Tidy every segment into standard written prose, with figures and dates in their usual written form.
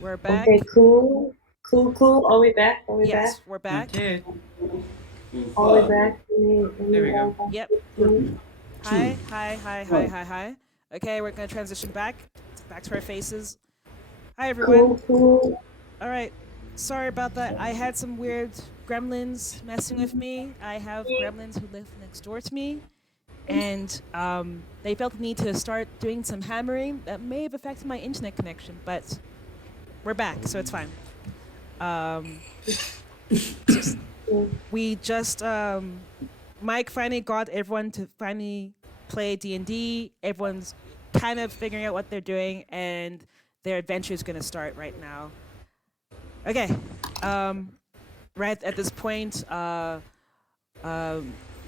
We're back. Okay, cool. Cool. Are we back? Are we back? Yes, we're back. Okay, Are we back? there we go. Yep. Two. Hi. Okay, we're gonna transition back to our faces. Hi everyone. Cool. All right. Sorry about that. I had some weird gremlins messing with me. I have gremlins who live next door to me, and they felt the need to start doing some hammering that may have affected my internet connection. But we're back, so it's fine. We just Mike finally got everyone to finally play D&D. Everyone's kind of figuring out what they're doing, and their adventure is going to start right now. Okay. Right at this point,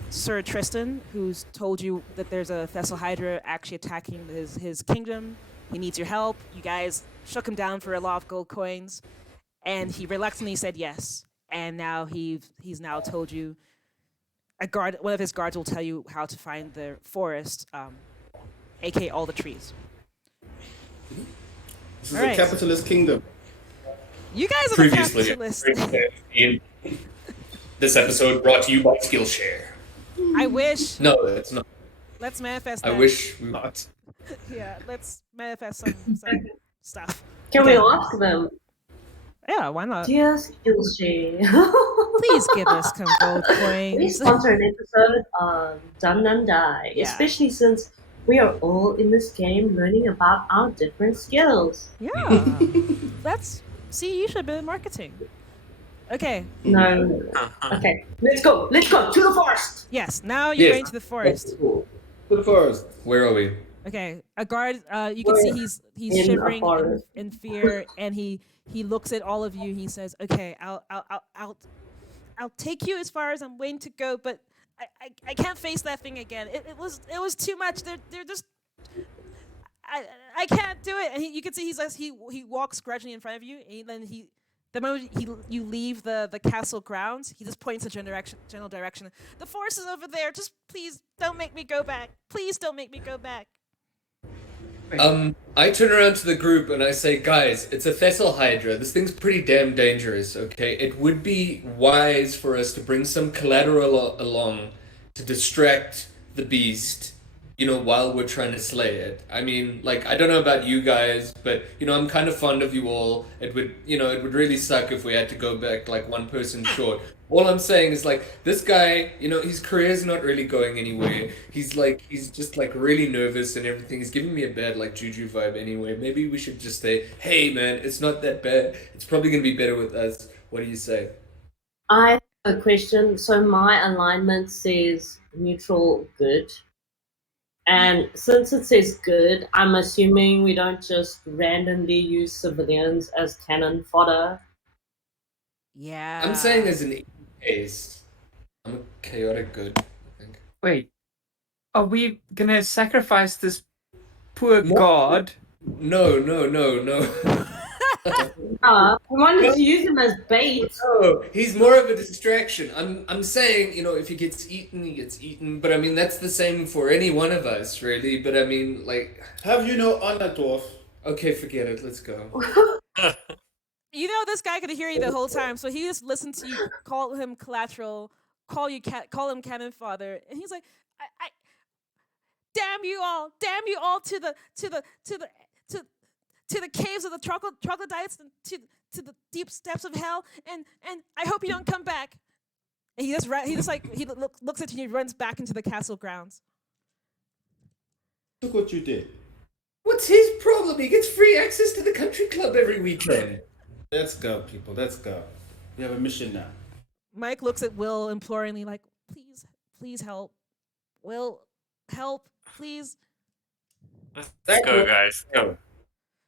Sir Tristan, who's told you that there's a Thessal Hydra actually attacking his kingdom. He needs your help. You guys shook him down for a lot of gold coins, and he reluctantly said yes. And now he's now told you one of his guards will tell you how to find the forest, aka all the trees. This is a capitalist kingdom. You guys are Previously, the capitalists. in this episode brought to you by Skillshare. I wish. No, it's not. Let's manifest. I that. wish we not. Yeah, let's manifest some stuff. Can we ask them? Yeah, why not? Dear Skillshare. Please give us some gold We coins. sponsor an episode on Dun and Die, Yeah. especially since we are all in this game learning about our different skills. Yeah, see, you should have been in marketing. Okay. No. Okay, let's go to the forest. Yes, now you're Yes. going to the forest. To the forest. Where are we? Okay, a guard. You can see he's In a shivering forest. in fear, and he looks at all of you. He says, "Okay, I'll take you as far as I'm willing to go, but I can't face that thing again. It was too much. They're just I can't do it." And you can see he walks grudgingly in front of you, and the moment you leave the castle grounds, he just points in general direction. The forest is over there. Just please don't make me go back. Please don't make me go back. I turn around to the group and I say, guys, it's a Thessal Hydra. This thing's pretty damn dangerous, okay? It would be wise for us to bring some collateral along to distract the beast, while we're trying to slay it. I mean, I don't know about you guys, but, I'm kind of fond of you all. It would really suck if we had to go back, one person short. All I'm saying is, this guy, his career's not really going anywhere. He's just, really nervous and everything. He's giving me a bad, juju vibe anyway. Maybe we should just say, hey, man, it's not that bad. It's probably going to be better with us. What do you say? I have a question. So my alignment says neutral good. And since it says good, I'm assuming we don't just randomly use civilians as cannon fodder. Yeah. I'm saying as an case, I'm a chaotic good, I think. Wait, are we gonna sacrifice this poor god? No. We wanted to use him as bait. No, he's more of a distraction. I'm saying, if he gets eaten, he gets eaten. But I mean, that's the same for any one of us, really. But I mean, Have you no honor, dwarf? okay, forget it. Let's go. This guy could hear you the whole time, so he just listened to you call him collateral, call him cannon fodder, and he's like, I damn you all to the caves of the troglodytes and to the deep steps of hell, and I hope you don't come back. And he looks at you and he runs back into the castle grounds. Look what you did. What's his problem? He gets free access to the country club every weekend. Let's go, people. Let's go. We have a mission now. Mike looks at Will imploringly, like, please help. Will, help, please. Let's go, guys. Go.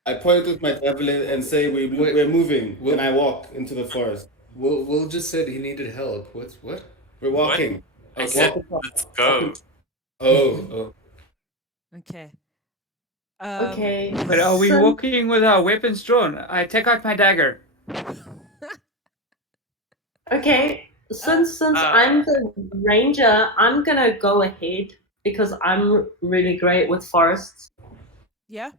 I point with my javelin and say we're moving. And I walk into the forest. Will just said he needed help. What? We're walking. I said, let's go. Oh. Okay. Okay. But are we walking with our weapons drawn? I take out my dagger. Okay. Since I'm the ranger, I'm gonna go ahead because I'm really great with forests. Yeah.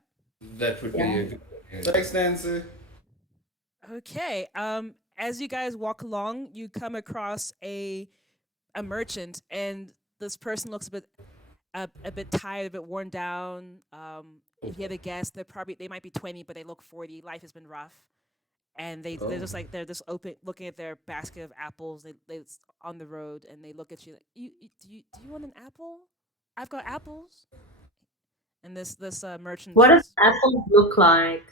That would be a good idea. Thanks, Nancy. Okay. As you guys walk along, you come across a merchant, and this person looks a bit tired, a bit worn down. If you had to guess, they might be 20, but they look 40. Life has been rough, and they're just like they're just open, looking at their basket of apples. They on the road, and they look at you like, do you want an apple? I've got apples. And this merchant. What does says, apples look like?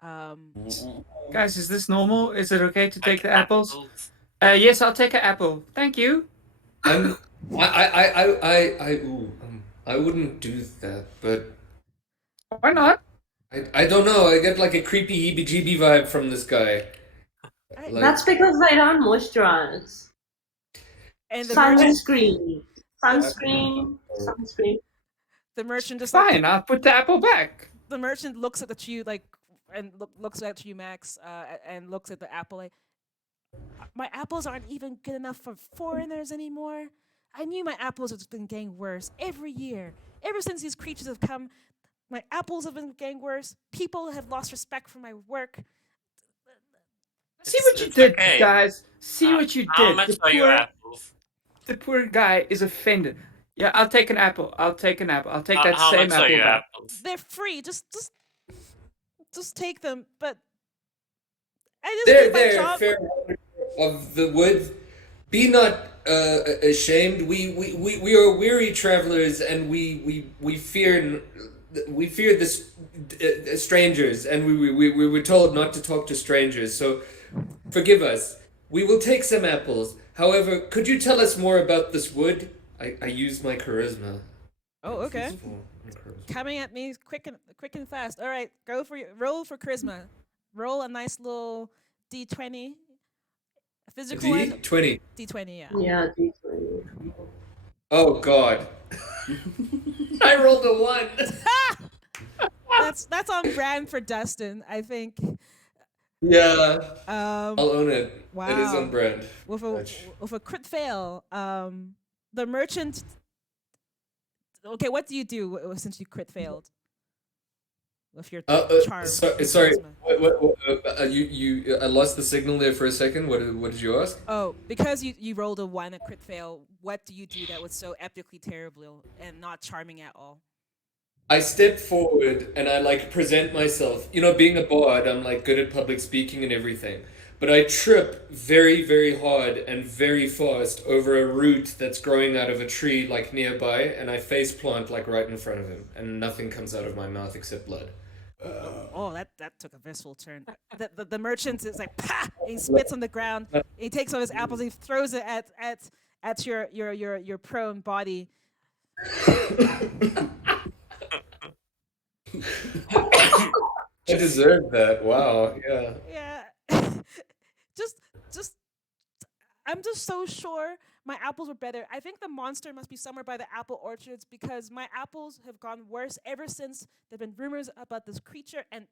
Um, Guys, is this normal? Is it okay to take Like the apples? Yes, I'll take an apple. Thank you. I'm, I wouldn't do that, but Why not? I don't know. I get like a creepy heebie-jeebie vibe from this guy. Alright, Like, That's because they don't moisturize. and the merchant, Sunscreen. the merchant just like Fine, I'll put the apple back. the merchant looks at you like and looks at you, Max, and looks at the apple like, my apples aren't even good enough for foreigners anymore. I knew my apples have been getting worse every year. Ever since these creatures have come, my apples have been getting worse. People have lost respect for my work. See what you did, guys. See what you How did. much are your apples? The poor guy is offended. Yeah, I'll take an apple. I'll take an apple. I'll take that How same much are apple your back. apples? They're free. Just take them. But I just there, did my there, job. fair of the wood. Be not ashamed. We are weary travelers, and we fear this strangers, and we were told not to talk to strangers. So forgive us. We will take some apples. However, could you tell us more about this wood? I use my charisma. Oh, okay. Coming at me quick and fast. All right, roll for charisma. Roll a nice little D20. A physical one. D20. D20, yeah. Yeah, D20. Oh God. I rolled a 1. That's on brand for Dustin, I think. Yeah. Um, I'll own it. wow. It is on brand. with a crit fail, the merchant. Okay, what do you do since you crit failed? With your charm. Sorry. charisma? I lost the signal there for a second. What did you ask? Oh, because you rolled a 1, a crit fail. What do you do that was so epically terrible and not charming at all? I step forward and I like present myself. You know, being a bard, I'm like good at public speaking and everything. But I trip very, very hard and very fast over a root that's growing out of a tree like nearby, and I face plant like right in front of him, and nothing comes out of my mouth except blood. Oh, that took a visceral turn. The merchant is like, "Pah!" And he spits on the ground. And he takes one of his apples and he throws it at your prone body. I deserve that. Wow. Yeah. Yeah. just I'm just so sure my apples were better. I think the monster must be somewhere by the apple orchards because my apples have gone worse ever since there've been rumors about this creature and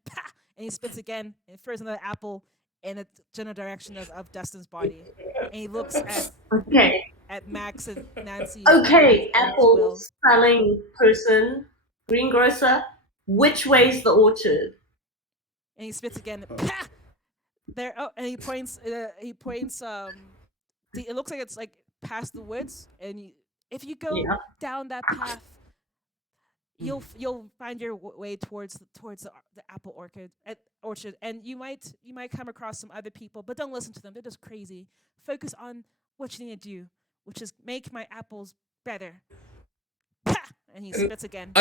and he spits again and throws another apple in the general direction of Dustin's body. And he looks at Max and Nancy. Okay, and apple Will. selling person, greengrocer. Which way's the orchard? And he spits again. There. Oh, and he points. It looks like it's like past the woods, and if you go down that path, you'll find your way towards the apple orchard, and you might come across some other people, but don't listen to them. They're just crazy. Focus on what you need to do, which is make my apples better. And he spits again.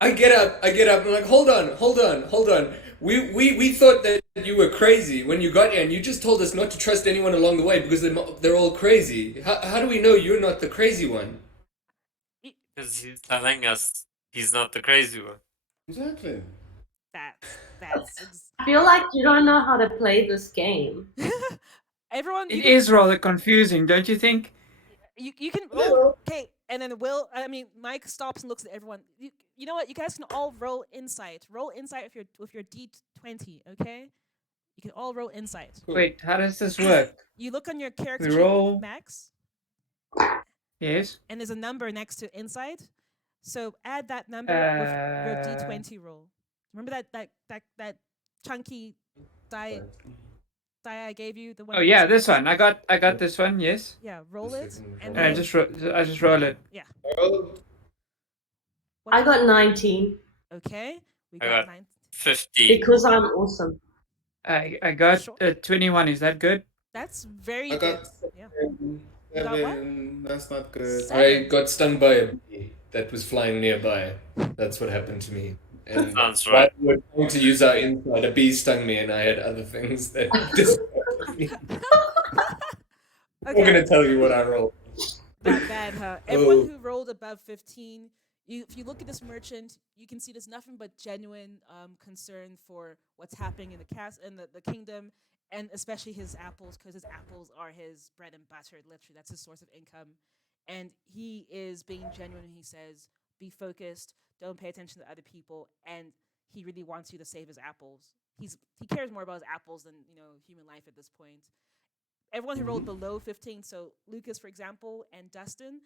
I get up. I'm like, hold on. We thought that you were crazy when you got here, and you just told us not to trust anyone along the way because they're all crazy. How do we know you're not the crazy one? Because he's telling us he's not the crazy one. Exactly. That's I feel like you don't know how to play this game. everyone. It is rather confusing, don't you think? You can roll. Okay, and then Mike stops and looks at everyone. You know what? You guys can all roll insight. Roll insight with your D20. Okay, you can all roll insight. Cool. Wait, how does this work? You look on your character We sheet, roll. Max, Yes. and there's a number next to insight. So add that number with your D20 roll. Remember that chunky die die I gave you, the one. Oh that yeah, was- this one. I got this one. Yes. Yeah, roll it, Second and roll. And then I just roll it. Oh, what I did got you- 19 Okay, we I got got 9. 15. because I'm awesome. I got Sure. 21. Is that good? That's very I good. got Yeah. 7. You got what? 7. That's not good. Seven. I got stung by a bee that was flying nearby. That's what happened to me. And Sounds while right. we were trying to use our inside, a bee stung me, and I had other things that distracted me. I'm Okay. gonna tell you what I rolled. That bad, huh? Everyone Oh. who rolled above 15, if you look at this merchant, you can see there's nothing but genuine concern for what's happening in the cast and the kingdom, and especially his apples, because his apples are his bread and butter. Literally, that's his source of income, and he is being genuine when he says, "Be focused. Don't pay attention to other people," and he really wants you to save his apples. He cares more about his apples than human life at this point. Everyone who rolled below 15, so Lucas, for example, and Dustin,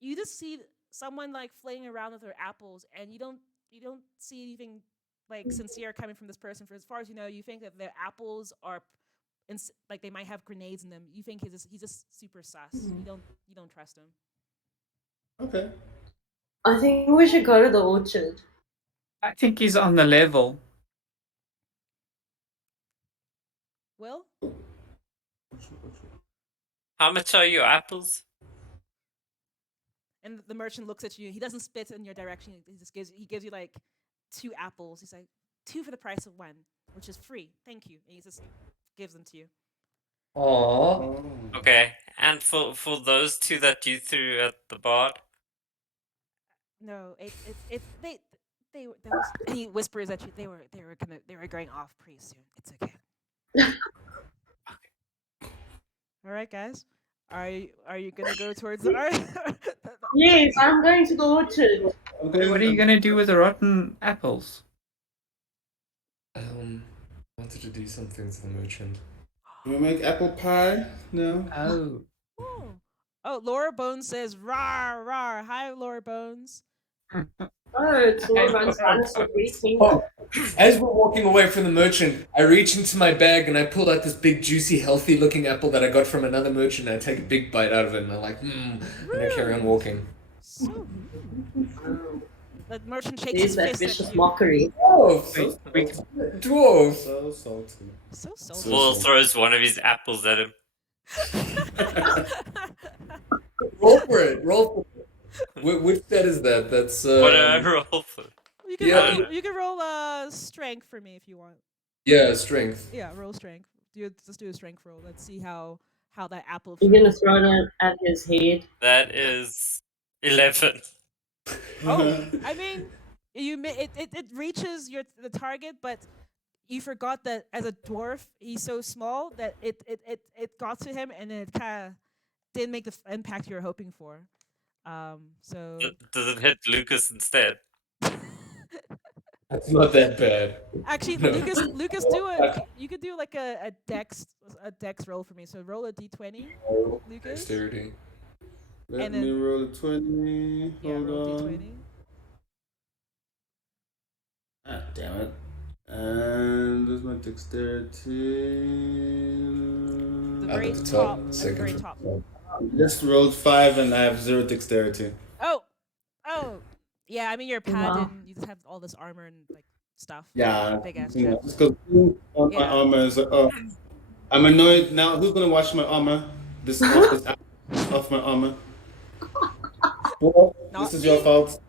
you just see someone like flaying around with their apples, and you don't see anything like sincere coming from this person. For as far as you know, you think that their apples are like they might have grenades in them. You think he's just super sus. You don't trust him. Okay. I think we should go to the orchard. I think he's on the level. Will? How much are your apples? And the merchant looks at you. He doesn't spit in your direction. He gives you like 2 apples. He's like, 2 for the price of 1, which is free. Thank you. And he just gives them to you. Aww. Oh. Okay. And for those 2 that you threw at the bard? No, they was, he whispers at you. They were going off pretty soon. It's okay. All right, guys. Are you gonna go towards the? Yes, I'm going to the orchard. Okay. What are you gonna do with the rotten apples? I wanted to do something to the merchant. We make apple pie? No. Oh. Oh, Laura Bones says, "Rar rar." Hi, Laura Bones. Oh, it's Laura's dinosaur greeting. Oh, as we're walking away from the merchant, I reach into my bag and I pull out this big, juicy, healthy-looking apple that I got from another merchant. And I take a big bite out of it, and I'm like, and I carry on walking. So the merchant shakes There's his that fist at vicious you. mockery. Oh, We dwarf! So salty. So salty. So Will salty. throws one of his apples at him. Roll for it. Roll for it. Which set is that? That's What did I roll for? You can Yeah. roll. You can roll strength for me if you want. yeah, strength. Yeah, roll strength. Just do a strength roll. Let's see how that apple. You're gonna throw it at his head. That is 11. Oh, I mean, it reaches the target, but you forgot that as a dwarf, he's so small that it got to him, and it kind of didn't make the impact you were hoping for. So Does it hit Lucas instead? That's not that bad. actually, No. Lucas, you could do like a dex roll for me. So roll a d20, Lucas. Dexterity. Let And me then- roll a 20. Yeah, Hold roll on. d20. Ah, damn it. And there's my dexterity. The At very the top. top, At the second very from top. top. Just rolled 5 and I have 0 dexterity. Oh, yeah. I mean, you're a paladin. Wow. You just have all this armor and like stuff. Yeah. Big ass You know, chest. just because on my Yeah. armor is like, oh, I'm annoyed now. Who's gonna wash my armor? This off my armor. Well, Not this is your me. fault.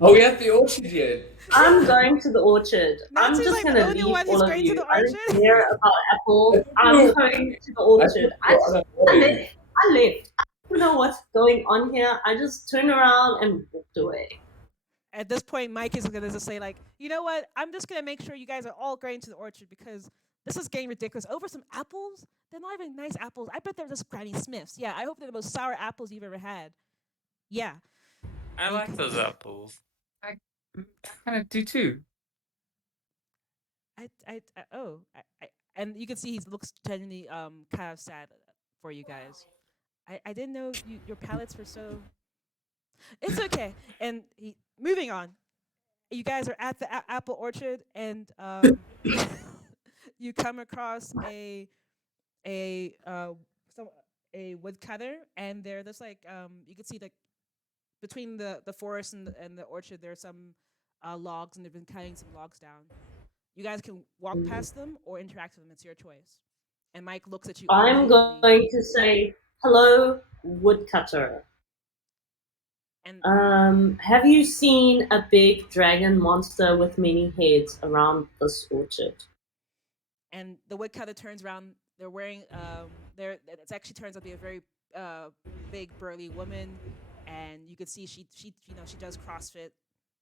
Oh, we have the orchard yet. I'm going to the orchard. I'm Nancy's just like the gonna only leave one who's all of going to you. the I don't orchard. care about apples. I'm going to the orchard. I left. I don't know what's going on here. I just turned around and walked away. At this point, Mike is gonna just say like, you know what? I'm just gonna make sure you guys are all going to the orchard because this is getting ridiculous. Over some apples? They're not even nice apples. I bet they're just Granny Smiths. Yeah, I hope they're the most sour apples you've ever had. Yeah. I like those apples. I kind of do too. And you can see he looks genuinely kind of sad for you guys. I didn't know your palates were so. It's okay. And moving on. You guys are at the apple orchard, and you come across a some a woodcutter, and there's like you can see like between the forest and the orchard there's some logs, and they've been cutting some logs down. You guys can walk past them or interact with them. It's your choice. And Mike looks at you. I'm uneasily, going to say, hello, woodcutter. And Have you seen a big dragon monster with many heads around this orchard? and the woodcutter turns around. They're wearing it actually turns out to be a very big burly woman, and you can see she she does CrossFit.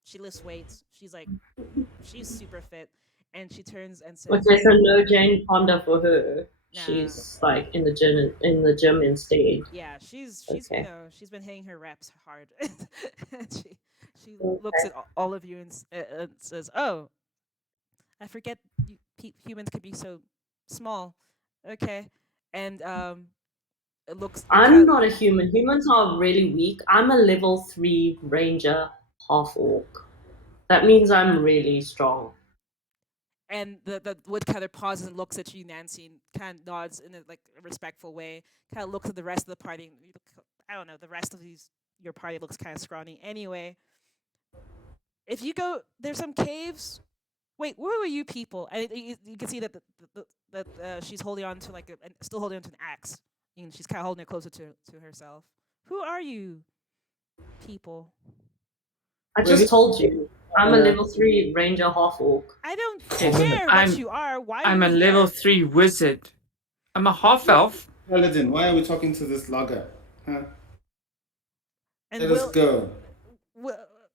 She lifts weights. She's super fit, and she turns and says, Okay, so no Jane Fonda for her. Nah. She's like in the gym instead. "Yeah, she's Okay. she's been hitting her reps hard." And she looks at all of you and says, "Oh, I forget humans could be so small." Okay, and it looks. I'm not a human. Humans are really weak. I'm a level 3 ranger half orc. That means I'm really strong. And the woodcutter pauses and looks at you, Nancy, and kind of nods in a respectful way. Kind of looks at the rest of the party. And I don't know. The rest of your party looks kind of scrawny. Anyway, if you go, there's some caves. Wait, where were you people? And you can see that she's holding on to still holding on to an axe. And she's kind of holding it closer to herself. Who are you, people? I just told you. I'm a level 3 ranger half orc. I don't Okay, care I'm- what you are. Why? I'm are a you level here? 3 wizard. I'm a half elf. Paladin, why are we talking to this logger? Huh? And Let us go.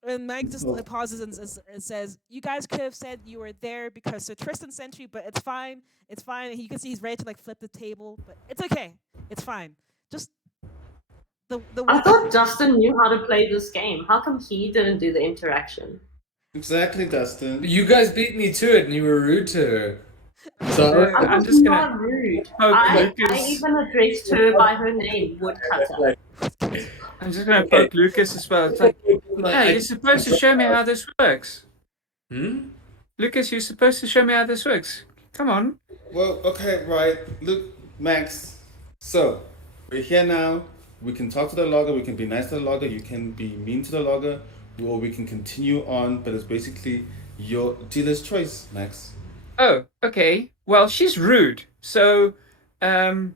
And Mike just Oh. pauses and says, "You guys could have said you were there because Sir Tristan sent you, but it's fine. It's fine." And you can see he's ready to flip the table, but it's okay. It's fine. Just the I thought Dustin knew how to play this game. How come he didn't do the interaction? Exactly, Dustin. You guys beat me to it, and you were rude to her. So I I'm was just gonna not rude. poke I Lucas. even addressed her by her name, Woodcutter. I'm just gonna poke Lucas as well. It's like, hey, you're supposed to show me how this works. Lucas, you're supposed to show me how this works. Come on. Well, okay, right. Look, Max. So, we're here now. We can talk to the logger. We can be nice to the logger. You can be mean to the logger. Or we can continue on. But it's basically your dealer's choice, Max. Oh, okay. Well, she's rude. So, I'm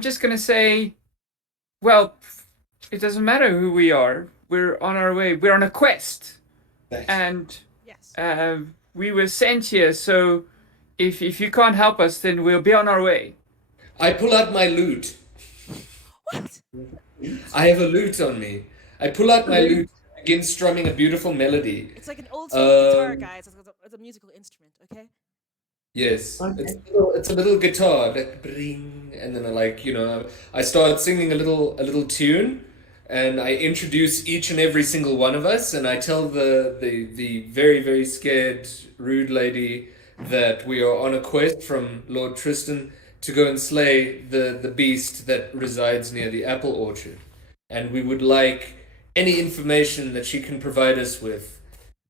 just gonna say, well, it doesn't matter who we are. We're on our way. We're on a quest, Thanks. and yes. we were sent here. So, if you can't help us, then we'll be on our way. I pull out my lute. What? I have a lute on me. I pull out my lute, begin strumming a beautiful melody. It's like an old school guitar, Um, guys. It's a musical instrument. Okay. Yes, Okay. it's a little guitar, like bring, and then I start singing a little tune, and I introduce each and every single one of us, and I tell the very very scared rude lady that we are on a quest from Lord Tristan to go and slay the beast that resides near the apple orchard, and we would like any information that she can provide us with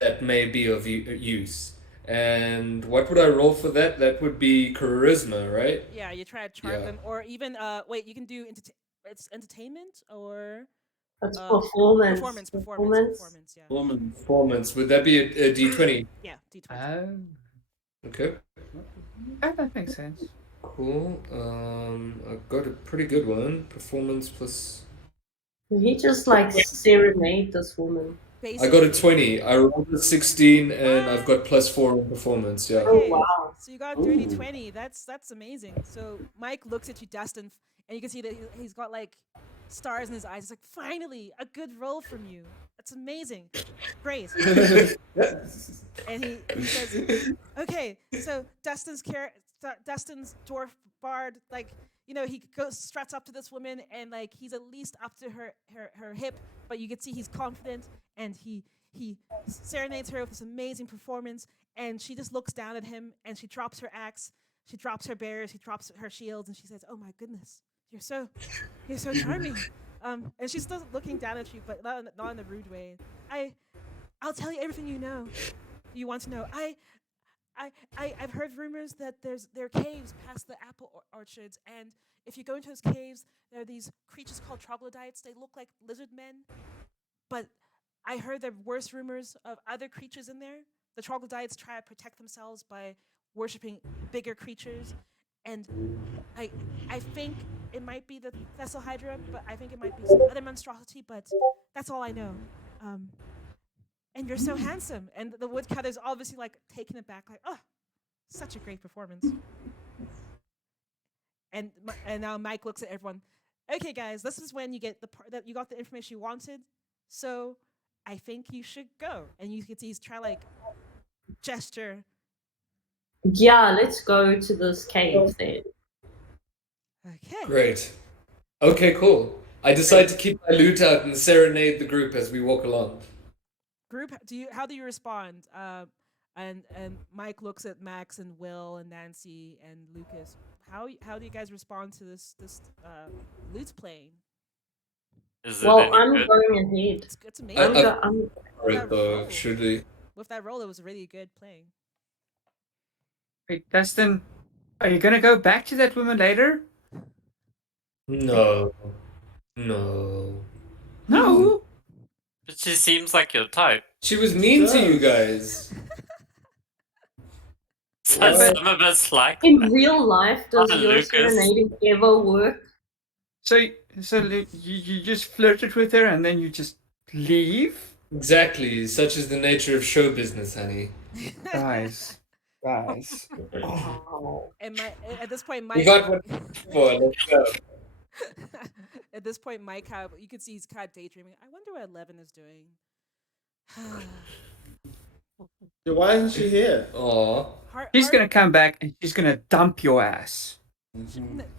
that may be of use. And what would I roll for that? That would be charisma, right? Yeah, you try to charm Yeah. them, or even wait, you can do it's entertainment or That's performance. performance. Performance. Yeah. Woman. Performance. Would that be a D20? Yeah. D20. Oh, Okay. that makes sense. Cool. I've got a pretty good one. Performance plus. He just like serenade this woman. I got a 20. I rolled a 16, and I've got +4 in performance. Yeah. Oh wow. So you got 30-20. That's amazing. So Mike looks at you, Dustin, and you can see that he's got like stars in his eyes. He's like, finally, a good roll from you. That's amazing. Great. And he says, okay, so Dustin's dwarf bard, he struts up to this woman, and he's at least up to her hip, but you can see he's confident, and he serenades her with this amazing performance, and she just looks down at him, and she drops her axe, she drops her bears, she drops her shields, and she says, "Oh my goodness, you're so charming." And she's still looking down at you, but not in a rude way. I'll tell you everything you know. You want to know. I've heard rumors that there are caves past the apple orchards, and if you go into those caves, there are these creatures called troglodytes. They look like lizard men, but I heard there are worse rumors of other creatures in there. The troglodytes try to protect themselves by worshiping bigger creatures, and I I think it might be the Thessal Hydra, but I think it might be some other monstrosity. But that's all I know. Um, and you're so handsome, and the woodcutter's obviously like taken aback, like, oh, such a great performance. And now Mike looks at everyone. Okay, guys, this is when you get that you got the information you wanted. So I think you should go. And you can see he's trying like gesture. Yeah, let's go to this cave then. Okay. Great. Okay, cool. I decide to keep my loot out and serenade the group as we walk along. Group, how do you respond? And Mike looks at Max and Will and Nancy and Lucas. How do you guys respond to this loot playing? Is it Well, any I'm good? going ahead. It's I'm, amazing. go- I'm Alright, though, roll. should we? With that roll, it was really good playing. Wait, Dustin, are you gonna go back to that woman later? No. No. No. But she seems like your type. She was mean to you guys. So but- some of us like in that. real life, does Oh, your Lucas. serenading ever work? So you just flirted with her and then you just leave? Exactly. Such is the nature of show business, honey. Guys. And at this point, We Mike. got what for. Let's go. At this point, Mike, you can see he's kind of daydreaming. I wonder what 11 is doing. Yeah, why isn't she here? Aw. She's gonna come back and she's gonna dump your ass.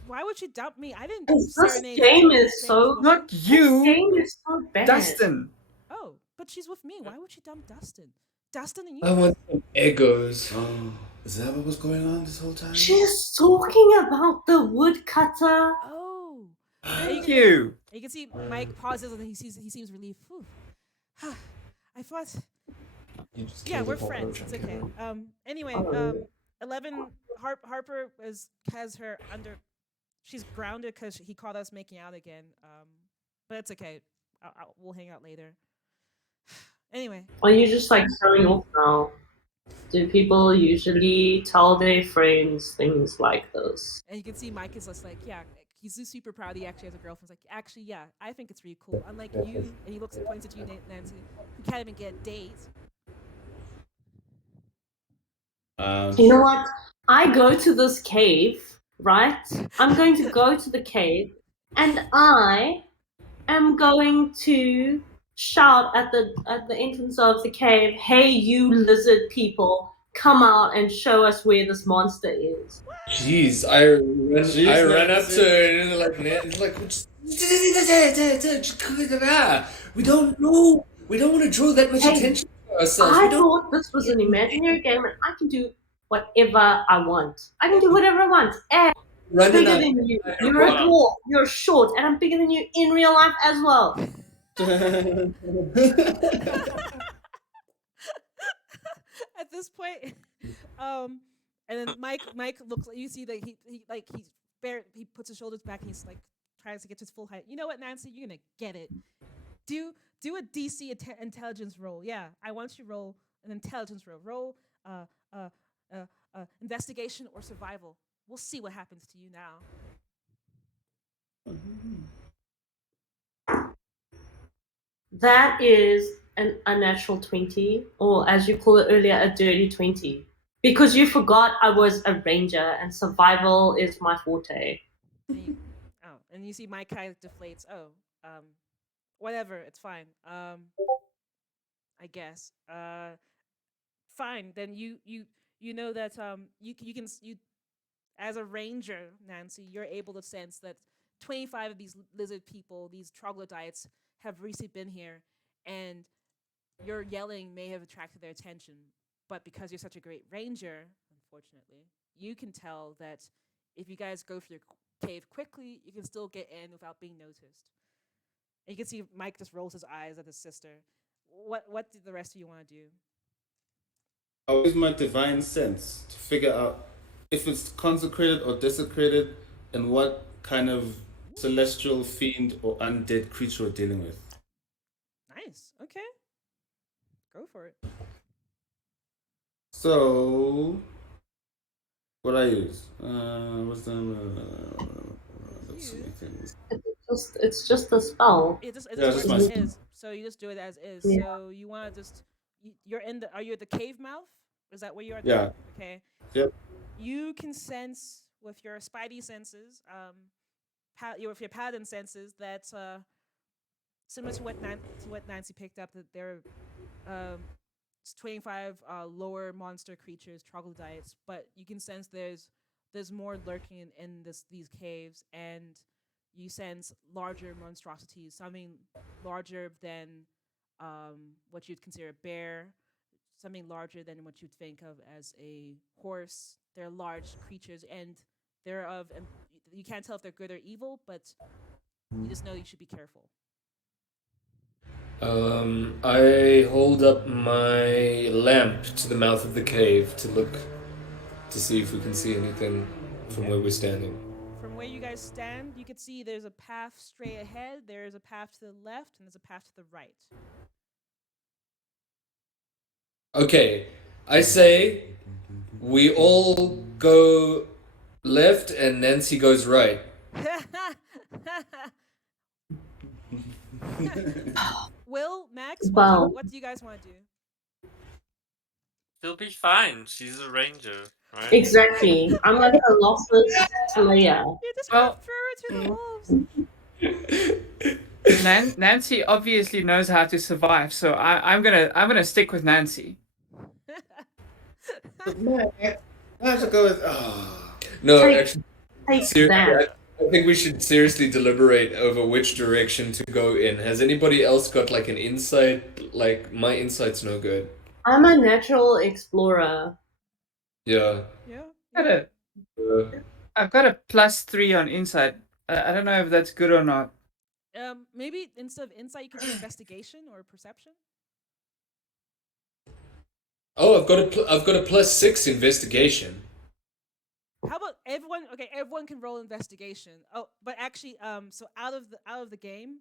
Why would she dump me? I didn't This serenade. game her. is so- Not This you, game is so bad. Dustin. Oh, but she's with me. Why would she dump Dustin? Dustin and you. I want some egos. Oh, is that what was going on this whole time? She's talking about the woodcutter. Oh. Thank you. You can see Mike pauses and he seems relieved. Whew. I thought. Yeah, we're friends. It's okay. Anyway, 11 Harper has her under. She's grounded because he caught us making out again. But it's okay. We'll hang out later. Anyway. Are you just like showing off now? Do people usually tell their friends things like this? And you can see Mike is just like, yeah, he's just super proud he actually has a girlfriend. He's like, actually, yeah, I think it's really cool. Unlike you, and he looks and points at you, Nancy, who can't even get a date. You know what? I go to this cave, right? I'm going to go to the cave, and I am going to shout at the entrance of the cave, "Hey, you lizard people, come out and show us where this monster is." Jeez, I ran up to her and like, we don't know. We don't want to draw that much Hey, attention to ourselves. I We don't. thought this was an imaginary game, and I can do whatever I want. I can do whatever I want. And I'm Running bigger up. than you. You're a dwarf. You're short, and I'm bigger than you in real life as well. At this point, and then Mike looks. You see that he puts his shoulders back and he's like tries to get to his full height. You know what, Nancy? You're gonna get it. Do a DC intelligence roll. Yeah, I want you to roll an intelligence roll. Roll investigation or survival. We'll see what happens to you now. That is an unnatural 20, or as you call it earlier, a dirty 20. Because you forgot I was a ranger and survival is my forte. And you see Mike kind of deflates. Oh, whatever, it's fine. I guess. Fine. Then you know that you as a ranger, Nancy, you're able to sense that 25 of these lizard people, these troglodytes, have recently been here, and your yelling may have attracted their attention. But because you're such a great ranger, unfortunately, you can tell that if you guys go through your cave quickly, you can still get in without being noticed. And you can see Mike just rolls his eyes at his sister. What did the rest of you want to do? I'll use my divine sense to figure out if it's consecrated or desecrated and what kind of celestial fiend or undead creature we're dealing with. Nice. Okay. Go for it. So, what I use? Wisdom. Let's see. Things. It's just a spell. It just, it Yeah, just just works my- as is. So you just do it as is. Yeah. So you want to just, you're in the, are you at the cave mouth? Is that where you are? Yeah. Okay. Yep. You can sense with your spidey senses, with your paladin senses, that similar to what Nancy picked up, that there are 25 lower monster creatures, troglodytes, but you can sense there's more lurking in these caves, and you sense larger monstrosities, something larger than what you'd consider a bear, something larger than what you'd think of as a horse. They're large creatures, and they're of, and you can't tell if they're good or evil, but you just know you should be careful. I hold up my lamp to the mouth of the cave to look to see if we can see anything from where we're standing. From where you guys stand, you can see there's a path straight ahead, there's a path to the left, and there's a path to the right. Okay, I say we all go left and Nancy goes right. Will, Max, Wow. what do you guys want to do? She'll be fine. She's a ranger, right? Exactly. I'm like a lossless slayer. You just Well- throw her to the wolves. Nancy obviously knows how to survive, so I'm gonna stick with Nancy. Man, I have to go with. No, Take- actually, Take seriously, that. I think we should seriously deliberate over which direction to go in. Has anybody else got like an insight? Like, my insight's no good. I'm a natural explorer. Yeah. Yeah. I've got a +3 on insight. I don't know if that's good or not. Maybe instead of insight, you can do investigation or perception. Oh, I've got a +6 investigation. How about everyone? Okay, everyone can roll investigation. Oh, but actually, so out of the game,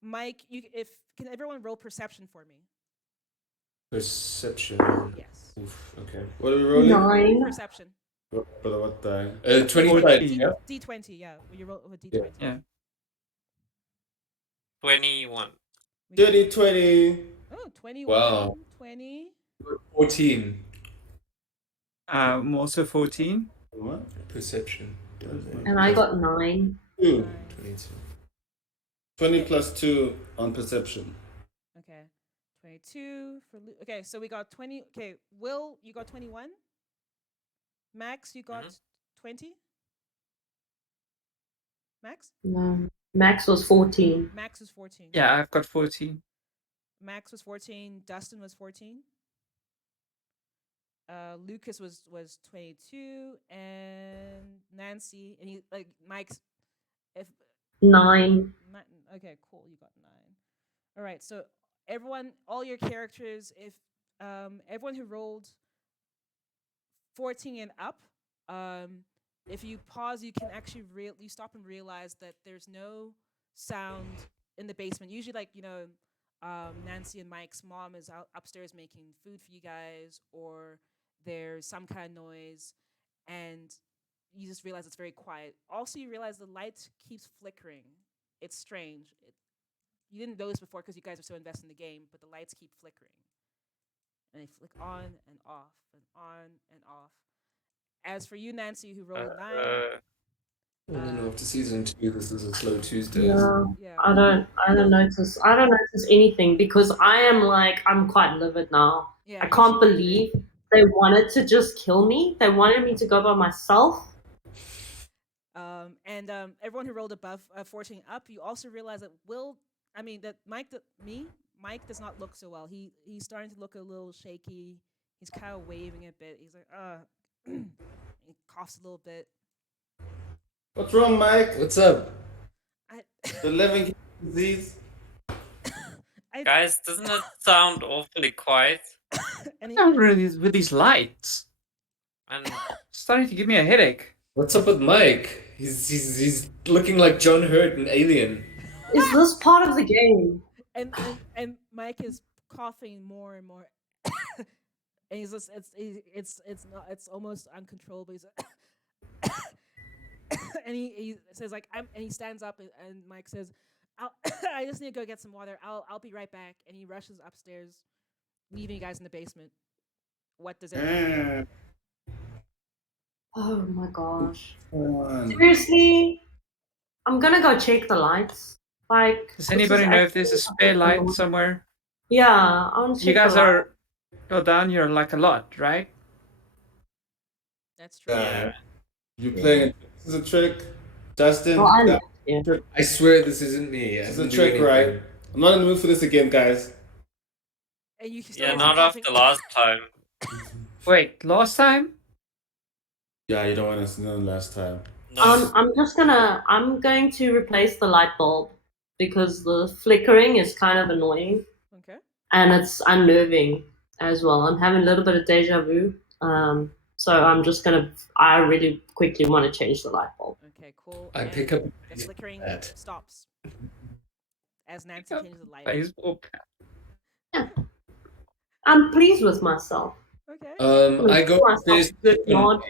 Mike, can everyone roll perception for me? Perception. Yes. Oof, okay. What are we rolling? 9. Perception. What die? 20 14, side, yeah. D20, yeah. You roll with D20. Yeah. 21. We got- Dirty 20. Oh, 21, Wow. 20. 14. I'm also 14. What? Perception. And I got 9. 2. 22. 20 plus 2 on perception. Okay. 22 for okay, so we got 20. Okay, Will, you got 21. Max, you got 20. Max? No. Max was 14. Max was 14. Yeah, I've got 14. Max was 14. Dustin was 14. Lucas was 22, and Nancy, and he like Mike's. If 9. okay, cool, you got 9. All right, so everyone, all your characters, if everyone who rolled 14 and up, if you pause, you can actually you stop and realize that there's no sound in the basement. Usually, like Nancy and Mike's mom is out upstairs making food for you guys, or there's some kind of noise, and you just realize it's very quiet. Also, you realize the light keeps flickering. It's strange. You didn't notice before because you guys are so invested in the game, but the lights keep flickering. And they flick on and off and on and off. As for you, Nancy, who rolled a 9, Well, no, after season 2, this is a slow Tuesday. Yeah. yeah. I don't notice anything because I'm quite livid now. Yeah, I you can't should- believe they wanted to just kill me. They wanted me to go by myself. And everyone who rolled above 14 up, you also realize that Mike does not look so well. He's starting to look a little shaky. He's kind of waving a bit. He's like, he coughs a little bit. What's wrong, Mike? What's up? The living disease? Guys, doesn't it sound awfully quiet? and he, What's wrong with these lights? And Starting to give me a headache. What's up with Mike? He's looking like John Hurt in Alien. Is this part of the game? and Mike is coughing more and more, and he's just it's not it's almost uncontrollable. He's and he says like and he stands up and Mike says, I just need to go get some water. I'll be right back. And he rushes upstairs, leaving you guys in the basement. What does it? Oh my gosh. Fun. Seriously? I'm gonna go check the lights. Like, Does this anybody is know if there's a actually- spare light somewhere? Yeah, I want to You check guys the lights. are go down here like a lot, right? That's true. Yeah. You playing? This is a trick, Justin. Oh, I know. that- Yeah. I swear this isn't me. I This is a didn't do trick, anything. right? I'm not in the mood for this again, guys. And you still yeah, hear not some after last time. Wait, last time? Yeah, you don't want us to know last time. No. I'm going to replace the light bulb because the flickering is kind of annoying Okay. and it's unnerving as well. I'm having a little bit of deja vu. So I really quickly want to change the light bulb. Okay. Cool. I And pick up the flickering that. stops as Nancy changes the light. Baseball. I'm pleased with myself. Okay. I go Myself, upstairs. good Lord.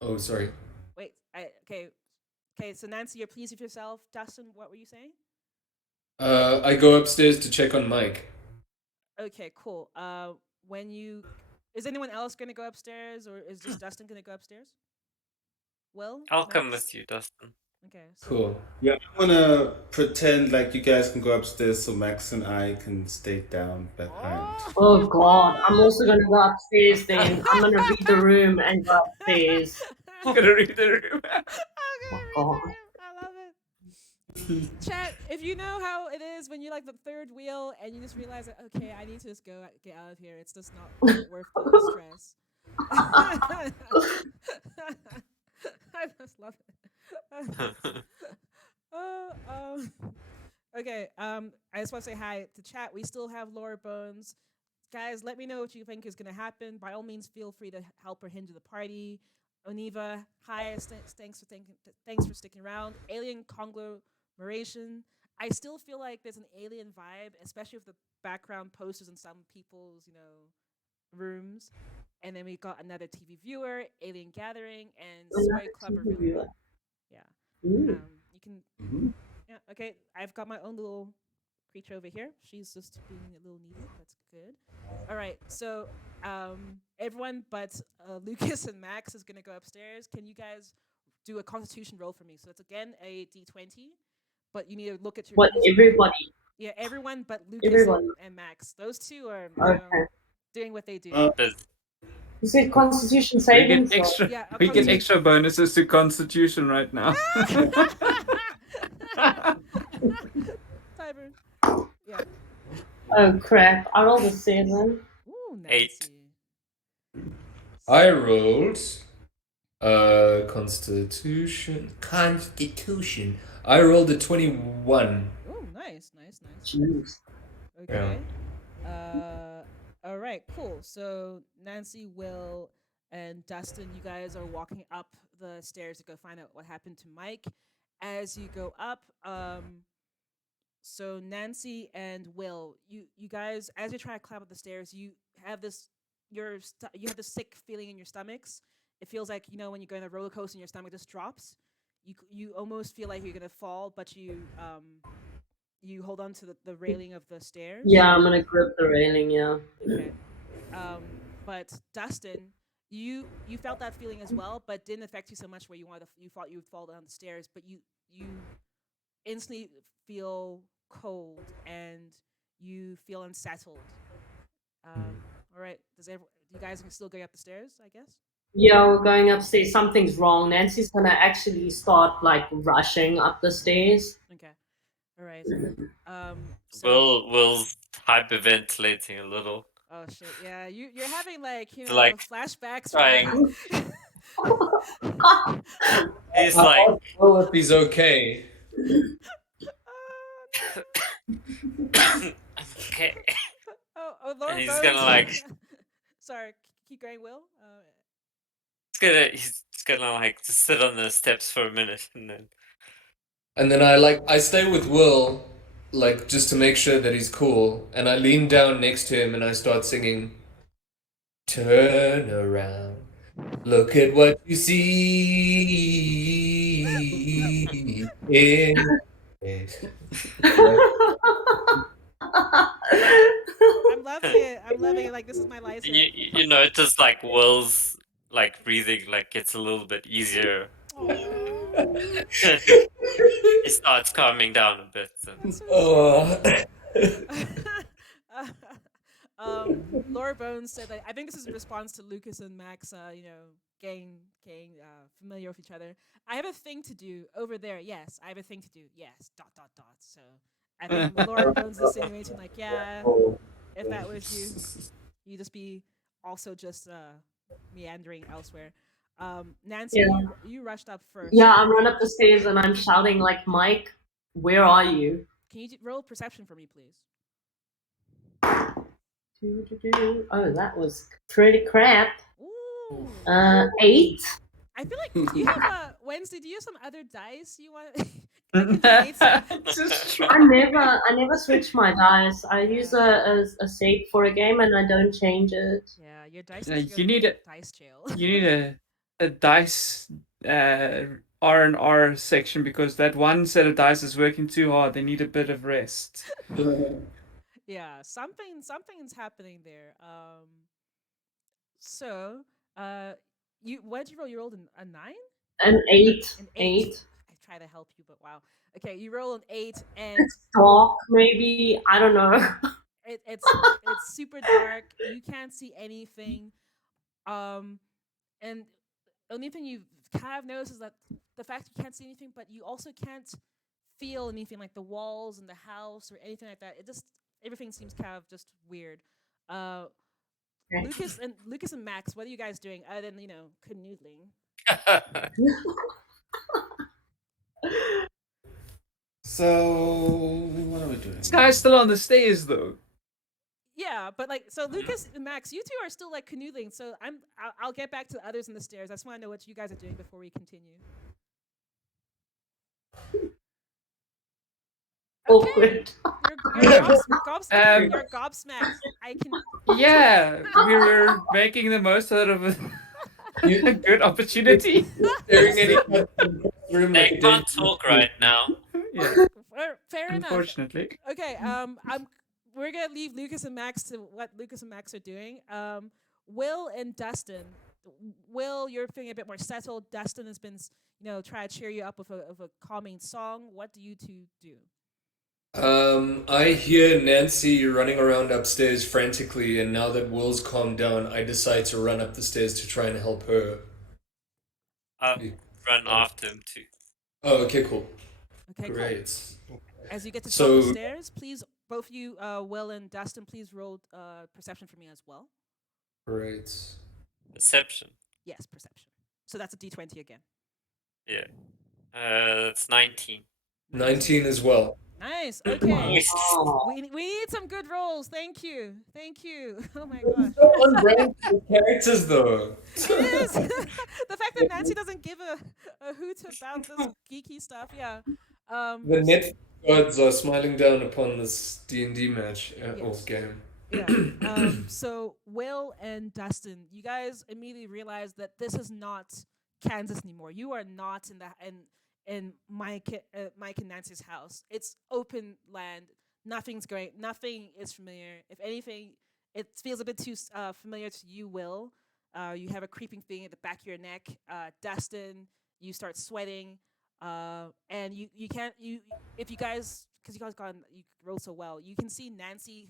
Oh, sorry. Wait. Okay. So Nancy, you're pleased with yourself. Dustin, what were you saying? I go upstairs to check on Mike. Okay. Cool. Is anyone else gonna go upstairs, or is just Dustin gonna go upstairs? Well, I'll come Max? with you, Dustin. Okay. So Cool. Yeah, I wanna pretend like you guys can go upstairs so Max and I can stay down behind. Oh God, I'm also gonna go upstairs then. I'm gonna read the room and go upstairs. I'm gonna read the room. Oh, God. I love it. Chat, if you know how it is when you're like the third wheel and you just realize that, okay, I need to just get out of here. It's just not worth the stress. I just love it. Okay. I just want to say hi to chat. We still have Laura Bones. Guys, let me know what you think is going to happen. By all means, feel free to help her hinder the party. Oniva, hi, thanks for sticking around. Alien conglomeration. I still feel like there's an alien vibe, especially with the background posters in some people's, rooms. And then we got another TV viewer, Alien Gathering, and Soy Clubber. Yeah. Ooh. You can. Mhm. Yeah. Okay. I've got my own little creature over here. She's just being a little needy. That's good. All right. So, everyone but Lucas and Max is gonna go upstairs. Can you guys do a Constitution roll for me? So it's again a D20, but you need to look at your. What, everybody? Yeah, everyone but Lucas Everyone. and Max. Those two are Okay. doing what they do. You said Constitution We saving get extra. Yeah, a We get Constitution- extra bonuses to Constitution right now. Tiber. Yeah. Oh crap! I rolled a 7. Ooh, Eight. Nancy. I rolled Constitution. I rolled a 21. Ooh, nice. Jeez. Okay. All right, cool. So Nancy, Will, and Dustin, you guys are walking up the stairs to go find out what happened to Mike. As you go up, so Nancy and Will, you guys, as you're trying to climb up the stairs, you have this you have this sick feeling in your stomachs. It feels like, when you go on a roller coaster and your stomach just drops. You almost feel like you're gonna fall, but you hold on to the railing of the stairs. Yeah, I'm gonna grip the railing. Yeah. Okay. But Dustin, you felt that feeling as well, but didn't affect you so much where you thought you would fall down the stairs, but you instantly feel cold and you feel unsettled. All right. You guys are still going up the stairs, I guess? Yeah, we're going upstairs. Something's wrong. Nancy's gonna actually start like rushing up the stairs. Okay. All right. So, Will's hyperventilating a little. oh shit, yeah. You're having like flashbacks. Trying. He's I like, don't know if he's okay. okay. Oh, Laura And he's Bones. gonna like Sorry, keep going, Will. he's gonna like just sit on the steps for a minute and then And then I stay with Will, like just to make sure that he's cool, and I lean down next to him and I start singing Turn around. Look at what you see in it. I'm loving it. I'm loving it. Like, this is my license. you know, just like Will's like breathing like gets a little bit easier. He starts calming down a bit. And Oh. Laura Bones said that I think this is in response to Lucas and Max, getting familiar with each other. I have a thing to do over there. Yes, I have a thing to do. Yes, ... So I think Laura Bones is insinuating like, yeah, if that was you, you just be also just meandering elsewhere. Nancy, you rushed up first. Yeah, I'm run up the stairs and I'm shouting like, Mike, where are you? Can you roll perception for me, please? Oh, that was pretty crap. Ooh. 8. I feel like do you have Wednesday. Do you have some other dice you want? Just try. I never switch my dice. I use a save for a game and I don't change it. Yeah, your dice. You need a dice jail. You need a dice R&R section because that one set of dice is working too hard. They need a bit of rest. Yeah, something's happening there. So, what did you roll? You rolled a 9? An 8. An 8. I try to help you, but wow. Okay, you roll an 8, and It's dark, maybe. I don't know. it's super dark. You can't see anything. And the only thing you kind of notice is that the fact you can't see anything, but you also can't feel anything like the walls and the house or anything like that. Everything seems kind of just weird. Lucas and Max, what are you guys doing other than canoodling? So what are we doing? This guy's still on the stairs though. Yeah, but so Lucas and Max, you two are still like canoodling. So I'll get back to the others in the stairs. I just want to know what you guys are doing before we continue. Awkward. You're gobsmacked. I can. Yeah, we were making the most out of a good opportunity. They can't talk right now. Yeah, Fair enough. unfortunately. Okay. We're gonna leave Lucas and Max to what Lucas and Max are doing. Will and Dustin. Will, you're feeling a bit more settled. Dustin has been, try to cheer you up with a calming song. What do you two do? I hear Nancy running around upstairs frantically, and now that Will's calmed down, I decide to run up the stairs to try and help her. Run after him too. Oh, okay, cool. Okay, Great. cool. As you get to the top of the stairs, please, both you, Will and Dustin, please roll perception for me as well. Great. Perception. Yes, perception. So that's a D20 again. Yeah. It's 19. 19 as well. Nice. Okay. Nice. We need some good rolls. Thank you. Oh my gosh. So on brand for characters though. It is. The fact that Nancy doesn't give a hoot about this geeky stuff. Yeah. The net gods are smiling down upon this D&D match or Yes. game. Yeah. So Will and Dustin, you guys immediately realize that this is not Kansas anymore. You are not in Mike and Nancy's house. It's open land. Nothing is familiar. If anything, it feels a bit too familiar to you, Will. You have a creeping thing at the back of your neck. Dustin, you start sweating. And you can't, if you guys, because you guys you roll so well, you can see Nancy,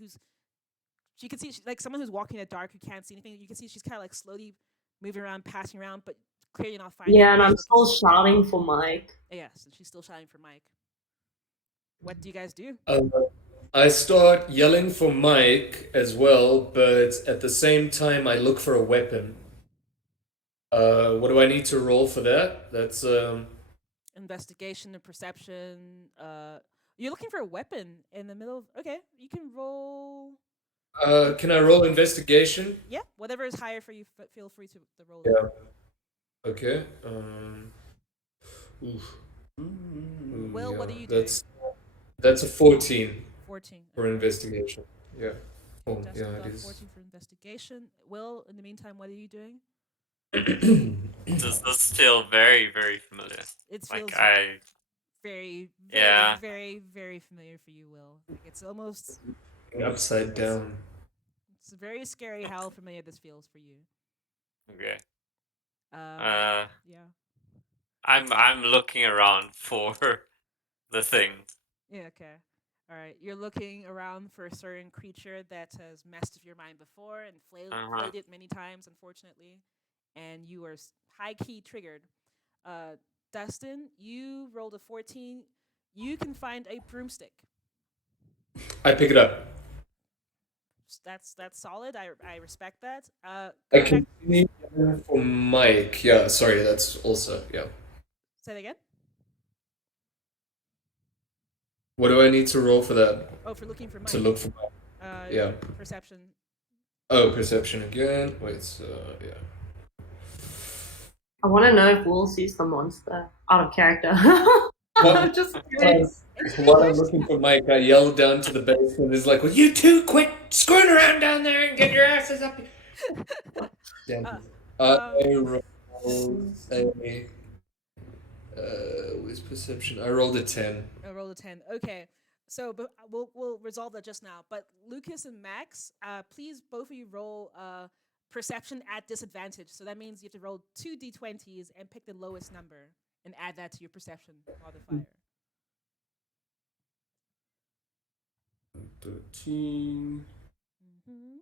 you can see like someone who's walking in the dark who can't see anything. You can see she's kind of like slowly moving around, passing around, but clearly not finding. Yeah, and I'm still shouting for Mike. Yes, and she's still shouting for Mike. What do you guys do? I start yelling for Mike as well, but at the same time I look for a weapon. What do I need to roll for that? That's investigation and perception. You're looking for a weapon in the middle of. Okay, you can roll. Can I roll investigation? Yeah, whatever is higher for you, feel free to roll. Yeah. Okay. Oof. Will, yeah, what are you doing? That's a 14 14. for investigation. Yeah. Oh, Dustin yeah, got it is. 14 for investigation. Will, in the meantime, what are you doing? Does this feel very, very familiar? It Like feels I, very, yeah. very, very familiar for you, Will. Like it's almost, Upside down. it's very scary how familiar this feels for you. Okay. Yeah. I'm looking around for the thing. Yeah, okay. All right. You're looking around for a certain creature that has messed with your mind before and flayed it many times, unfortunately. And you are high key triggered. Dustin, you rolled a 14. You can find a broomstick. I pick it up. That's solid. I respect that. I Going back, continue for Mike. Yeah, sorry, that's also, yeah. say that again. What do I need to roll for that? Oh, for looking for Mike. To look for Mike. Yeah. Perception. Oh, perception again. Wait, yeah. I want to know if Will sees the monster out of character. What? I'm just curious. While I'm looking for Mike, I yell down to the basement. It's like, "Will you two quit screwing around down there and get your asses up here?" Damn. I rolled a. With perception, I rolled a 10. I rolled a 10. Okay. So, but we'll resolve that just now. But Lucas and Max, please both of you roll perception at disadvantage. So that means you have to roll 2 d20s and pick the lowest number and add that to your perception modifier. 13, Mm-hmm.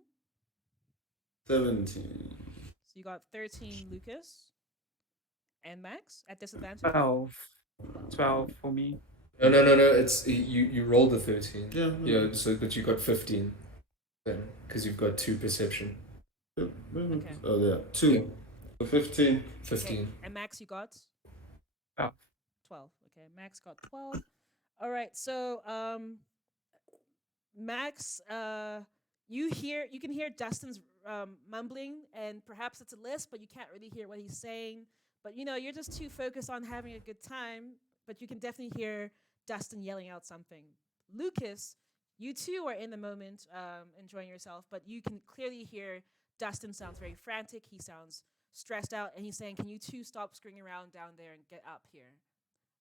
17. So you got 13, Lucas and Max at disadvantage. 12 for me. No. It's you rolled a 13. Yeah. Yeah. So, but you got 15 then, because you've got 2 perception. Okay. Okay. Oh, yeah. 2. Yeah. So 15. 15. Okay. And Max, you got 12. 12. Okay, Max got 12. All right. So, Max, you can hear Dustin's mumbling, and perhaps it's a lisp, but you can't really hear what he's saying. But you're just too focused on having a good time. But you can definitely hear Dustin yelling out something. Lucas, you too are in the moment, enjoying yourself, but you can clearly hear Dustin sounds very frantic. He sounds stressed out, and he's saying, "Can you two stop screwing around down there and get up here?"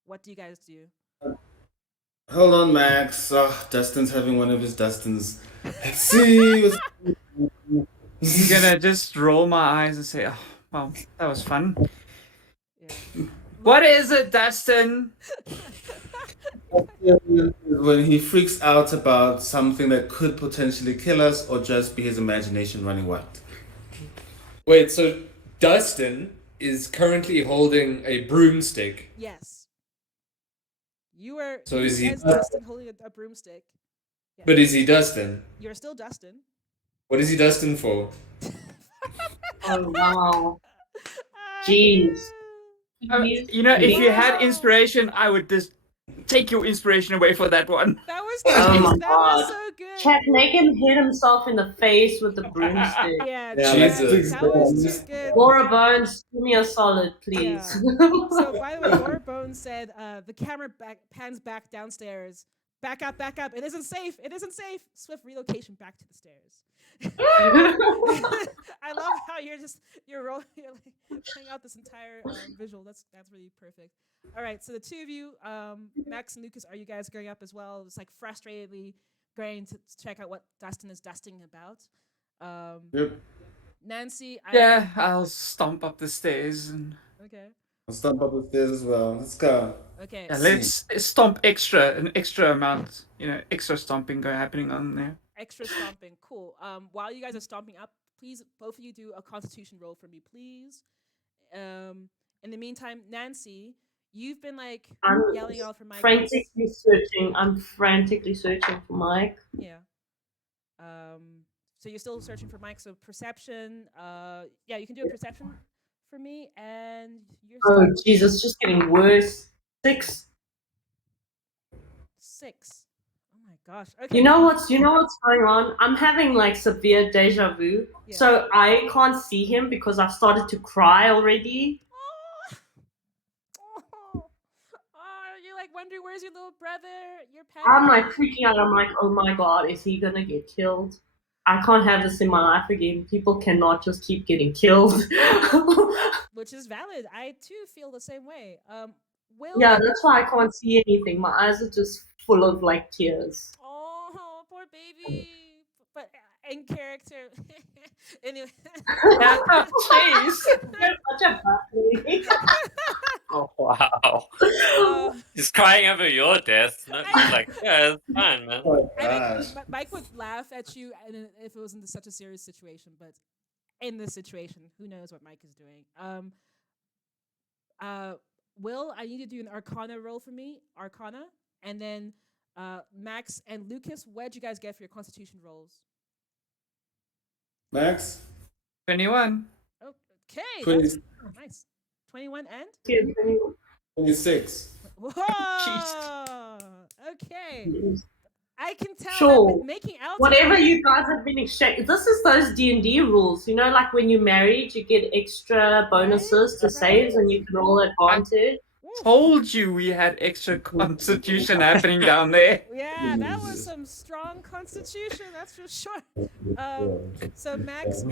What do you guys do? Hold on, Max. Oh, Dustin's having one of his Dustins. Let's see. I'm gonna just roll my eyes and say, "Oh, well, that was fun." Yeah. What is it, Dustin? When he freaks out about something that could potentially kill us or just be his imagination running wild. Wait, so Dustin is currently holding a broomstick. Yes. You are. So is he? As Dustin holding a broomstick. Yeah. But is he Dustin? You're still Dustin. What is he Dustin for? Oh, wow. Jeez. If you had inspiration, I would just take your inspiration away for that one. That was Oh my that God. was so good. Chat, make him hit himself in the face with the broomstick. Yeah, Jesus. that was too good. Laura Bones, give me a solid, please. So, by the way, Laura Bones said the camera pans back downstairs. Back up. It isn't safe. Swift relocation back to the stairs. I love how you're playing out this entire visual. That's really perfect. All right, so the two of you, Max and Lucas, are you guys going up as well? It's like frustratedly going to check out what Dustin is dusting about. Yep. Nancy, I'll stomp up the stairs and. Okay. I'll stomp up the stairs as well. Let's go. Okay. Yeah, let's stomp an extra amount, extra stomping happening on there. Extra stomping, cool. While you guys are stomping up, please, both of you do a Constitution roll for me, please. In the meantime, Nancy, you've been yelling out for Mike. I'm frantically searching for Mike. Yeah. So you're still searching for Mike. So perception. Yeah, you can do a perception for me, and you're. Oh Jesus, just getting worse. 6. 6. Oh my gosh. Okay. You know what's going on? I'm having like severe deja vu. Yeah. So I can't see him because I've started to cry already. Oh, you're like wondering where's your little brother? You're I'm like panicking. freaking out. I'm like, oh my god, is he gonna get killed? I can't have this in my life again. People cannot just keep getting killed. Which is valid. I too feel the same way. Will. Yeah, that's why I can't see anything. My eyes are just full of like tears. Oh, poor baby. But in character. Anyway. Jeez. You're such a buckley. Oh wow. Uh, He's crying over your death. Not like, yeah, it's fine, man. Oh, I gosh. think Mike would laugh at you if it wasn't such a serious situation, but in this situation, who knows what Mike is doing. Will, I need you to do an Arcana roll for me, Arcana, and then Max and Lucas, what'd you guys get for your Constitution rolls? Max? 21. Okay, 20. that's nice. 21 and? 26. Whoa! Okay, I can tell Sure. that making out. Whatever you guys have been exchanging. This is those D&D rules. You know, like when you're married, you get extra bonuses to Right. saves and you can roll advantage. Told you we had extra constitution happening down there. Yeah, that was some strong constitution, that's for sure. So Max,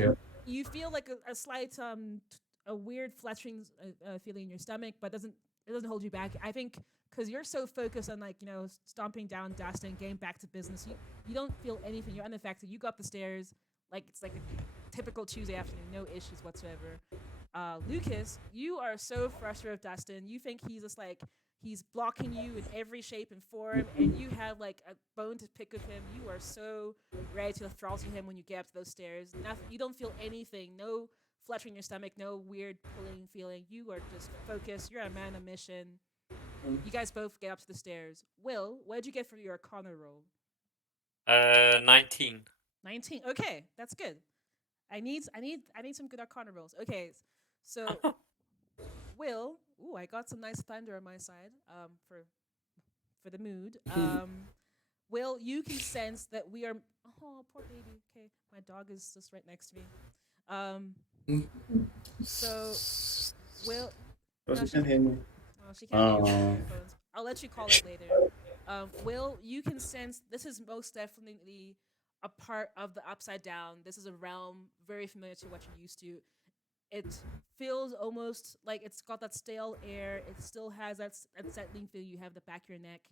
you feel like a slight a weird fletching feeling in your stomach, but it doesn't hold you back. I think because you're so focused on like stomping down dust and getting back to business, you don't feel anything. You're unaffected. You go up the stairs like it's like a typical Tuesday afternoon, no issues whatsoever. Lucas, you are so frustrated with Dustin. You think he's just like he's blocking you in every shape and form, and you have like a bone to pick with him. You are so ready to throttle him when you get up to those stairs. Nothing, you don't feel anything. No fluttering in your stomach. No weird pulling feeling. You are just focused. You're a man on mission. You guys both get up to the stairs. Will, what did you get for your Arcana roll? 19. 19. Okay, that's good. I need some good Arcana rolls. Okay, so Will, ooh, I got some nice thunder on my side. For the mood. Will, you can sense that we are. Oh, poor baby. Okay, my dog is just right next to me. So, Will. Oh, No, she can't hear me. Oh, she can't hear you with Oh. her headphones. I'll let you call it later. Will, you can sense this is most definitely a part of the Upside Down. This is a realm very familiar to what you're used to. It feels almost like it's got that stale air. It still has that settling feel you have at the back of your neck.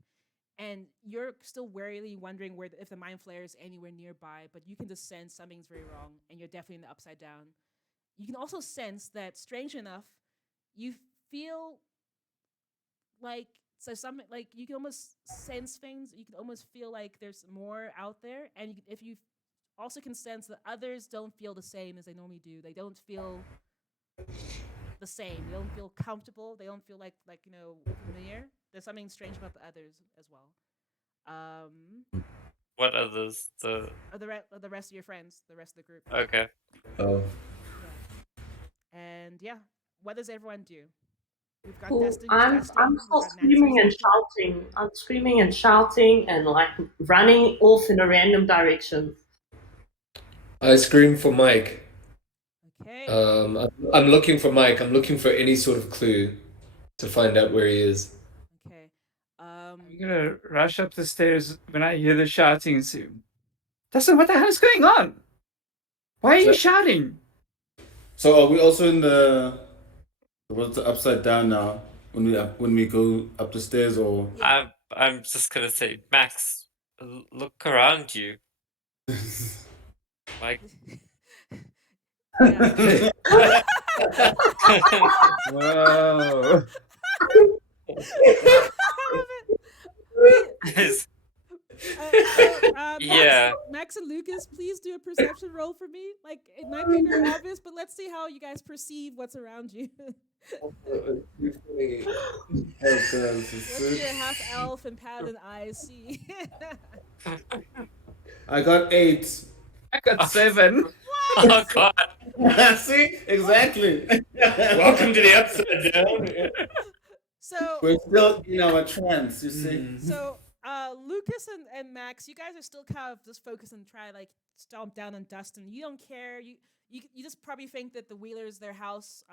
And you're still warily wondering if the mind flare is anywhere nearby, but you can just sense something's very wrong, and you're definitely in the Upside Down. You can also sense that, strange enough, you feel like something like you can almost sense things. You can almost feel like there's more out there, and if you also can sense that others don't feel the same as they normally do. They don't feel the same. They don't feel comfortable. They don't feel like familiar. There's something strange about the others as well. What others? The The rest of your friends, the rest of the group. okay. Oh. Yeah. And yeah, what does everyone do? We've got Cool. Dustin. I'm still screaming and shouting. I'm screaming and shouting and like running off in a random direction. I scream for Mike. Okay. I'm looking for Mike. I'm looking for any sort of clue to find out where he is. Okay. I'm gonna rush up the stairs when I hear the shouting and say, Dustin, what the hell is going on? Why are you shouting? So are we also in what's the Upside Down now? When we go up the stairs, or I'm just gonna say, Max, look around you. Like, Yeah. Whoa. yeah. Max and Lucas, please do a perception roll for me. Like, it might be very obvious, but let's see how you guys perceive what's around you. What's your half elf and paladin eyes see? I got 8. I got 7. Oh God. See, exactly. Welcome to the Upside Down. So, We're still in our trance, you see. so Lucas and Max, you guys are still kind of just focused on try like stomp down on Dustin. You don't care. You just probably think that the Wheelers, their house,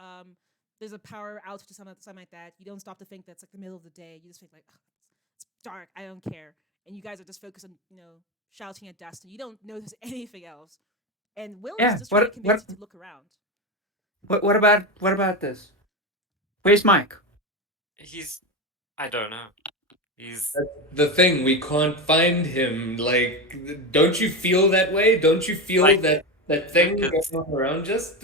there's a power outage or something like that. You don't stop to think that's like the middle of the day. You just think like, it's dark. I don't care. And you guys are just focused on shouting at Dustin. You don't notice anything else. And Will is just trying to convince you to look around. What about this? Where's Mike? I don't know. He's The thing, we can't find him. Like, don't you feel that way? Don't you feel Like, that thing Lucas. going on around? Just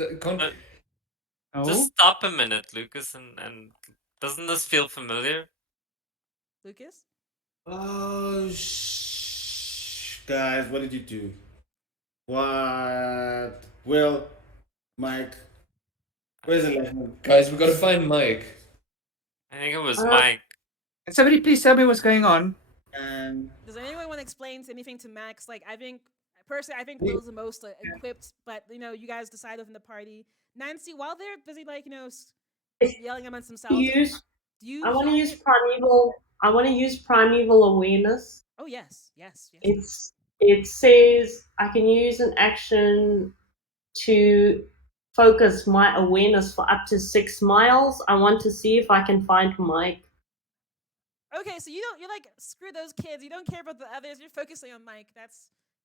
Just stop a minute, Lucas, and doesn't this feel familiar? Lucas? Oh, guys, what did you do? What? Will, Mike, where's the left one? guys, we gotta find Mike. I think it was Mike. Can somebody please tell me what's going on? And Does anyone want to explain anything to Max? Like, I think Will's the most equipped, but you guys decide within the party. Nancy, while they're busy, like yelling amongst themselves, I want to use primeval. I want to use primeval awareness. Oh yes. It says I can use an action to focus my awareness for up to 6 miles. I want to see if I can find Mike. Okay, so you're like, screw those kids. You don't care about the others. You're focusing on Mike.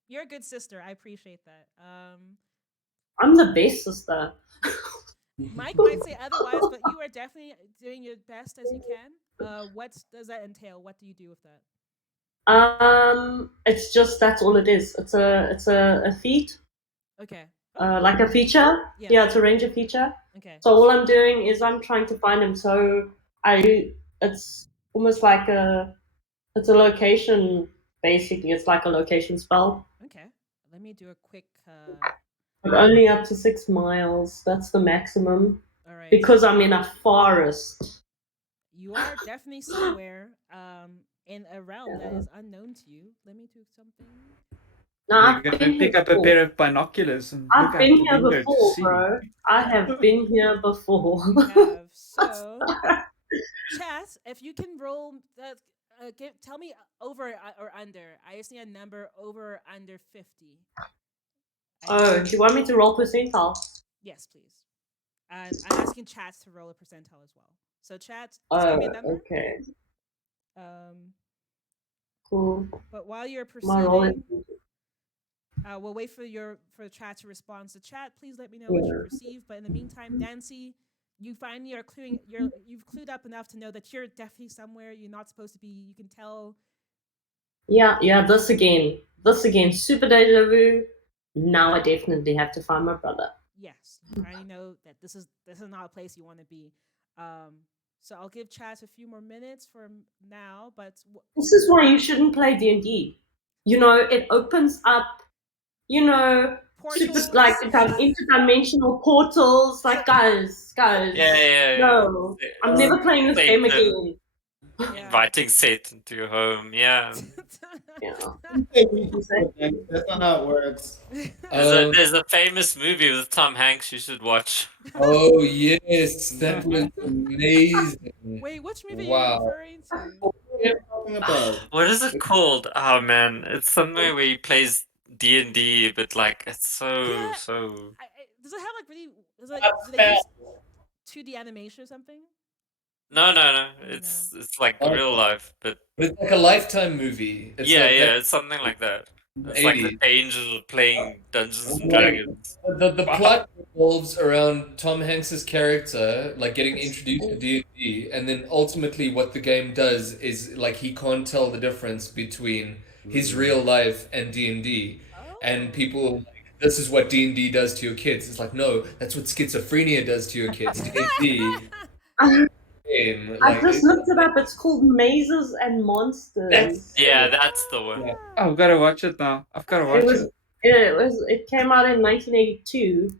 You're a good sister. I appreciate that. I'm the best sister. Mike might say otherwise, but you are definitely doing your best as you can. What does that entail? What do you do with that? It's just that's all it is. It's a feat. Okay. Like a feature. Yeah, it's a ranger feature. Okay. So all I'm doing is I'm trying to find him. So it's almost like it's a location. Basically, it's like a location spell. Okay. Let me do a quick. But only up to 6 miles. That's the maximum. All right. Because I'm in a forest. You are definitely somewhere in a realm that is unknown to you. Let me do something. No, You're gonna pick up a pair of binoculars and I've look out been the here window to before, see. bro. I have been here before. You have. So, chat, if you can roll, tell me over or under. I just need a number over or under 50. Oh, do you want me to roll percentile? Yes, please. And I'm asking chat to roll a percentile as well. So, chat, just give me a number. Okay. Cool. But while you're My roll perceiving, we'll wait for the chat to respond. So, chat, please let me know what you perceive. But in the meantime, Nancy, you finally you've clued up enough to know that you're definitely somewhere you're not supposed to be. You can tell. Yeah, this again. Super deja vu. Now I definitely have to find my brother. Yes, you finally know that this is not a place you want to be. So I'll give chat a few more minutes from now. But this is why you shouldn't play D&D. It opens up. Super, like interdimensional portals. Like guys. Yeah. No, I'm never playing this game again. Inviting Satan to your home, yeah. That's not how it works. There's a famous movie with Tom Hanks you should watch. Oh yes, that was amazing. Wait, which movie are you referring to? What is it called? Oh man, it's somewhere where he plays D&D, but like it's so. Does it have like really? Do they use 2D animation or something? No. It's like real life, but it's like a Lifetime movie. It's it's something like that. It's 80s. like the dangers of playing Dungeons and Dragons. The plot revolves around Tom Hanks's character, like getting introduced to D&D, and then ultimately what the game does is like he can't tell the difference between his real life and D&D, and people like, this is what D&D does to your kids. It's like, no, that's what schizophrenia does to your kids. D&D. I just looked it up. It's called Mazes and Monsters. That's the one. Oh, I've got to watch it now. I've got to watch it. It came out in 1982.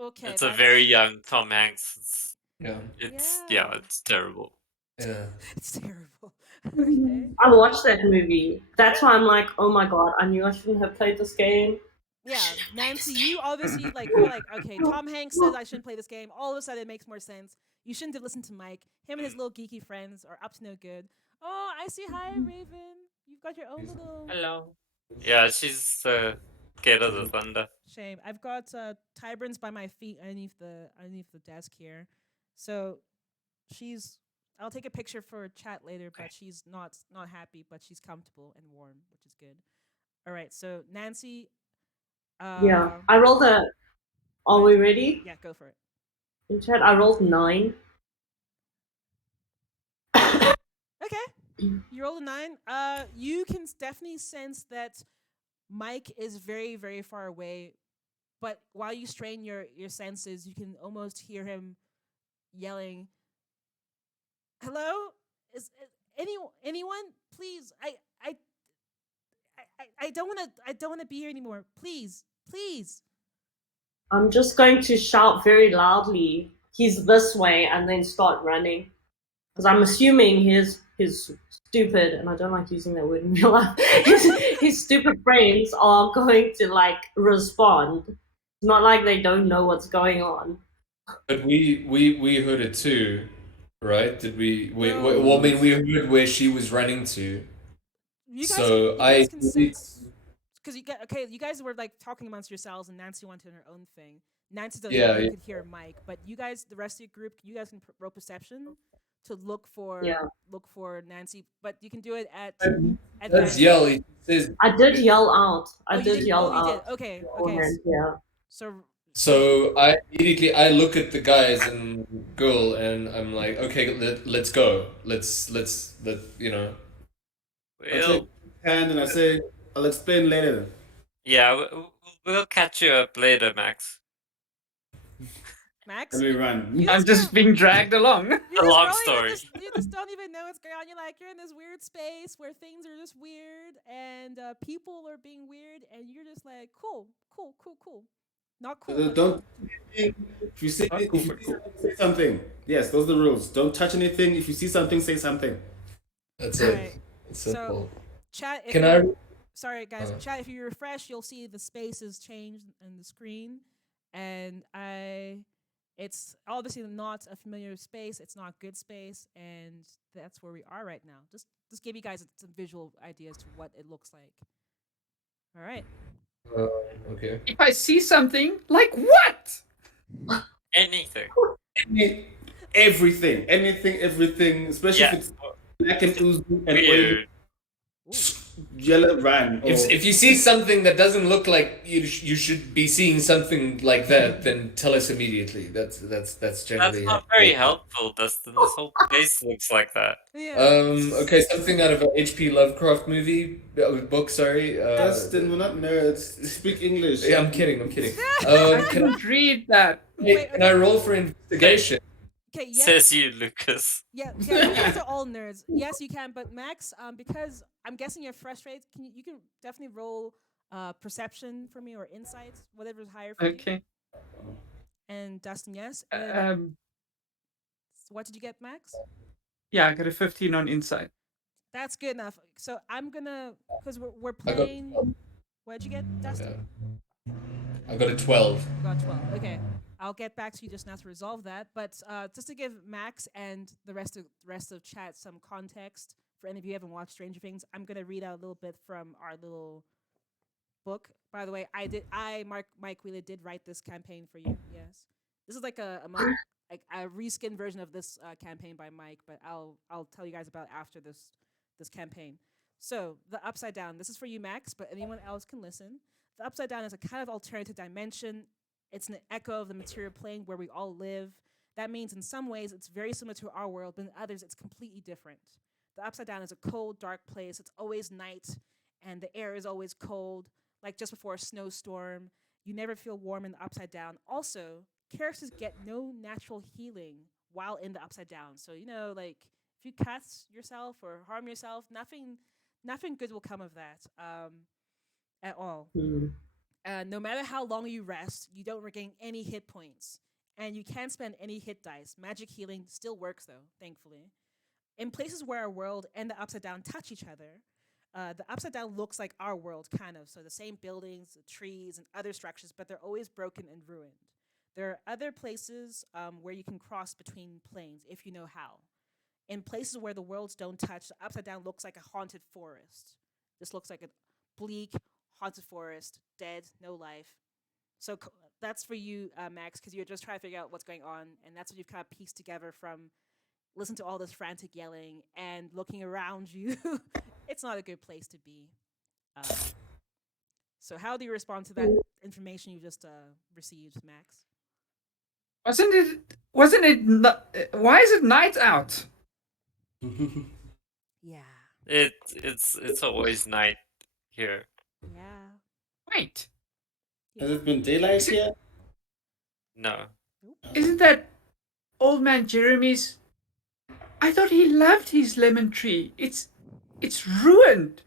Okay. It's a very young Tom Hanks. It's terrible. Yeah. It's terrible. Okay. I watched that movie. That's why I'm like, oh my god, I knew I shouldn't have played this game. Yeah, Nancy, you obviously you're like, okay, Tom Hanks says I shouldn't play this game. All of a sudden, it makes more sense. You shouldn't have listened to Mike. Him and his little geeky friends are up to no good. Oh, I see. Hi, Raven. You've got your own little Hello. Yeah, she's scared of the thunder. shame. I've got Tyburns by my feet underneath the desk here. So she's. I'll take a picture for chat later, but she's not happy, but she's comfortable and warm, which is good. All right, so Nancy. Yeah, I rolled a. Are we ready? Yeah, go for it. In chat, I rolled 9. Okay, you rolled a 9. You can definitely sense that Mike is very, very far away, but while you strain your senses, you can almost hear him yelling, "Hello, is anyone? Please, I don't want to be here anymore. Please, please." I'm just going to shout very loudly, "He's this way," and then start running. Because I'm assuming his stupid, and I don't like using that word in real life, his stupid brains are going to like respond. It's not like they don't know what's going on. But we heard it too, right? Did we? No. Well, I mean, we heard where she was running to. You guys, So you guys can we- sense because you guys were like talking amongst yourselves, and Nancy went on her own thing. Nancy doesn't know you could hear Mike, but you guys, the rest of your group, you guys can roll perception to look for Nancy, but you can do it at Let's yell. He says. I did yell out. I did yell you out. did. Okay. beforehand, Yeah. So I immediately look at the guys and girl and I'm like, okay, let's go. Let's you know. I take his hand and I say, I'll explain later. Yeah, we'll catch you up later, Max. Max, Let me run. I'm just being dragged along. you're A just long rolling, story. you just don't even know what's going on. You're like, you're in this weird space where things are just weird and people are being weird, and you're just like, cool. Not cool. but Don't. If you see, Not cool, if you but see cool. something, say something. Yes, those are the rules. Don't touch anything. If you see something, say something. That's All it. right. It's So, simple. Chat. If Can you- I? Sorry, guys. Chat. If you refresh, you'll see the spaces change in the screen, and it's obviously not a familiar space. It's not good space, and that's where we are right now. Just give you guys some visual ideas to what it looks like. All right. Okay. If I see something, like what? Anything. Everything, anything, everything, especially Yeah. if it's black and oozy and oily, Weird. yellow run. If you see something that doesn't look like you should be seeing something like that, then tell us immediately. That's generally. That's not very helpful, Dustin. This whole place looks like that. Yeah. Okay, something out of an H.P. Lovecraft movie book. Sorry. Dustin, we're not nerds. Speak English. Yeah, I'm kidding. I can't read that. Can I roll for investigation? Okay. Yes. Says you, Lucas. Yeah, you guys are all nerds. Yes, you can, but Max, because I'm guessing you're frustrated, you can definitely roll perception for me or insights, whatever's higher for you. Okay. And Dustin, yes. And so what did you get, Max? Yeah, I got a 15 on insight. That's good enough. So I'm gonna, because we're playing. What did you get, Dustin? I got a 12. You got 12. Okay. I'll get back to you just now to resolve that. But just to give Max and the rest of chat some context, for any of you who haven't watched Stranger Things, I'm gonna read out a little bit from our little book. By the way, Mike Wheeler did write this campaign for you. Yes, this is like a reskin version of this campaign by Mike, but I'll tell you guys about after this campaign. So the Upside Down. This is for you, Max, but anyone else can listen. The Upside Down is a kind of alternative dimension. It's an echo of the material plane where we all live. That means in some ways it's very similar to our world, but in others it's completely different. The Upside Down is a cold, dark place. It's always night, and the air is always cold, like just before a snowstorm. You never feel warm in the Upside Down. Also, characters get no natural healing while in the Upside Down. So, like if you cut yourself or harm yourself, nothing good will come of that at all. No matter how long you rest, you don't regain any hit points. And you can't spend any hit dice. Magic healing still works, though, thankfully. In places where our world and the Upside Down touch each other, the Upside Down looks like our world, kind of. So the same buildings, the trees, and other structures, but they're always broken and ruined. There are other places where you can cross between planes, if you know how. in places where the worlds don't touch, the upside down looks like a haunted forest. This looks like a bleak, haunted forest, dead, no life. So that's for you, Max, because you're just trying to figure out what's going on, and that's what you've kind of pieced together from listen to all this frantic yelling and looking around you. It's not a good place to be. So how do you respond to that information you just received, Max? Wasn't it? Why is it night out? Yeah. It's always night here. Yeah. Wait, Has it been daylight yet? No. isn't that old man Jeremy's? I thought he loved his lemon tree. It's ruined.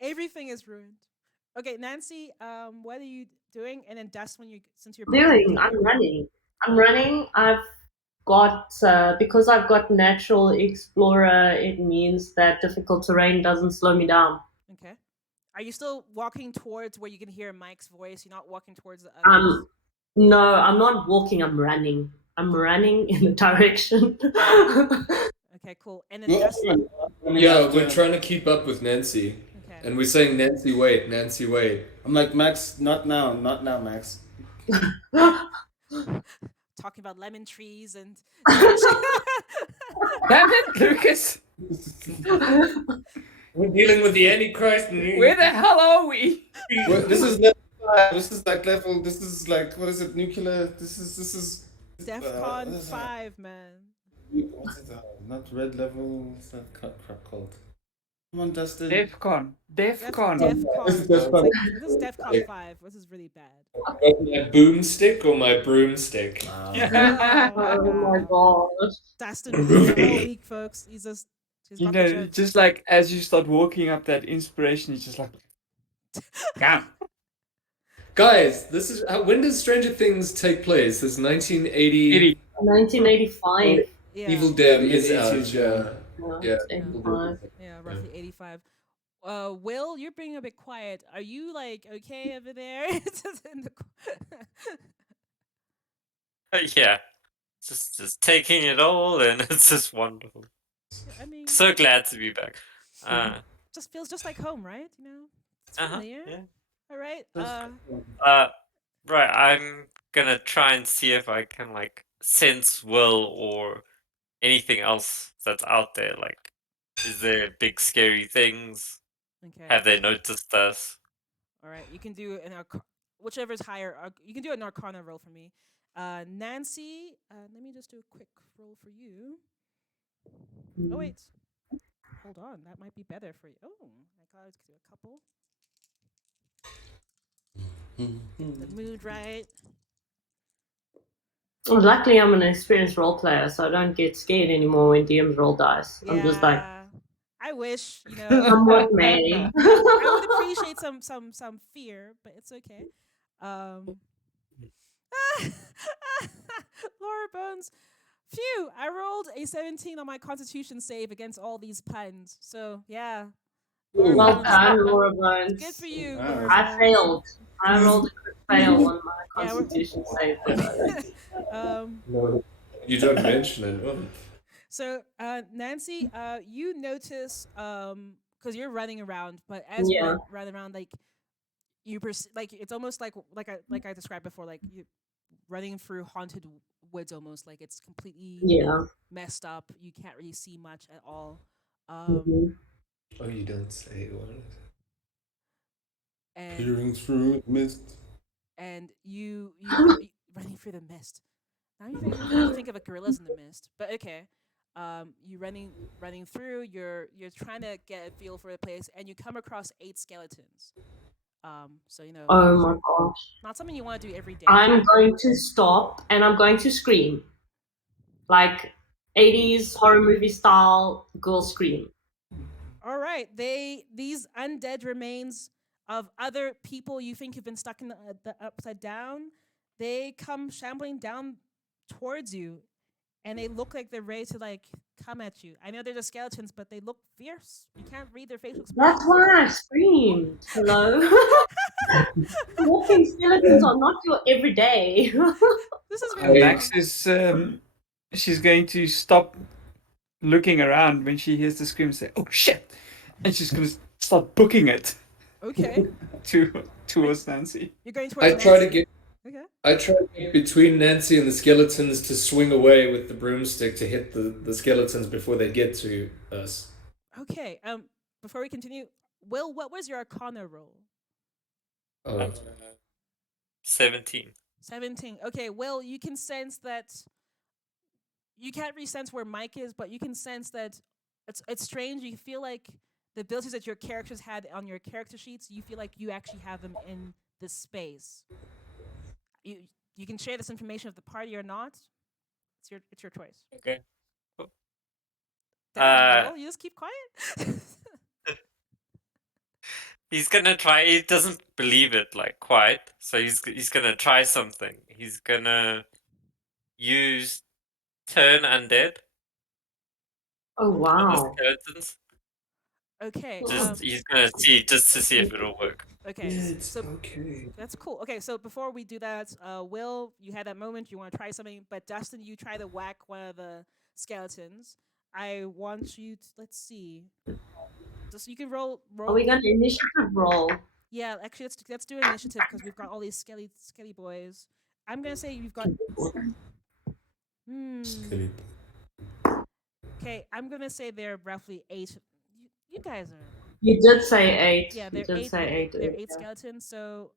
Everything is ruined. Okay, Nancy, what are you doing? And then Dust, since you're I'm running. I've got because I've got natural explorer. It means that difficult terrain doesn't slow me down. Okay. Are you still walking towards where you can hear Mike's voice? You're not walking towards the others? No, I'm not walking. I'm running. I'm running in the direction. Okay, cool. And then Dustin. Yeah, we're trying to keep up with Nancy. Okay. And we're saying, Nancy, wait, Nancy, wait. I'm like, Max, not now, Max. Talking about lemon trees and. Damn it, Lucas! We're dealing with the Antichrist. Where the hell are we? This is level 5. This is like level. This is like, what is it? Nuclear. This is. DEFCON 5, man. What's it? Not red level. What's that crap called? Come on, Dustin. DEFCON. DEFCON. This is DEFCON. This is DEFCON 5. This is really bad. My boomstick or my broomstick? Oh my gosh. Dustin is all weak, folks. He's got the joke. Just like as you start walking up that inspiration, it's just like, damn. Guys, this is when does Stranger Things take place? This 1980. 1985. Yeah. Evil Dead is 80s, out. Yeah. It's 85. Yeah, roughly 85. Will, you're being a bit quiet. Are you like okay over there? Yeah. Just taking it all in. It's just wonderful. I mean, So glad to be back. just feels just like home, right? You know, it's Uh-huh, familiar. yeah. All right. Right, I'm gonna try and see if I can like sense Will or anything else that's out there. Like, is there big scary things? Okay. Have they noticed us? All right. You can do whichever is higher. You can do an Arcana roll for me. Nancy, let me just do a quick roll for you. Oh wait, hold on. That might be better for you. Oh, I gotta do a couple. Get the mood right. Well, luckily, I'm an experienced role player, so I don't get scared anymore when DMs roll dice. Yeah, I'm just like, I wish, you know. I'm what may. I would appreciate some fear, but it's okay. Laura Bones. Phew! I rolled a 17 on my Constitution save against all these puns. So yeah. Laura Well Bones, done, Laura Bones. good for you. Wow. Laura I Bones. failed. I rolled a crit fail on my Yeah, we're- Constitution save. No, you don't mention it. Oh. So Nancy, you notice because you're running around, but as Yeah. you run around, like you like it's almost like I described before, like you running through haunted woods, almost like it's completely Yeah. messed up. You can't really see much at all. Mhm. Oh, you don't say what? And Peering through mist. and you running through the mist. Now you think of a gorillas in the mist, but okay. You running through. You're trying to get a feel for the place, and you come across 8 skeletons. So you know, Oh my gosh. not something you want to do every day. I'm going to stop and I'm going to scream. Like 80s horror movie style girl scream. All right, these undead remains of other people you think have been stuck in the upside down. They come shambling down towards you, and they look like they're ready to like come at you. I know they're just skeletons, but they look fierce. You can't read their facial expressions. That's why I screamed. Hello? Walking skeletons are not your everyday. This is really Max she's going to stop looking around when she hears the scream and say, "Oh shit!" And she's going to start booking it Okay. towards Nancy. You're going towards I try to Nancy. get Okay. I try to get between Nancy and the skeletons to swing away with the broomstick to hit the skeletons before they get to us. Okay. Before we continue, Will, what was your Arcana roll? Oh. 17. 17. Okay, Will, you can sense that. You can't really sense where Mike is, but you can sense that it's strange. You feel like the abilities that your characters had on your character sheets, you feel like you actually have them in this space. You can share this information with the party or not. It's your choice. Okay. Cool. Damn, Will, you just keep quiet. He's gonna try. He doesn't believe it like quite, so he's gonna try something. He's gonna use turn undead Oh on the wow. skeletons. Okay. He's gonna see just to see if it'll work. Okay. It's So okay. that's cool. Okay, so before we do that, Will, you had that moment. You want to try something, but Dustin, you try to whack one of the skeletons. I want you to let's see. Just you can roll. Are we gonna initiative roll? Yeah, actually, let's do initiative because we've got all these skelly boys. I'm gonna say you've got. Skelly. Okay, I'm gonna say they're roughly 8. You guys are. You did say 8. Yeah, you they're did 8. say 8. They're 8 skeletons. So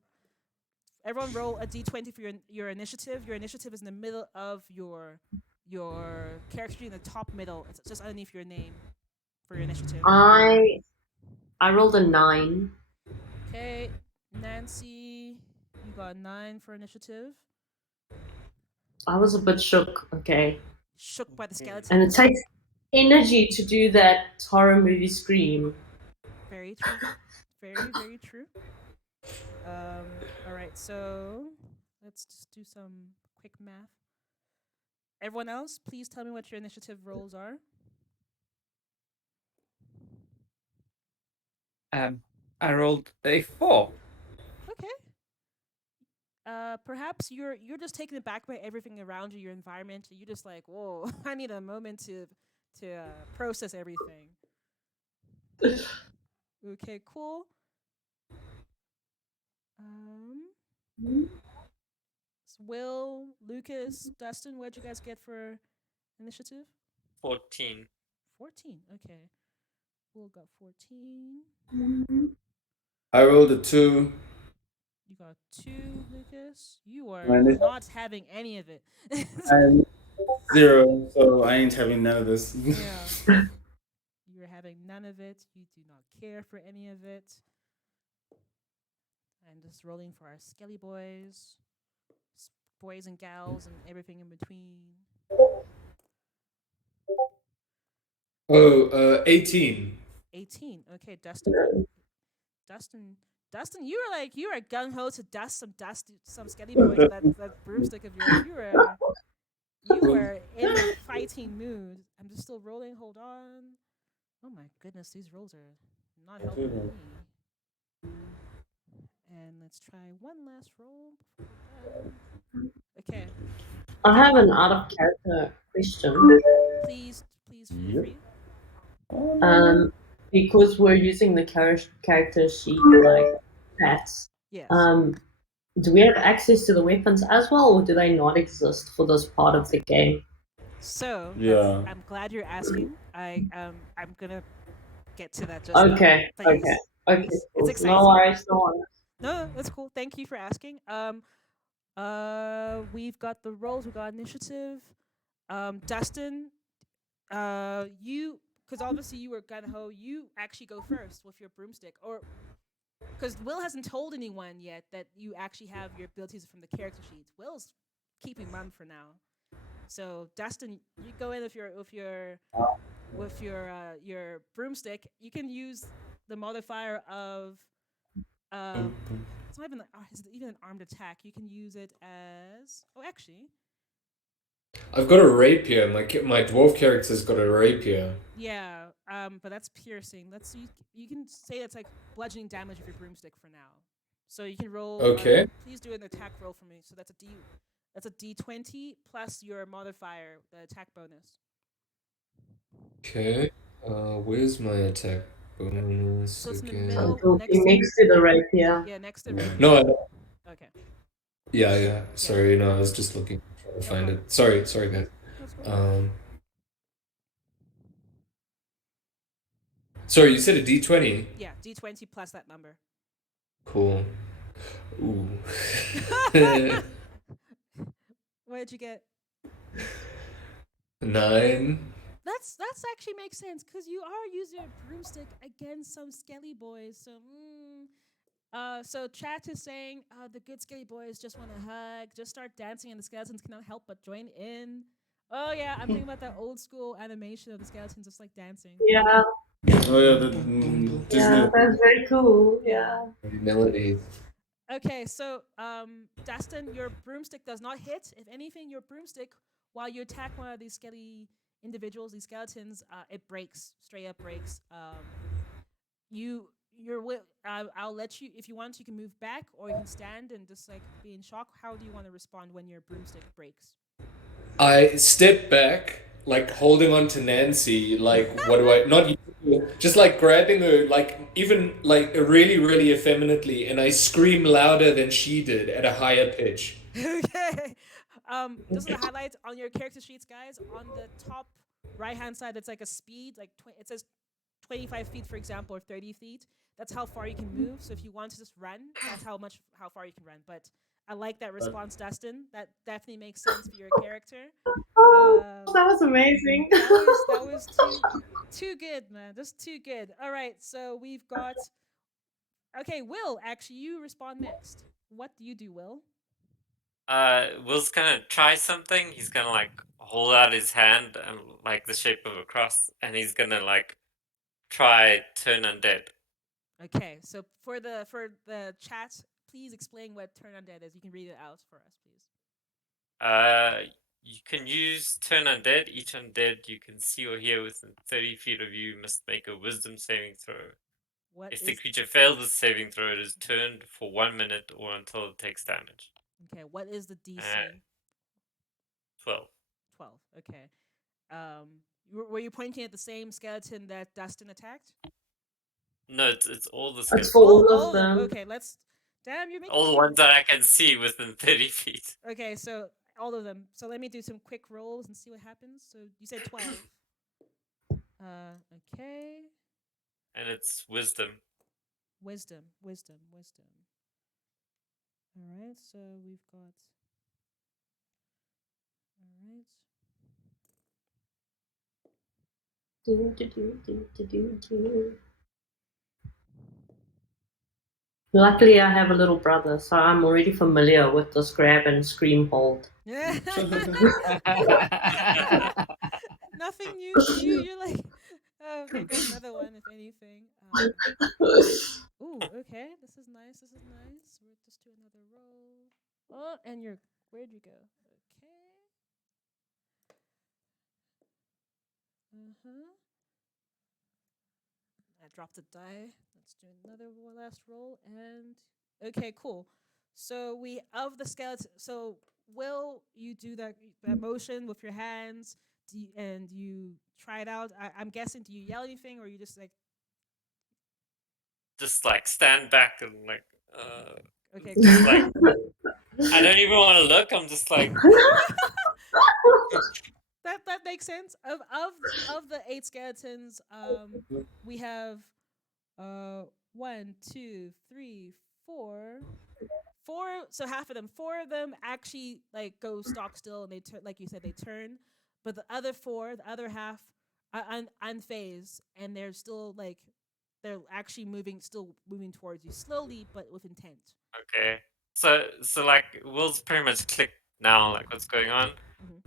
everyone roll a d20 for your initiative. Your initiative is in the middle of your character sheet in the top middle. It's just underneath your name for your initiative. I rolled a 9. Okay, Nancy, you got a 9 for initiative. I was a bit shook. Okay. Shook by the skeleton. And it takes energy to do that horror movie scream. Very true. Very, very true. All right, so let's just do some quick math. Everyone else, please tell me what your initiative rolls are. I rolled a 4. Okay. Perhaps you're just taken aback by everything around you, your environment. You're just like, whoa, I need a moment to process everything. Okay, cool. Will, Lucas, Dustin, what'd you guys get for initiative? 14. 14. Okay. Will got 14. I rolled a 2. You got 2, Lucas. You are Minus- not having any of it. I'm 0, so I ain't having none of this. Yeah. You're having none of it. You do not care for any of it. I'm just rolling for our skelly boys, boys and gals, and everything in between. 18. 18. Okay, Dustin. Dustin, you were gung ho to dust some skelly boys with that broomstick of yours. You were in a fighting mood. I'm just still rolling. Hold on. Oh my goodness, these rolls are not helping me. And let's try one last roll. Okay. I have an out of character question. Please feel free. Because we're using the character sheet like pets. Yes. Do we have access to the weapons as well, or do they not exist for this part of the game? So Yeah. I'm glad you're asking. I'm gonna get to that just Okay. now. Please. Okay. Please. Cool. It's exciting. No worries. No worries. No, that's cool. Thank you for asking. We've got the roles. We've got initiative. Dustin, you, because obviously you were gung ho. You actually go first with your broomstick, or because Will hasn't told anyone yet that you actually have your abilities from the character sheets. Will's keeping mum for now. So Dustin, you go in with your broomstick. You can use the modifier of it's not even is it even an armed attack. You can use it as actually. I've got a rapier. My dwarf character's got a rapier. Yeah, but that's piercing. You can say that's like bludgeoning damage with your broomstick for now. So you can roll. Okay. Please do an attack roll for me. So that's That's a d20 plus your modifier, the attack bonus. Okay. Where's my attack bonus So it's in the again? middle. So Next to, next to the rapier. yeah, next to rapier. No, Okay. yeah. Sorry, no, I was just looking, trying to find it. Sorry, guys. That's cool. Sorry, you said a D20. Yeah, d20 plus that number. Cool. Ooh. What did you get? 9. That's actually makes sense because you are using a broomstick against some skelly boys. So chat is saying the good skelly boys just want to hug, just start dancing, and the skeletons cannot help but join in. Oh yeah, I'm thinking about that old school animation of the skeletons just like dancing. Yeah. Oh yeah, Yeah, that's very cool. Yeah. Melodies. Okay, so Dustin, your broomstick does not hit. If anything, your broomstick, while you attack one of these skelly individuals, these skeletons, it breaks, straight up breaks. I'll let you, if you want, you can move back, or you can stand and just like be in shock. How do you want to respond when your broomstick breaks? I step back, like holding on to Nancy, like what do I not just like grabbing her, like even like really, really effeminately, and I scream louder than she did at a higher pitch. Okay. Just a highlight on your character sheets, guys. On the top right hand side, it's like a speed, like it says 25 feet, for example, or 30 feet. That's how far you can move. So if you want to just run, that's how far you can run. But I like that response, Dustin. That definitely makes sense for your character. That was amazing. That was too good, man. Just too good. All right, so we've got. Okay, Will. Actually, you respond next. What do you do, Will? Will's gonna try something. He's gonna like hold out his hand and like the shape of a cross, and he's gonna like try turn undead. Okay, so for the chat, please explain what turn undead is. You can read it out for us, please. You can use turn undead. Each undead you can see or hear within 30 feet of you must make a wisdom saving throw. What If is the creature fails the saving throw, it is turned for 1 minute or until it takes damage. okay? What is the DC? 12. 12. Okay. Were you pointing at the same skeleton that Dustin attacked? No, it's all the It's skeletons. for all of them. Okay, let's. Damn, you're making All the me- ones that I can see within 30 feet. Okay, so all of them. So let me do some quick rolls and see what happens. So you said 12. Okay. And it's wisdom. Wisdom. All right, so we've got. All right. Luckily, I have a little brother, so I'm already familiar with this grab and scream hold. Yeah. Nothing new to you. You're like, okay, got another one, if anything. Ooh, okay. This is nice. We'll just do another roll. Oh, and where'd you go? Okay. I dropped a die. Let's do another last roll. And okay, cool. So of the skeleton. So will you do that motion with your hands? And you try it out? I'm guessing. Do you yell anything, or you just like? Just like stand back and like. Okay. Just like. I don't even want to look. I'm just like. That makes sense. Of the 8 skeletons, we have 1, 2, 3, 4. 4. So half of them. 4 of them actually like go stock still, and they turn, like you said, they turn. But the other 4, the other half, are unfazed, and they're still like they're actually moving towards you slowly, but with intent. Okay. So like Will's pretty much clicked now, like what's going on,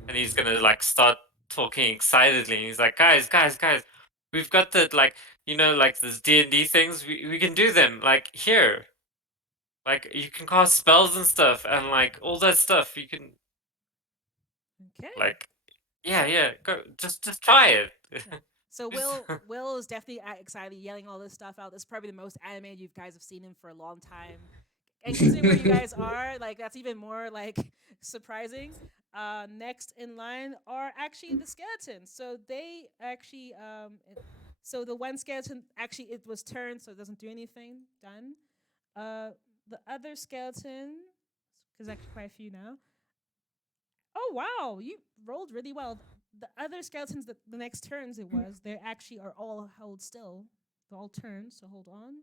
and he's gonna like start talking excitedly. And he's like, guys, we've got the like like these D&D things. We can do them like here. Like you can cast spells and stuff, and like all that stuff. You can Okay. like yeah go just try it. So Will is definitely excited, yelling all this stuff out. This is probably the most animated you guys have seen him for a long time. and considering where you guys are, like that's even more like surprising. Next in line are actually the skeletons. So they actually so the one skeleton actually it was turned, so it doesn't do anything. Done. The other skeleton, there's actually quite a few now. Oh wow, you rolled really well. The other skeletons that the next turns it was, they actually are all held still. They're all turned, so hold on.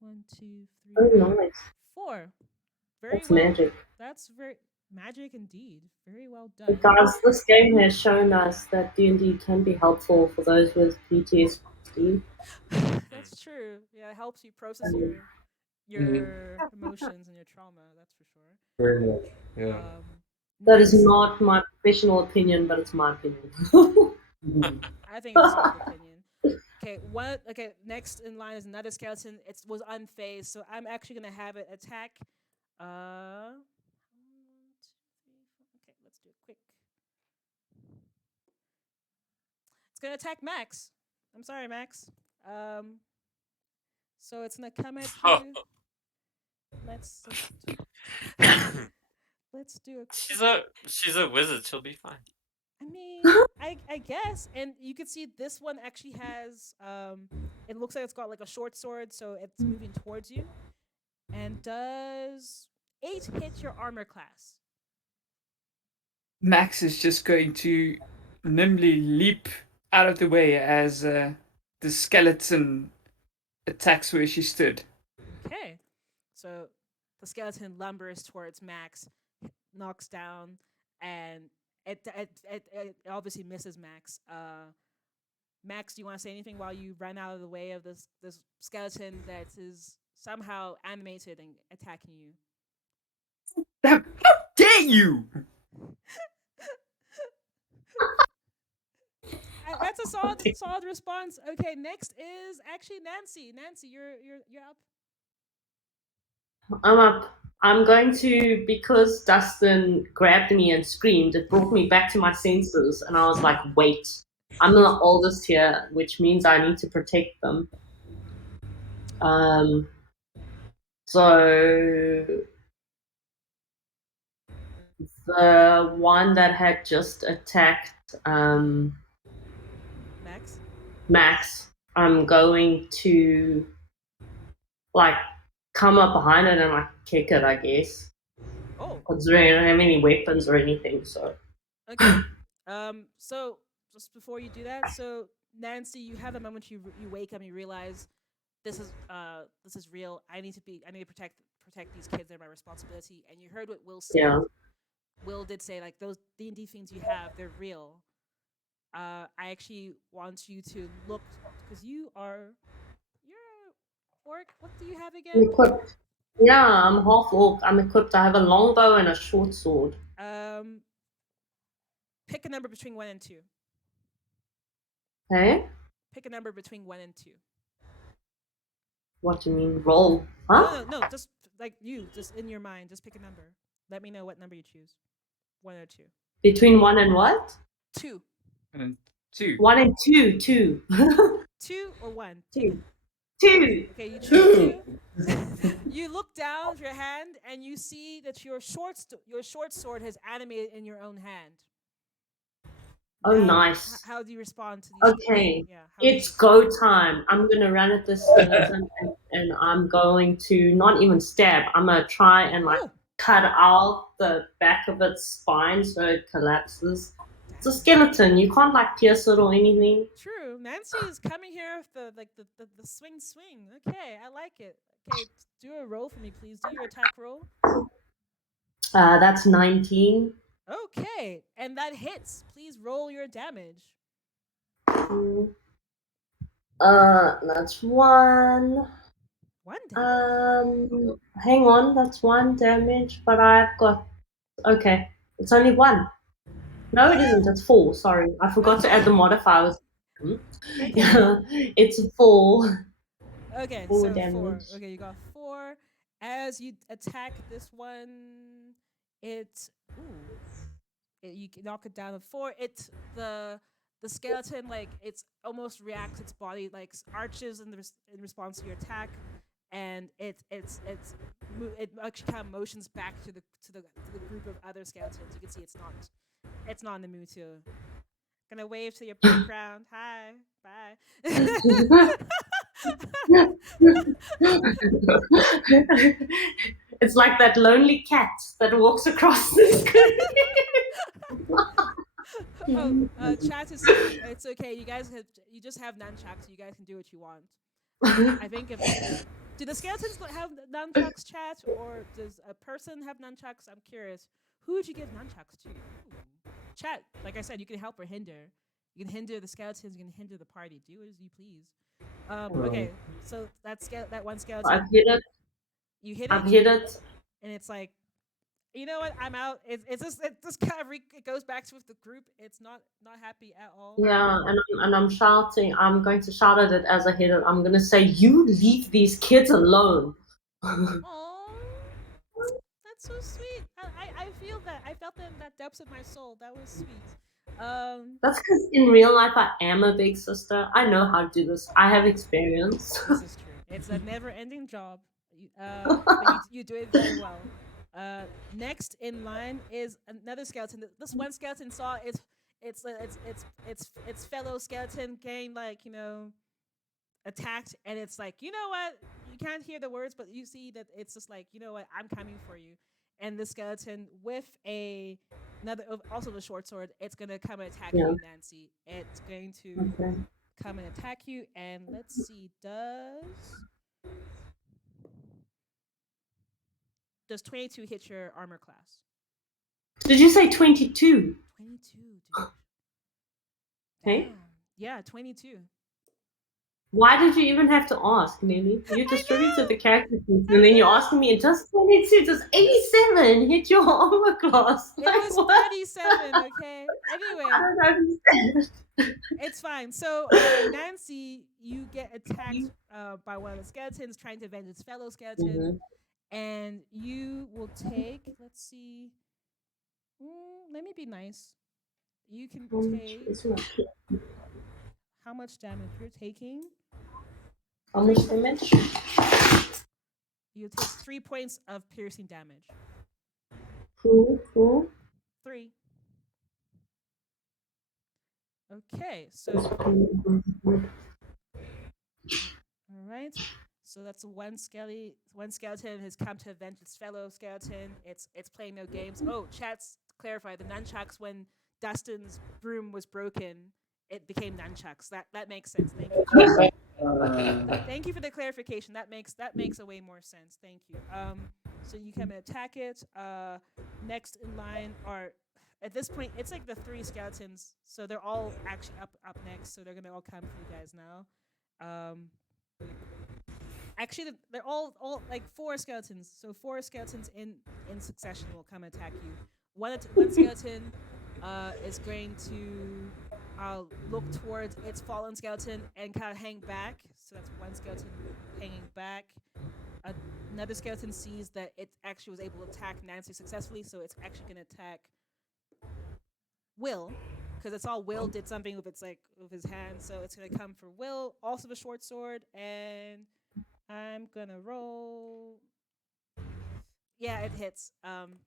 1, 2, Oh, 3, nice. 4. Very That's well. magic. That's very magic indeed. Very well done. Guys, this game has shown us that D&D can be helpful for those with PTSD. That's true. Yeah, it helps you process Um, your emotions and your trauma. That's for sure. Very much. Yeah. That is Next, not my professional opinion, but it's my opinion. I think it's a solid opinion. Okay, okay, next in line is another skeleton. It was unfazed, so I'm actually gonna have it attack. 1, 2, 3, 4. Okay, let's do it quick. It's gonna attack Max. I'm sorry, Max. So it's gonna come at you. Let's let's do a quick. she's a wizard. She'll be fine. I mean, I guess, and you can see this one actually has it looks like it's got like a short sword, so it's moving towards you, and does 8 hit your armor class. Max is just going to nimbly leap out of the way as the skeleton attacks where she stood. Okay, so the skeleton lumbers towards Max, knocks down, and it obviously misses Max. Max, do you want to say anything while you run out of the way of this skeleton that is somehow animated and attacking you? How dare you! That's a solid response. Okay, next is actually Nancy. Nancy, you're up. I'm up. I'm going to, because Dustin grabbed me and screamed, it brought me back to my senses, and I was like, wait, I'm the oldest here, which means I need to protect them. So the one that had just attacked Max, I'm going to like come up behind it and like kick it, I guess. Oh. Considering I don't have any weapons or anything, so. Okay. So just before you do that, so Nancy, you have a moment you wake up and you realize this is real. I need to protect these kids. They're my responsibility. And you heard what Will said. Yeah. Will did say like those D&D things you have, they're real. I actually want you to look because you're orc. What do you have again? I'm equipped. Yeah, I'm half orc. I'm equipped. I have a longbow and a short sword. Pick a number between 1 and 2. Hey? Pick a number between 1 and 2. What do you mean, roll? Huh? No, just like just in your mind, just pick a number. Let me know what number you choose. 1 or 2. Between 1 and what? 2. 1 and 2. 1 and 2. 2. 2 or 1? 2. 2. Okay, you choose 2. You look down your hand and you see that your short sword has animated in your own hand. Oh, Now, nice. How do you respond to these? Okay, Yeah, it's go time. I'm going to run at this skeleton and I'm going to not even stab. I'm going to try and like cut out the back of its spine so it collapses. It's a skeleton. You can't like pierce it or anything. True. Nancy is coming here with the swing. Okay, I like it. Okay, do a roll for me, please. Do your attack roll. That's 19. Okay, and that hits. Please roll your damage. That's 1. 1 damage. Hang on, that's 1 damage, but I've got. Okay, it's only 1. No, it isn't. It's 4. Sorry, I forgot to add the modifiers. Yeah, it's 4. Okay, 4 so damage. 4. Okay, you got 4. As you attack this one, you knock it down to 4. The skeleton, like, it's almost reacts, its body like arches in response to your attack, and it actually kind of motions back to the group of other skeletons. You can see it's not in the mood to. Gonna wave to your background. Hi, bye. It's like that lonely cat that walks across the screen. Chat is saying it's okay. You just have nunchucks. You guys can do what you want. I think do the skeletons have nunchucks, chat, or does a person have nunchucks? I'm curious. Who would you give nunchucks to? Ooh. Chat, like I said, you can help or hinder. You can hinder the skeletons. You can hinder the party. Do as you please. Okay, so that one skeleton. I've hit it. You hit it. I've hit it. And it's like, you know what? I'm out. It's just kind of it goes back to with the group. It's not happy at all. Yeah, and I'm shouting. I'm going to shout at it as I hit it. I'm going to say, "You leave these kids alone." Aww, that's so sweet. I feel that. I felt that in that depths of my soul. That was sweet. That's because in real life I am a big sister. I know how to do this. I have experience. This is true. It's a never-ending job. But you do it very well. Next in line is another skeleton. This one skeleton saw its fellow skeleton getting attacked, and it's like, you know what? You can't hear the words, but you see that it's just like, you know what? I'm coming for you. And the skeleton with also the short sword, it's gonna come and attack you, Nancy. It's going to come and attack you, and let's see, does 22 hit your armor class? Did you say 22? 22, dude. Hey? Yeah, 22. Why did you even have to ask, Nelly? You distributed the character sheets and then you're asking me, does 22, does 87 hit your armor class? It was 37, okay? Anyway. I don't understand. It's fine. So, Nancy, you get attacked by one of the skeletons trying to avenge its fellow skeleton. And you will take, let's see. Let me be nice. You can take. How much damage you're taking? How much damage? You take 3 points of piercing damage. Cool. 3. Okay, so. All right. So that's one skeleton has come to avenge its fellow skeleton. It's playing no games. Oh, chat's clarify the nunchucks when Dustin's broom was broken. It became nunchucks. That makes sense. Thank you. Thank you for the clarification. That makes a way more sense. Thank you. So you come and attack it. Next in line are, at this point, it's like the 3 skeletons. So they're all actually up next. So they're gonna all come for you guys now. Actually, they're all like 4 skeletons. So 4 skeletons in succession will come and attack you. One skeleton is going to look towards its fallen skeleton and kind of hang back. So that's one skeleton hanging back. Another skeleton sees that it actually was able to attack Nancy successfully, so it's actually going to attack Will, because it's all Will did something with his hand, so it's going to come for Will, also the short sword, and I'm going to roll. Yeah, it hits. I'm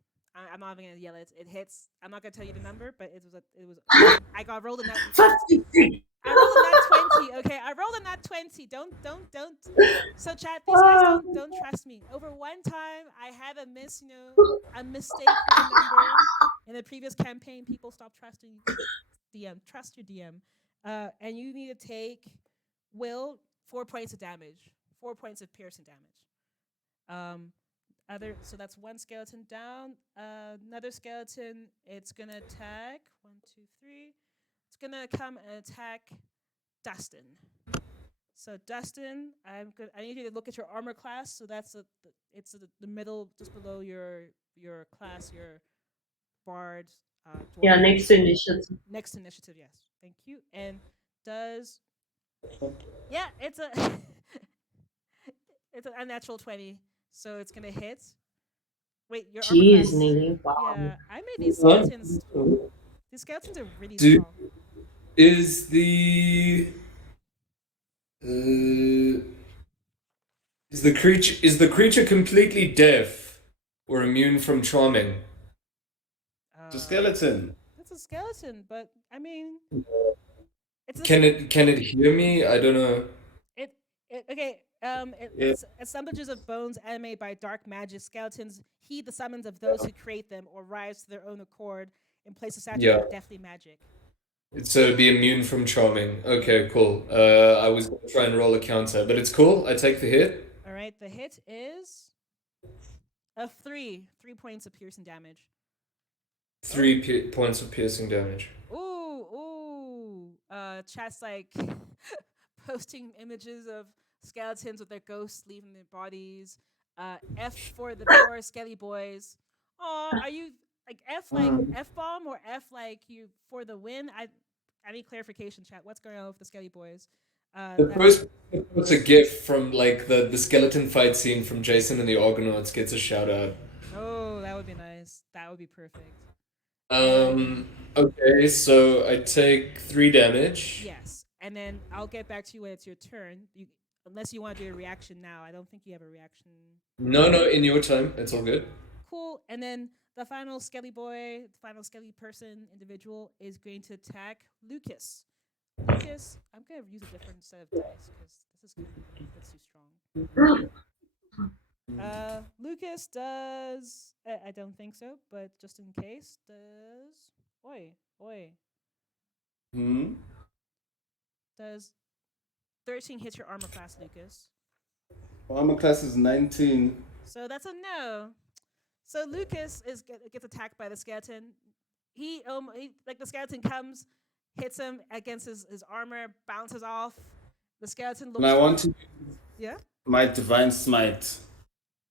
not even gonna yell it. It hits. I'm not gonna tell you the number, but it was. I rolled a nat. I rolled a nat 20. Okay, I rolled a nat 20. Don't. So chat, these guys don't trust me. Over one time, I had a mistake with the number in the previous campaign. People stopped trusting DM. Trust your DM. And you need to take Will 4 points of damage. 4 points of piercing damage. So that's one skeleton down. Another skeleton, it's gonna attack. 1, 2, 3. It's gonna come and attack Dustin. So Dustin, I need you to look at your armor class. So that's it's the middle, just below your class, your bard. Yeah, next to initiative. Next to initiative, yes. Thank you. And it's a it's an unnatural 20. So it's gonna hit. Wait, your armor class. Jeez, wow. Yeah, I made these skeletons. These skeletons are really strong. Is the Is the creature completely deaf or immune from charming? The skeleton. It's a skeleton, but I mean, it's a Can it hear me? I don't know. okay. Yeah. It's assemblages of bones animated by dark magic. Skeletons heed the summons of those who create them or rise to their own accord in place of saturated Yeah. with deathly magic. So be immune from charming. Okay, cool. I was gonna try and roll a counter, but it's cool. I take the hit. All right, the hit is a 3 points of piercing damage. 3 points of piercing damage. Ooh. Chat's like posting images of skeletons with their ghosts leaving their bodies. F for the poor skelly boys. Oh, are you like F bomb or F like you for the win? I need clarification, chat. What's going on with the skelly boys? The first puts a gif from like the skeleton fight scene from Jason and the Argonauts gets a shout out. Oh, that would be nice. That would be perfect. Okay, so I take 3 damage. Yes, and then I'll get back to you when it's your turn. Unless you want to do a reaction now, I don't think you have a reaction. No, in your time. It's all good. Cool. And then the final skelly boy, the final skelly person, individual is going to attack Lucas. Lucas, I'm going to use a different set of dice because this is that's too strong. Lucas does. I don't think so, but just in case, does. Oi. Does 13 hit your armor class, Lucas? Armor class is 19. So that's a no. So Lucas gets attacked by the skeleton. He like the skeleton comes, hits him against his armor, bounces off. The skeleton looks. And I want to use Yeah. my divine smite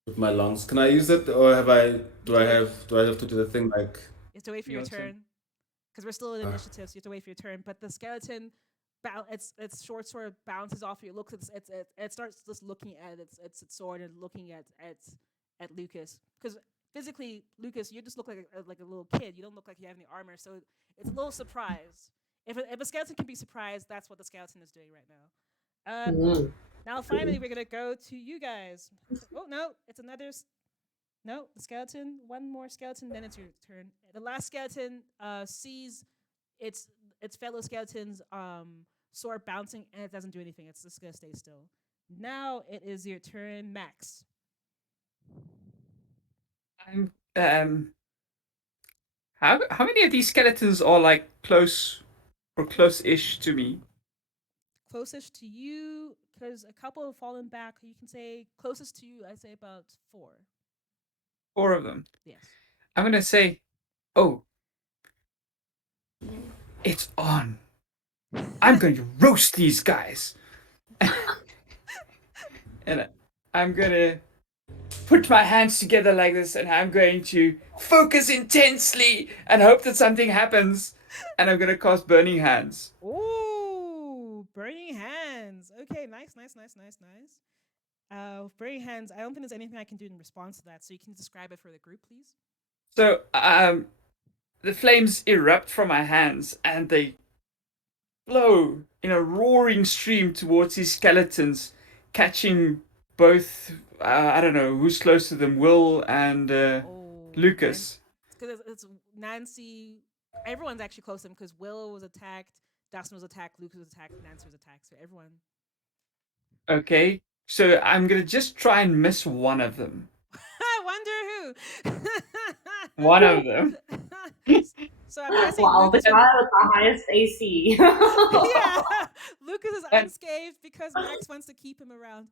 with my lungs. Can I use it, or do I have to do the thing like? You have to wait for your turn, because we're still in initiative, so you have to wait for your turn. But the skeleton, its short sword bounces off you. It starts just looking at its sword and looking at Lucas, because physically, Lucas, you just look like a little kid. You don't look like you have any armor, so it's a little surprised. If a skeleton can be surprised, that's what the skeleton is doing right now. Now, finally, we're gonna go to you guys. Oh no, it's another. No, the skeleton. One more skeleton, then it's your turn. The last skeleton sees its fellow skeleton's sword bouncing, and it doesn't do anything. It's just gonna stay still. Now it is your turn, Max. How many of these skeletons are like close or close-ish to me? Closest to you, because a couple have fallen back. You can say closest to you. I'd say about 4. 4 of them. Yes. I'm gonna say, oh, it's on. I'm going to roast these guys. And I'm gonna put my hands together like this, and I'm going to focus intensely and hope that something happens. And I'm gonna cast Burning Hands. Ooh, Burning Hands. Okay, nice. Burning Hands. I don't think there's anything I can do in response to that. So you can describe it for the group, please. So the flames erupt from my hands, and they flow in a roaring stream towards these skeletons, catching both. I don't know who's close to them, Will and Lucas. Because it's Nancy. Everyone's actually close to him because Will was attacked, Dustin was attacked, Lucas was attacked, Nancy was attacked. So everyone. Okay, so I'm gonna just try and miss one of them. I wonder who. One of them. So I'm guessing Wow, the Lucas. guy with the highest AC. Yeah, Lucas is unscathed because Max wants to keep him around.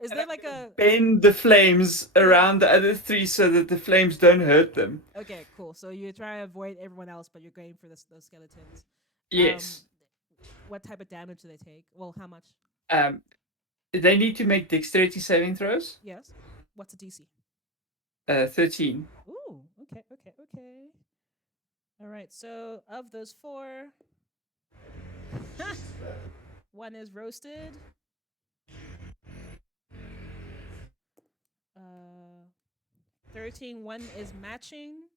Is there like a bend the flames around the other 3 so that the flames don't hurt them? Okay, cool. So you try to avoid everyone else, but you're going for those skeletons. Yes. What type of damage do they take? Well, how much? They need to make dexterity saving throws. Yes. What's the DC? 13. Ooh. Okay. All right. So of those 4, one is roasted. 13. One is matching.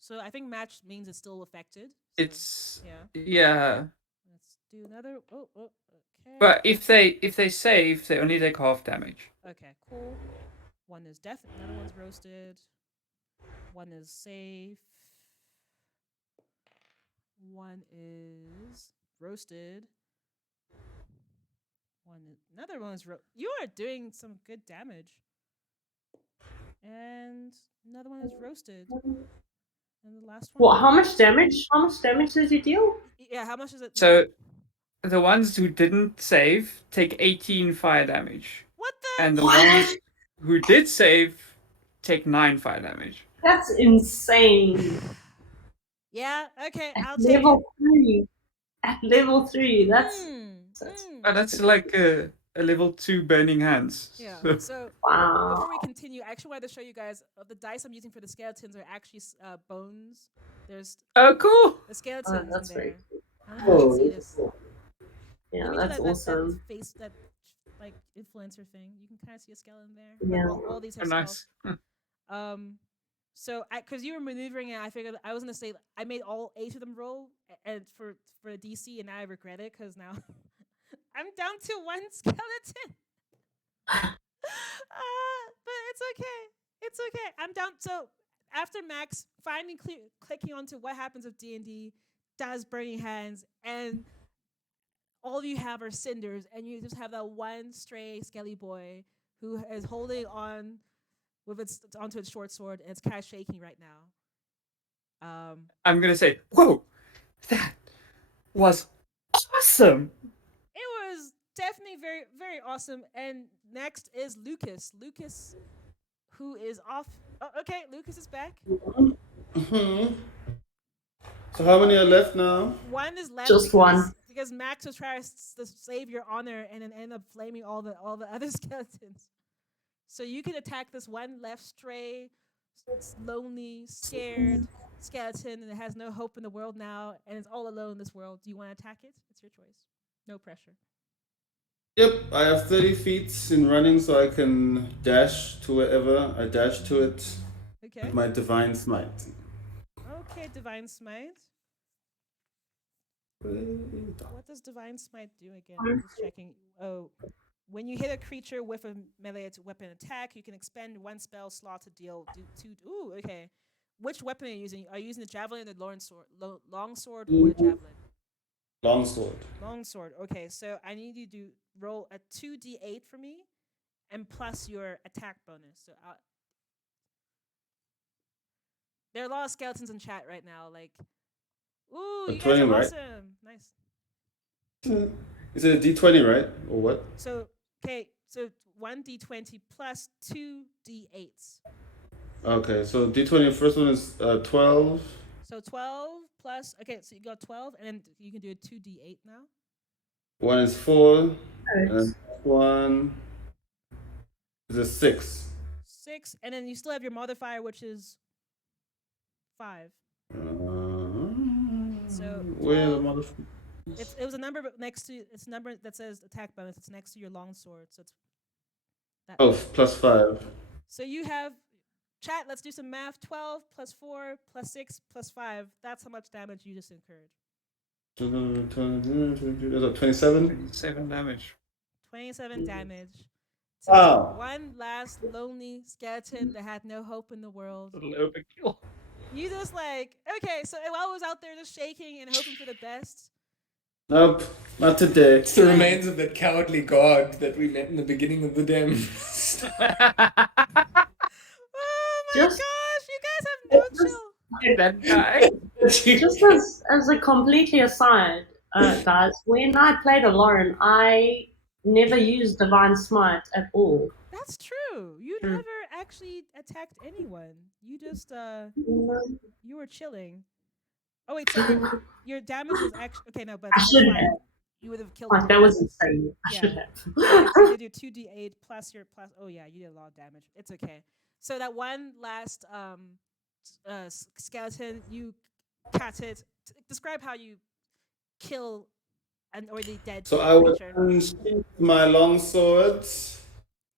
So I think match means it's still affected. So, It's yeah. Let's do another. Oh, But if they save, they only take half damage. Okay, cool. One is another one's roasted. One is safe. One is roasted. Another one is you are doing some good damage. And another one is roasted. And the last one. What? How much damage? How much damage did you deal? Yeah, how much is it? So the ones who didn't save take 18 fire damage. What the? And the ones who did save take 9 fire damage. That's insane. Yeah, okay, I'll At take level it. 3. At level 3, that's That's like a level 2 burning hands. Yeah. So- So wow. before we continue, I actually wanted to show you guys the dice I'm using for the skeletons are actually bones. There's Oh, cool! the skeletons that's in very there. I don't know if you Oh, can see this. yeah, Let me that's do that awesome. face, that like influencer thing. You can kind of see a skeleton there. Yeah. All these Oh, have nice. skulls. So because you were maneuvering it, I figured I was gonna say I made all 8 of them roll, and for the DC, and now I regret it because now I'm down to 1 skeleton. But it's okay. It's okay. I'm down. So after Max finally clicking onto what happens if D&D does burning hands, and all you have are cinders, and you just have that one stray skelly boy who is holding on with onto its short sword, and it's kind of shaking right now. I'm gonna say, whoa, that was awesome. It was definitely very, very awesome. And next is Lucas. Lucas, who is off. Oh, okay, Lucas is back. Mhm. So how many are left now? One is left. Just one. Because Max was trying to save your honor and then end up flaming all the other skeletons. So you can attack this one left stray, lonely, scared skeleton, and it has no hope in the world now, and it's all alone in this world. Do you want to attack it? It's your choice. No pressure. Yep, I have 30 feet in running, so I can dash to wherever. I dash to it Okay. with my divine smite. Okay, divine smite. What does divine smite do again? I'm just checking. Oh, when you hit a creature with a melee weapon attack, you can expend 1 spell slot to deal 2. Ooh, okay. Which weapon are you using? Are you using the javelin or the long sword or the javelin? Longsword. Long sword. Okay, so I need you to roll a 2d8 for me, and plus your attack bonus. So there are a lot of skeletons in chat right now. Like, ooh, you guys 20, are right? awesome. Nice. Is it a D20, right? Or what? So okay, so 1d20 plus 2d8s. Okay, so D20, first one is 12. So 12 plus. Okay, so you got 12, and then you can do a 2d8 now. One is 4. And then one is a 6. 6, and then you still have your modifier, which is 5. So Where the 12 motherfucker? it was a number next to it's a number that says attack bonus. It's next to your long sword, so it's that. Oh, plus 5. So you have chat. Let's do some math. 12 plus 4 plus 6 plus 5. That's how much damage you just incurred. 27? 27 damage. 27 damage. So Wow. one last lonely skeleton that had no hope in the world. A little bit kill. You just like, okay, so while I was out there just shaking and hoping for the best. Nope, not today. It's the remains of the cowardly god that we met in the beginning of the dam. Oh my Just- gosh, you guys have no chill. That guy. Just as a completely aside, guys, when I played Lauren, I never used Divine Smite at all. That's true. You never actually attacked anyone. You just you were chilling. Oh wait, so your damage was actually okay. No, but I it's should fine. have. You would have killed. Like, that was insane. I Yeah. should have. You did your 2d8 plus your plus. Oh yeah, you did a lot of damage. It's okay. So that one last skeleton, you cut it. Describe how you kill an already dead So I would creature. unsheath my long sword,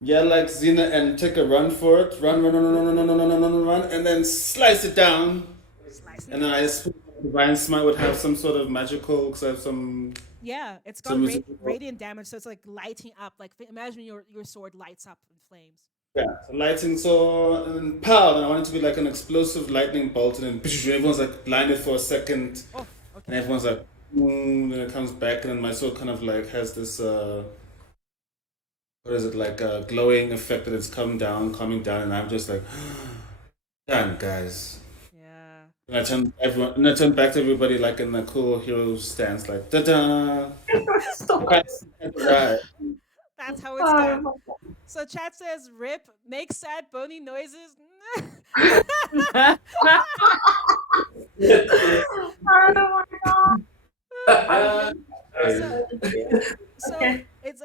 yell like Xena, and take a run for it. Run, and then slice it down. Slice it. And then I swing Divine Smite would have some sort of magical, because I have some. Yeah, it's So got music- radiant damage, so it's like lighting up. Like imagine your sword lights up in flames. Yeah, so lightning sword, and then pow, and I want it to be like an explosive lightning bolt, and then everyone's like blinded for a second, Oh, and okay. everyone's like, then it comes back, and then my sword kind of like has this, what is it, like a glowing effect that it's coming down, and I'm just like, done, guys. Yeah. And I turn back to everybody like in a cool hero stance, like, da da. Stop Okay, it. right. That's how it's Oh done. my So chat says, "Rip, make sad bony noises." God. so, so Okay. it's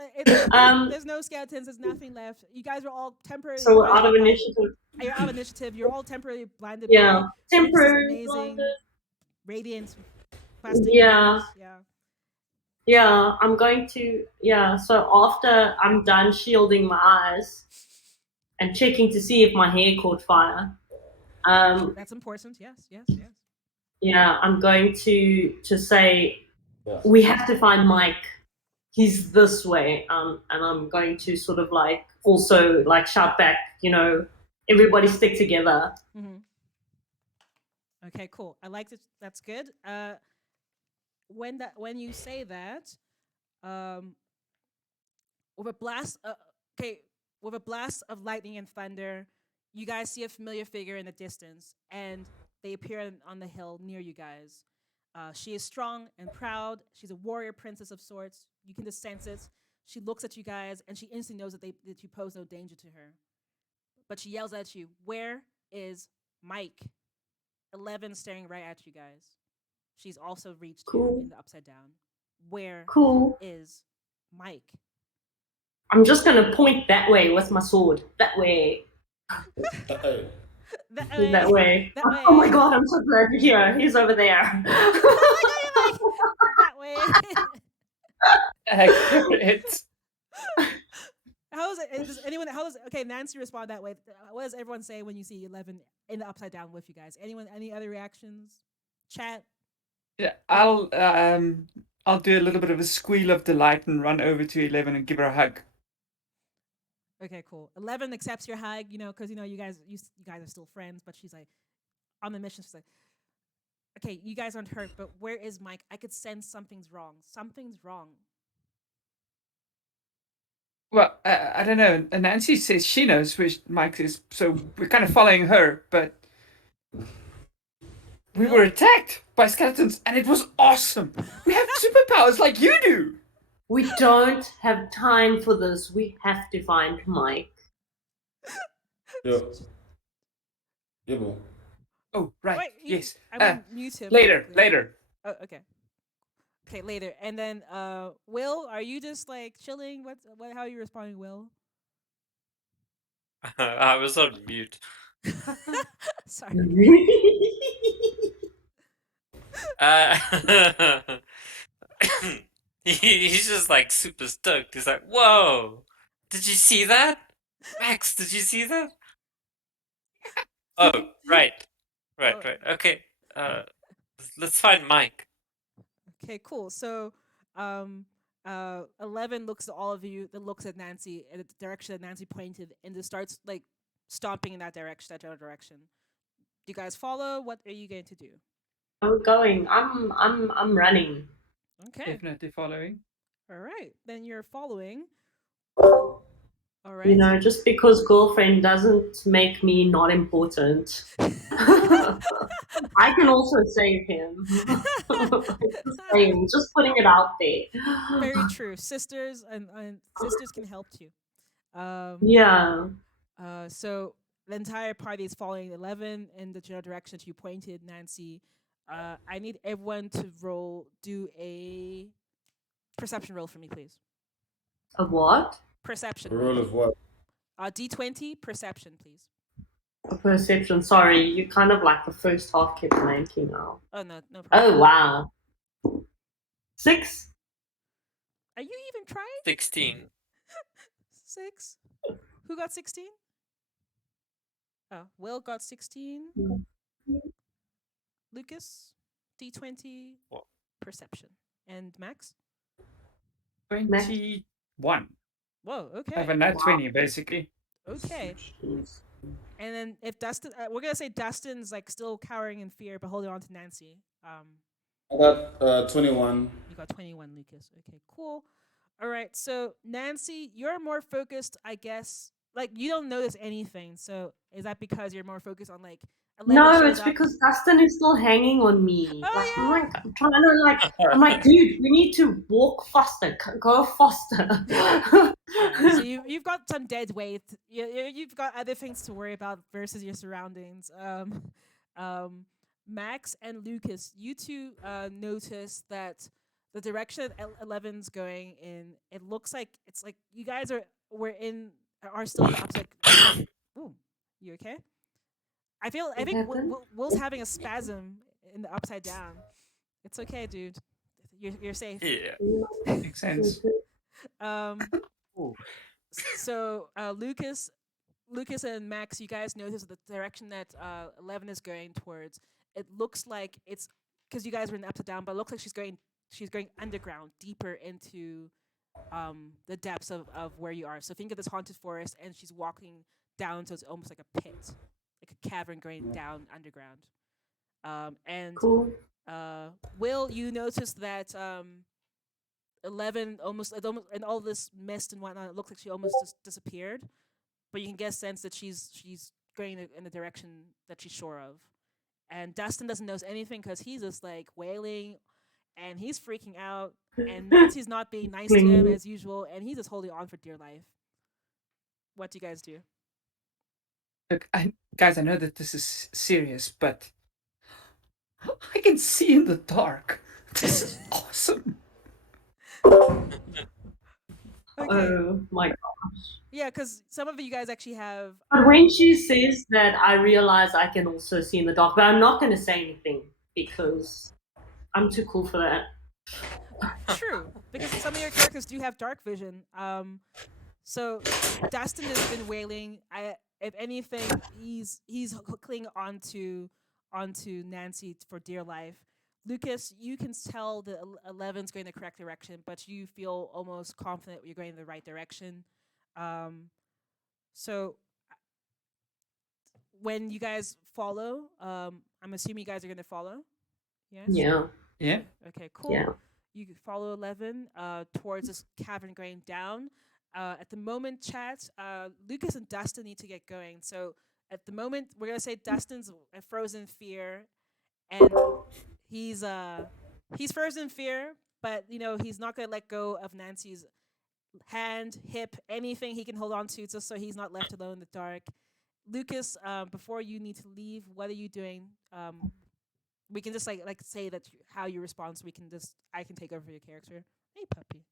Um, there's no skeletons. There's nothing left. You guys were all temporarily so we're out of blinded by. initiative. You're out of initiative. You're all temporarily blinded Yeah. by Temporary amazing blinded. radiance blasting. Yeah. Yeah. Yeah, I'm going to. Yeah, so after I'm done shielding my eyes and checking to see if my hair caught fire, That's important. Yes. yeah, I'm going to say Yeah. we have to find Mike. He's this way, and I'm going to sort of like also like shout back. Everybody stick together. Mm-hmm. Okay, cool. I like it. That's good. When you say that, um, with a blast, with a blast of lightning and thunder, you guys see a familiar figure in the distance, and they appear on the hill near you guys. She is strong and proud. She's a warrior princess of sorts. You can just sense it. She looks at you guys, and she instantly knows that you pose no danger to her. But she yells at you, "Where is Mike?" 11 staring right at you guys. She's also reached you Cool. in the upside down. Where Cool. is Mike? I'm just gonna point that way with my sword. That way. That That way. That way. Oh my god, I'm so glad you're here. He's over there. That way. Accurate. How is it? Does anyone? How does? Okay, Nancy respond that way. What does everyone say when you see 11 in the upside down with you guys? Anyone? Any other reactions? Chat. Yeah, I'll do a little bit of a squeal of delight and run over to 11 and give her a hug. Okay, cool. 11 accepts your hug. Because you guys are still friends. But she's like on the mission. She's like, okay, you guys aren't hurt, but where is Mike? I could sense something's wrong. Something's wrong. Well, I don't know. Nancy says she knows where Mike is, so we're kind of following her, but we were attacked by skeletons, and it was awesome. We have superpowers like you do. We don't have time for this. We have to find Mike. Yeah. Yeah, bro. Oh, right. Wait, Yes. I'm gonna mute him. Later. quickly. Later. Oh, okay. Okay, later. And then, Will, are you just like chilling? How are you responding, Will? I was on mute. Sorry. He's just like super stoked. He's like, "Whoa! Did you see that, Max? Did you see that?" Oh, right. Oh. Okay. Let's find Mike. Okay, cool. So, 11 looks at all of you, then looks at Nancy in the direction that Nancy pointed, and just starts like stomping in that general direction. Do you guys follow? What are you going to do? I'm going. I'm running. Okay. Definitely following. All right. Then you're following. All right. Just because girlfriend doesn't make me not important. I can also save him. Just putting it out there. Very true. Sisters and sisters can help you. Yeah. So the entire party is following 11 in the general direction you pointed, Nancy. I need everyone to do a perception roll for me, please. A what? Perception. The role of what? D20 perception, please. A perception. Sorry, you kind of like the first half kept blanking out. Oh no problem. Oh wow. 6? Are you even trying? 16. 6. Who got 16? Oh, Will got 16. Lucas, D20 What? perception. And Max? 21. Whoa, I have okay. a nat 20, basically. Okay. Jeez. And then if Dustin, we're gonna say Dustin's like still cowering in fear, but holding on to Nancy. I got 21. You got 21, Lucas. Okay, cool. All right, so Nancy, you're more focused, I guess. Like you don't notice anything. So is that because you're more focused on like 11 No, shows it's up? because Dustin is still hanging on me. Oh, Like I'm yeah. like I'm trying to I'm like, dude, we need to walk faster, go faster. Yeah, so you've got some dead weight. You've got other things to worry about versus your surroundings. Max and Lucas, you two notice that the direction that 11's going in, it looks like it's like you guys are still in the upside. Ooh, you okay? I What think happened? Will's having a spasm in the upside down. It's okay, dude. You're safe. Yeah. Makes sense. Um, Ooh. so Lucas and Max, you guys notice the direction that 11 is going towards. It looks like it's because you guys were in the upside down, but it looks like she's going underground, deeper into the depths of where you are. So think of this haunted forest, and she's walking down, so it's almost like a pit, like a cavern going down underground. And Cool. Will, you notice that 11 almost and all this mist and whatnot, it looks like she almost just disappeared, but you can get a sense that she's going in the direction that she's sure of. And Dustin doesn't notice anything because he's just like wailing and he's freaking out, and Nancy's not being nice to him as usual, and he's just holding on for dear life. What do you guys do? Look, guys, I know that this is serious, but I can see in the dark. This is awesome. Okay. Oh my god. Yeah, because some of you guys actually have. But when she says that, I realize I can also see in the dark. But I'm not going to say anything because I'm too cool for that. True, because some of your characters do have dark vision. So Dustin has been wailing. If anything, he's clinging onto Nancy for dear life. Lucas, you can tell that 11's going the correct direction, but you feel almost confident you're going in the right direction. So when you guys follow, I'm assuming you guys are going to follow. Yes. Yeah. Yeah. Okay. Cool. Yeah. You follow 11 towards this cavern going down. At the moment, chat, Lucas and Dustin need to get going. So at the moment, we're gonna say Dustin's a frozen fear, and he's frozen in fear, but he's not gonna let go of Nancy's hand, hip, anything he can hold on to, just so he's not left alone in the dark. Lucas, before you need to leave, what are you doing? We can just like say that how you respond, so I can take over your character. Hey, puppy.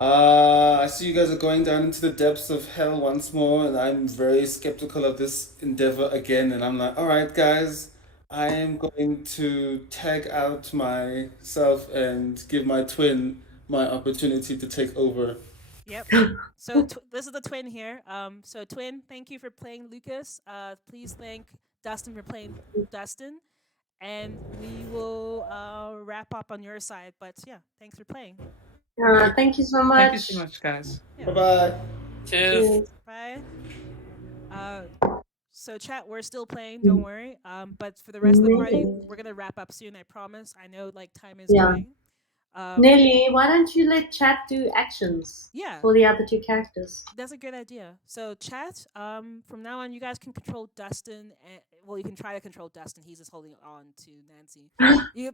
I see you guys are going down into the depths of hell once more, and I'm very skeptical of this endeavor again. And I'm like, all right, guys, I am going to tag out myself and give my twin my opportunity to take over. Yep. So this is the twin here. So twin, thank you for playing Lucas. Please thank Dustin for playing Dustin, and we will wrap up on your side. But yeah, thanks for playing. Thank you so much. Thank you so much, guys. Yeah. Bye bye. Cheers. Cheers. Bye. So chat, we're still playing. Don't worry. But for the rest of the party, we're gonna wrap up soon. I promise. I know like time is Yeah. going. Nelly, why don't you let chat do actions Yeah, for the other two characters? that's a good idea. So chat, from now on, you guys can control Dustin. Well, you can try to control Dustin. He's just holding on to Nancy.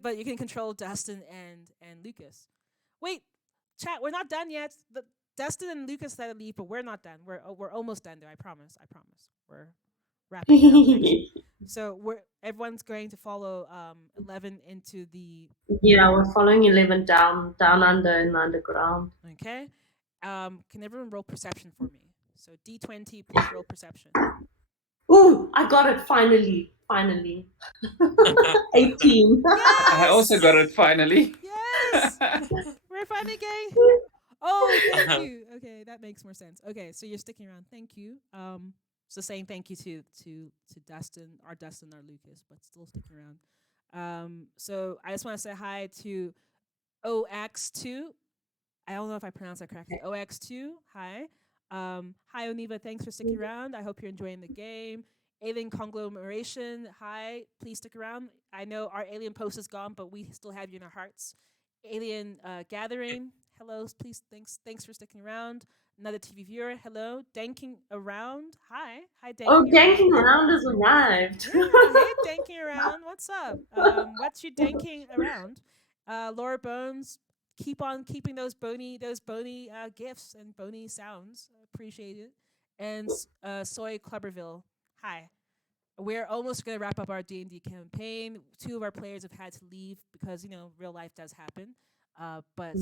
But you can control Dustin and Lucas. Wait, chat, we're not done yet. Dustin and Lucas had to leave, but we're not done. We're almost done, though. I promise. We're wrapping it up next. So everyone's going to follow 11 into the. Yeah, we're following 11 down under in the underground. Okay. Can everyone roll perception for me? So D20, please roll perception. Ooh, I got it finally. 18. I also got it finally. Yes! We're finally gay. Oh, thank you. Okay, that makes more sense. Okay, so you're sticking around. Thank you. So saying thank you to Dustin, our Lucas, but still sticking around. So I just want to say hi to OX2. I don't know if I pronounced that correctly. OX2, hi. Hi, Oniva. Thanks for sticking around. I hope you're enjoying the game. Alien Conglomeration, hi. Please stick around. I know our alien post is gone, but we still have you in our hearts. Alien Gathering, hello. Please, thanks for sticking around. Another TV viewer, hello. Danking Around, hi. Hi, Oh, Danking Danking Around. Around has arrived. Yeah, hey, Danking Around. What's up? What's you danking around? Laura Bones, keep on keeping those bony gifts and bony sounds. Appreciate it. And Soy Clubberville, hi. We're almost going to wrap up our D&D campaign. 2 of our players have had to leave because, real life does happen. But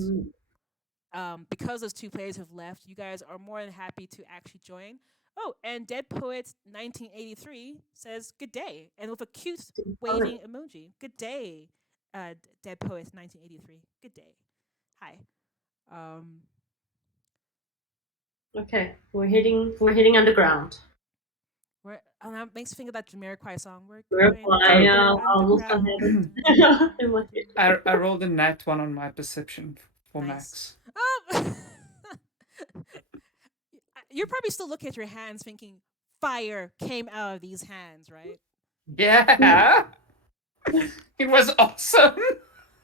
because those 2 players have left, you guys are more than happy to actually join. Oh, and Dead Poet 1983 says good day, and with a cute waving emoji. Good day, Dead Poet 1983. Good day. Hi. Okay, we're heading underground. That makes me think of that Jamiroquai song. We're We're going flying out. I almost underground. in my head. I rolled a nat 1 on my perception for Nice. Max. You're probably still looking at your hands thinking, fire came out of these hands, right? Yeah! It was awesome!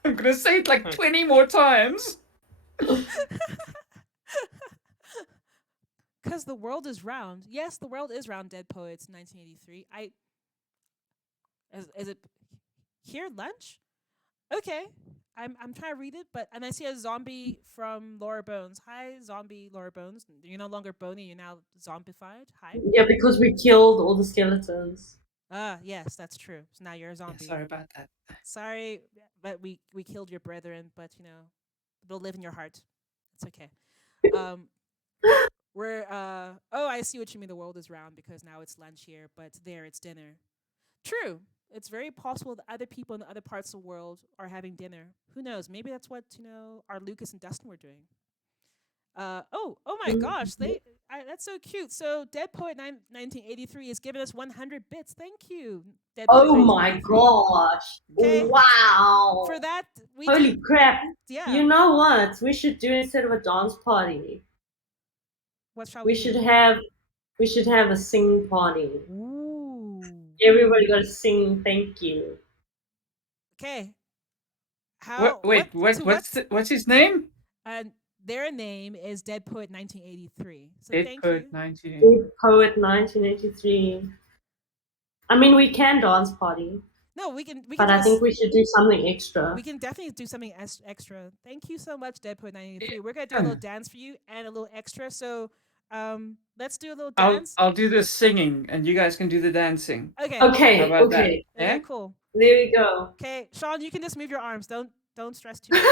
I'm gonna say it like 20 more times. Because the world is round. Yes, the world is round, Dead Poets 1983. Is it here lunch? Okay. I'm trying to read it, and I see a zombie from Laura Bones. Hi, zombie Laura Bones. You're no longer bony, you're now zombified. Hi. Yeah, because we killed all the skeletons. Yes, that's true. So now you're a zombie. Yeah, sorry about that. Sorry, but we killed your brethren, but they'll live in your heart. It's okay. We're I see what you mean. The world is round because now it's lunch here, but there it's dinner. True. It's very possible that other people in other parts of the world are having dinner. Who knows? Maybe that's what our Lucas and Dustin were doing. Oh my gosh, that's so cute. So Dead Poet 1983 is giving us 100 bits. Thank you, Dead Poet. Oh my gosh! Okay. Wow! For that, Holy crap! Yeah. You know what? We should do instead of a dance party. What shall We do? should have a sing party. Ooh. Everybody got to sing thank you. Okay. What's his name? Their name is Dead Poet 1983. So Dead thank Poet you. 1983. Dead Poet 1983. I mean, we can dance party. No, we can. But I think we should do something extra. We can definitely do something extra. Thank you so much, Dead Poet 1983. We're gonna do a little dance for you and a little extra. So, let's do a little dance. I'll do the singing, and you guys can do the dancing. Okay. Okay. How about that? Okay, Yeah? cool. There we go. Okay, Sean, you can just move your arms. Don't stress too much.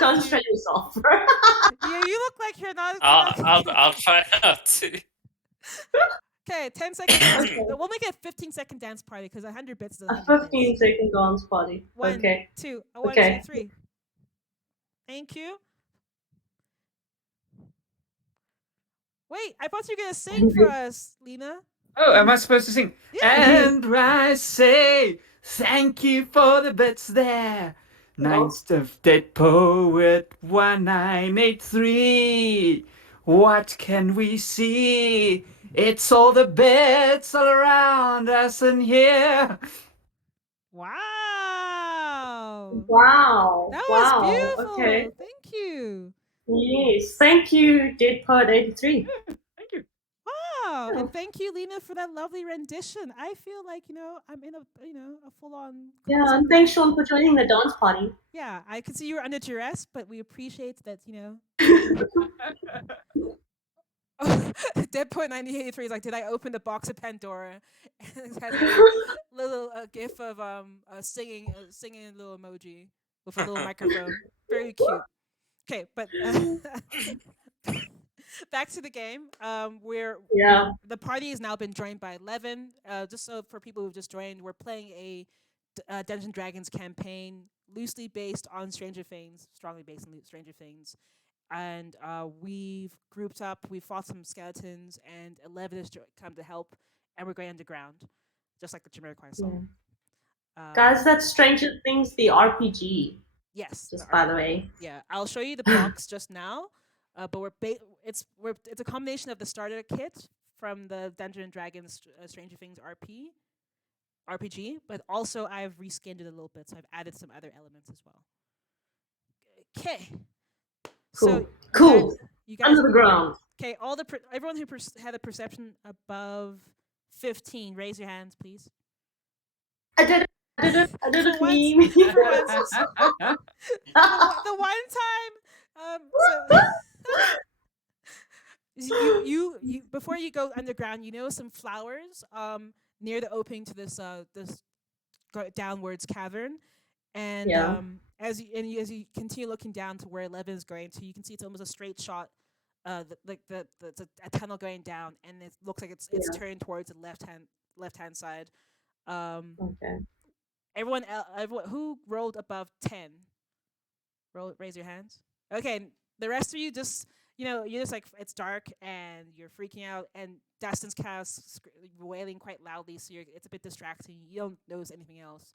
Don't stress yourself. Yeah, you look like you're not. I'll try not to. Okay, 10 second dance. We'll make it a 15-second dance party because 100 bits is 100 a 15-second dance party. Okay. 2, Okay. 2, 3. Thank you. Wait, I thought you were gonna sing for us, Lena. Oh, am I supposed to sing? Yeah. And I say thank you for the bits there. Ninth of Dead Poet 1983. What can we see? It's all the bits all around us and here. Wow. Wow. That was beautiful. Okay. Thank you. Yes. Thank you, Dead Poet 83. Thank you. Wow. And thank you, Lena, for that lovely rendition. I feel like, I'm in a full-on. Yeah, and thanks, Sean, for joining the dance party. Yeah, I could see you were under duress, but we appreciate that, Dead Point 1983 is like, did I open the box of Pandora? And it has a little gif of singing a little emoji with a little microphone. Very cute. Okay, but back to the game. The party has now been joined by 11. Just so for people who've just joined, we're playing a Dungeons and Dragons campaign loosely based on Stranger Things, strongly based on Stranger Things. And we've grouped up, we've fought some skeletons, and 11 has come to help, and we're going underground, just like the Jamiroquai song. Guys, that's Stranger Things, the RPG. Yes. Just the by the RPG. way. Yeah, I'll show you the box just now. But it's a combination of the starter kit from the Dungeons and Dragons Stranger Things RPG, but also I've reskinned it a little bit, so I've added some other elements as well. Okay. So Cool. you guys Under the ground. okay, everyone who had a perception above 15, raise your hands, please. I did it. I did it. For once, Me. for once, the one time, so you before you go underground, you know some flowers near the opening to this downwards cavern, and Yeah. as you continue looking down to where 11 is going to, you can see it's almost a straight shot, like a tunnel going down, and it looks like it's turned towards the left hand side. Okay. Everyone who rolled above 10, raise your hands. Okay, the rest of you just you're just like, it's dark and you're freaking out, and Dustin's kind of wailing quite loudly, so it's a bit distracting. You don't notice anything else.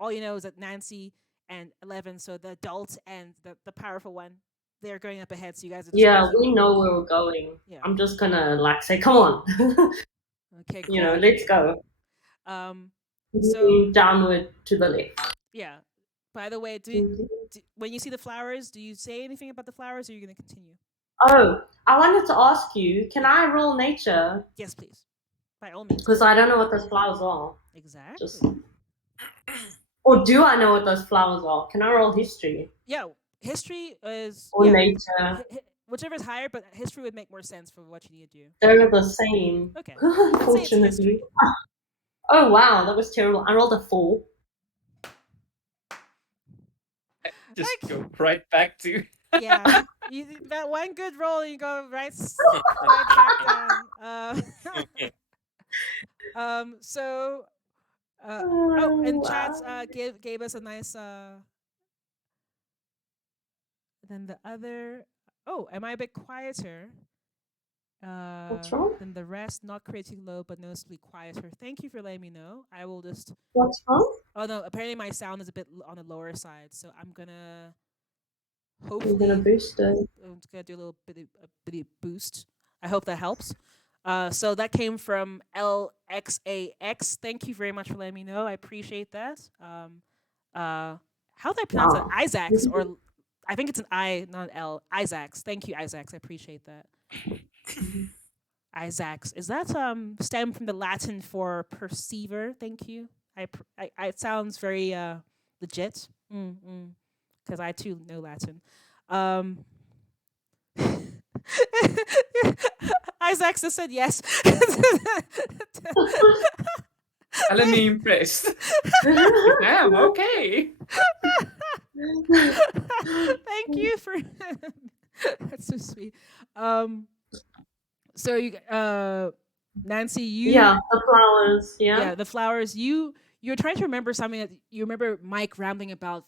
All you know is that Nancy and 11, so the adult and the powerful one, they're going up ahead. So you guys are just we know where we're going. Yeah. I'm just gonna say, come on. Okay, cool. Let's go. So downward to the left. Yeah. By the way, when you see the flowers, do you say anything about the flowers, or are you going to continue? Oh, I wanted to ask you, can I roll nature? Yes, please. By all means. Because I don't know what those flowers are. Exactly. Or do I know what those flowers are? Can I roll history? Yeah, history is... Or nature. Whichever is higher, but history would make more sense for what you need to do. They're the same. Okay. Unfortunately. Oh, wow, that was terrible. I rolled a 4. Just go right back to... Yeah, that one good roll, you go right back down. So, and Chad gave us a nice. Then the other. Oh, am I a bit quieter? What's wrong? Than the rest, not critically low, but noticeably quieter. Thank you for letting me know. I will just. What's wrong? Oh no! Apparently, my sound is a bit on the lower side, so I'm gonna. Hopefully, I'm gonna boost it. I'm just gonna do a little bitty boost. I hope that helps. So that came from LXAX. Thank you very much for letting me know. I appreciate that. How do I pronounce it? Isaacs, or I think it's an I, not an L. Isaacs. Thank you, Isaacs. I appreciate that. Isaacs. Is that stem from the Latin for perceiver? Thank you. It sounds very legit. Because I too know Latin. Isaac just said yes. Let me impressed. Damn, okay. Thank you for that's so sweet. So you Nancy, the flowers, yeah, the flowers. You're trying to remember something that you remember Mike rambling about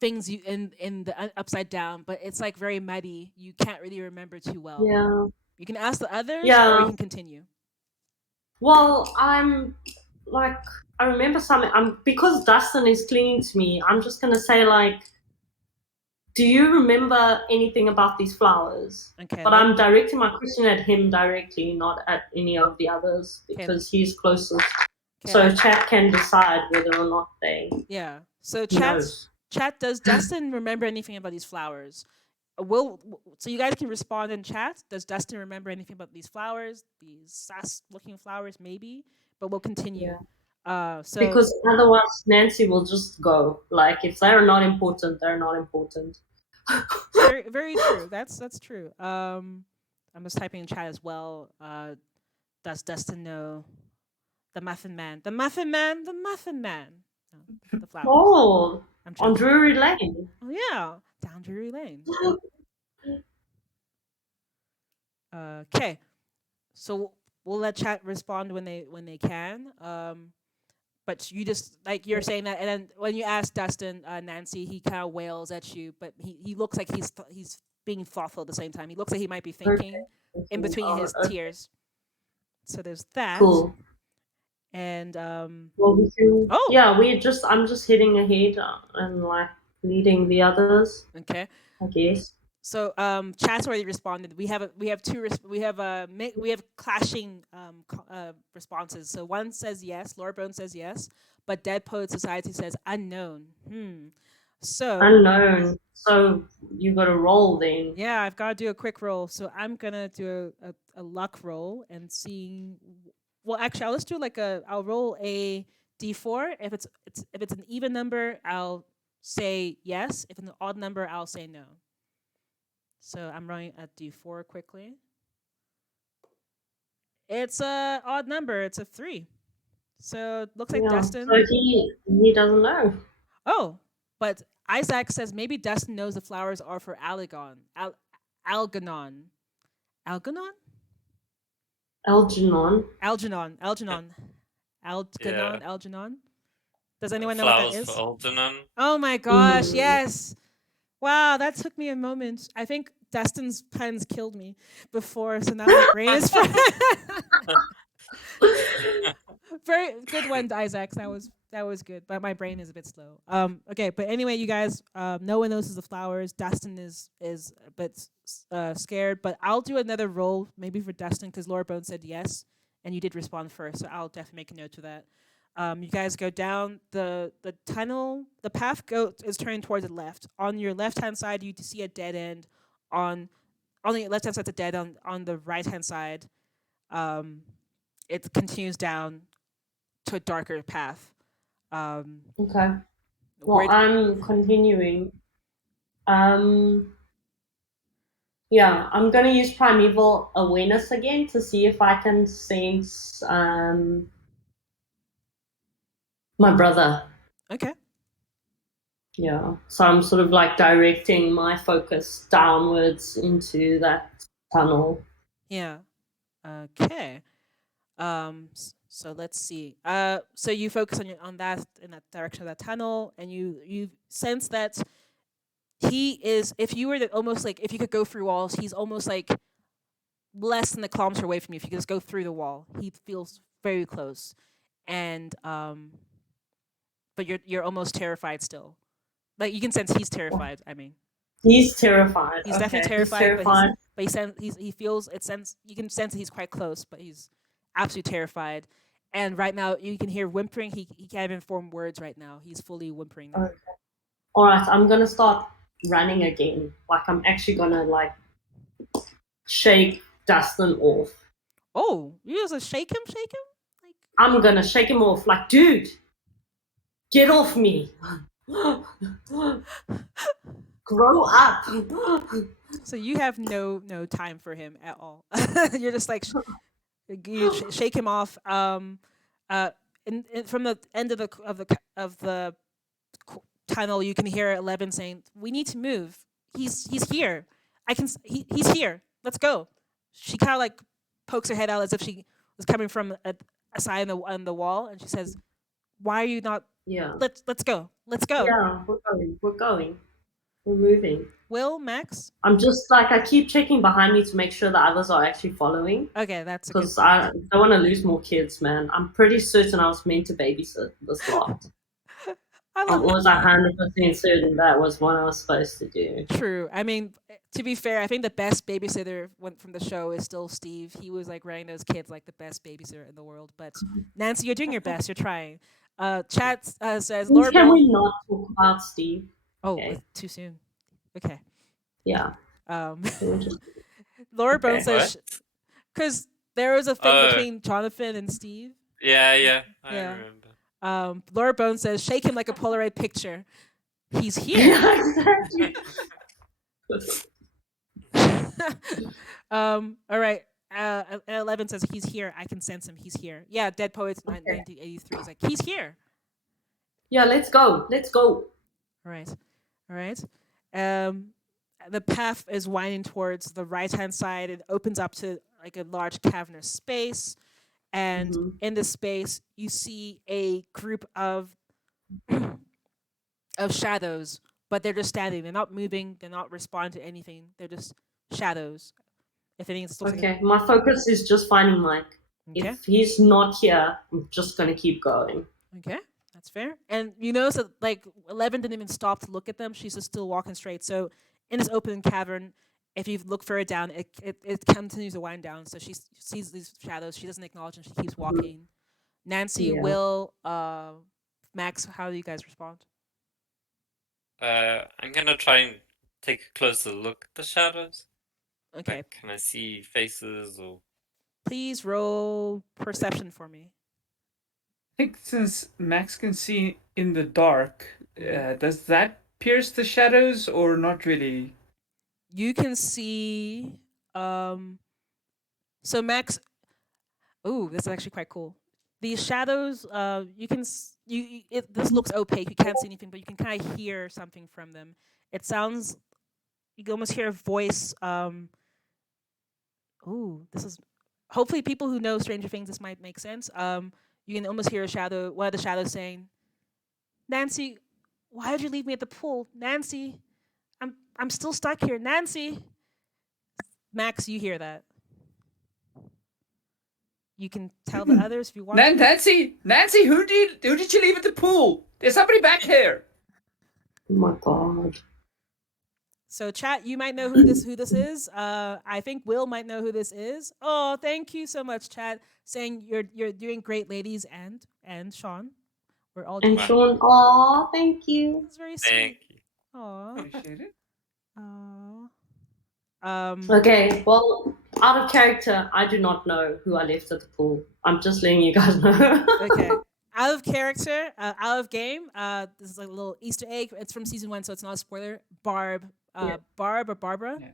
things you in the upside down, but it's like very muddy. You can't really remember too well. Yeah. You can ask the others, Yeah. or you can continue. Well, I'm like, I remember something. Because Dustin is clinging to me, I'm just gonna say, like, do you remember anything about these flowers? Okay. But I'm directing my question at him directly, not at any of the others, because he's closest. Okay. So chat can decide whether or not they. Yeah. So knows. chat, does Dustin remember anything about these flowers? So you guys can respond in chat. Does Dustin remember anything about these flowers? These sass-looking flowers, maybe. But we'll continue. Yeah. So because otherwise Nancy will just go. Like, if they're not important, they're not important. very, very true. That's true. I'm just typing in chat as well. Does Dustin know the Muffin Man? The Muffin Man. The Muffin Man. No, the flowers. Oh, on Drury Lane. Oh yeah, down Drury Lane. Okay, so we'll let chat respond when they can. But you just, like, you're saying that, and then when you ask Dustin, Nancy, he kind of wails at you, but he looks like he's being thoughtful at the same time. He looks like he might be thinking in between his tears. So there's that. Cool. And Well, we can. Oh. Yeah, I'm just heading ahead and like leading the others, okay. I guess. So chat's already responded. We have we have clashing responses. So one says yes, Laura Bone says yes, but Dead Poet Society says unknown. So Unknown. So you got to roll then. yeah, I've got to do a quick roll. So I'm gonna do a luck roll and see. Well, actually, let's do I'll roll a d4. If it's an even number, I'll say yes. If it's an odd number, I'll say no. So I'm rolling a d4 quickly. It's a odd number. It's a 3. So it looks like Dustin. So he doesn't know. Oh, but Isaac says maybe Dustin knows the flowers are for Algernon. Algernon. Algernon? Algernon. Algernon. Algernon. Algernon. Yeah. Algernon. Does anyone know what that Flowers is? for Algernon. Oh my gosh, yes. Wow, that took me a moment. I think Dustin's puns killed me before, so now my brain is very good one, Isaac. That was good, but my brain is a bit slow. Okay, but anyway, you guys, no one notices the flowers. Dustin is a bit scared, but I'll do another roll maybe for Dustin because Laura Bone said yes, and you did respond first, so I'll definitely make a note of that. You guys go down the tunnel. The path is turning towards the left. On your left-hand side, you see a dead end. On the left-hand side, it's a dead end. On the right-hand side, it continues down to a darker path. Okay. Well, I'm continuing. Yeah, I'm gonna use primeval awareness again to see if I can sense my brother. Okay. Yeah. So I'm sort of like directing my focus downwards into that tunnel. Yeah. Okay. So let's see. So you focus on that in that direction of that tunnel, and you sense that he is. If you were to almost like if you could go through walls, he's almost like less than a kilometer away from you. If you could just go through the wall, he feels very close, and but you're almost terrified still. Like you can sense he's terrified. I mean, he's terrified. He's definitely terrified, but he feels it. Sense you can sense that he's quite close, but he's absolutely terrified. And right now you can hear whimpering. He can't even form words right now. He's fully whimpering. Okay. All right, I'm gonna start running again. Like I'm actually gonna like shake Dustin off. Oh, you just shake him? Like I'm gonna shake him off. Like, dude, get off me. Grow up. So you have no time for him at all. You're just like shake him off. From the end of the tunnel, you can hear 11 saying, "We need to move. He's here. He's here. Let's go." She kind of like pokes her head out as if she was coming from a side on the wall, and she says, "Why are you not? Yeah. Let's go. Let's go." Yeah, we're going. We're moving. Will, Max? I'm just like I keep checking behind me to make sure the others are actually following. Okay, that's because I don't want to lose more kids, man. I'm pretty certain I was meant to babysit this lot. I was 100% certain that was what I was supposed to do. True. I mean, to be fair, I think the best babysitter from the show is still Steve. He was like running those kids like the best babysitter in the world. But Nancy, you're doing your best. You're trying. Chat says, Laura Can Bell. we not talk about Steve? Oh, Okay. too soon. Okay. Yeah. Laura Bone says, because there was a thing between Jonathan and Steve. Yeah, I remember. Laura Bone says, shake him like a Polaroid picture. He's here. All right. 11 says he's here. I can sense him. He's here. Yeah, Dead Poets 1983 is like, he's here. Yeah, let's go. All right. The path is winding towards the right-hand side. It opens up to like a large cavernous space. And in this space, you see a group of shadows, but they're just standing. They're not moving. They're not responding to anything. They're just shadows. If anything's still okay, my focus is just finding Mike. Okay. If he's not here, I'm just gonna keep going. Okay, that's fair. And you notice that like 11 didn't even stop to look at them. She's just still walking straight. So in this open cavern, if you look further down, it continues to wind down. So she sees these shadows. She doesn't acknowledge them. She keeps walking. Nancy, Yeah. Will, Max, how do you guys respond? I'm gonna try and take a closer look at the shadows. Okay, Like, can I see faces or? please roll perception for me. I think since Max can see in the dark, does that pierce the shadows or not really? You can see. So Max. Ooh, this is actually quite cool. These shadows, you can this looks opaque. You can't see anything, but you can kind of hear something from them. It sounds. You can almost hear a voice. Ooh, this is. Hopefully, people who know Stranger Things, this might make sense. You can almost hear a shadow. One of the shadows saying, "Nancy, why did you leave me at the pool, Nancy? I'm still stuck here, Nancy." Max, you hear that? You can tell the others if you want. Nancy, who did you leave at the pool? There's somebody back here. Oh my god. So chat, you might know who this is. I think Will might know who this is. Oh, thank you so much, chat. Saying you're doing great, ladies, and Sean. We're all doing. And Sean, aw, thank you. That's very Thank sweet. you. Aw. Appreciate it. Okay, well, out of character, I do not know who I left at the pool. I'm just letting you guys know. Okay. Out of character, out of game. This is like a little Easter egg. It's from season 1, so it's not a spoiler. Barb, Yeah. Barb or Barbara. Yeah.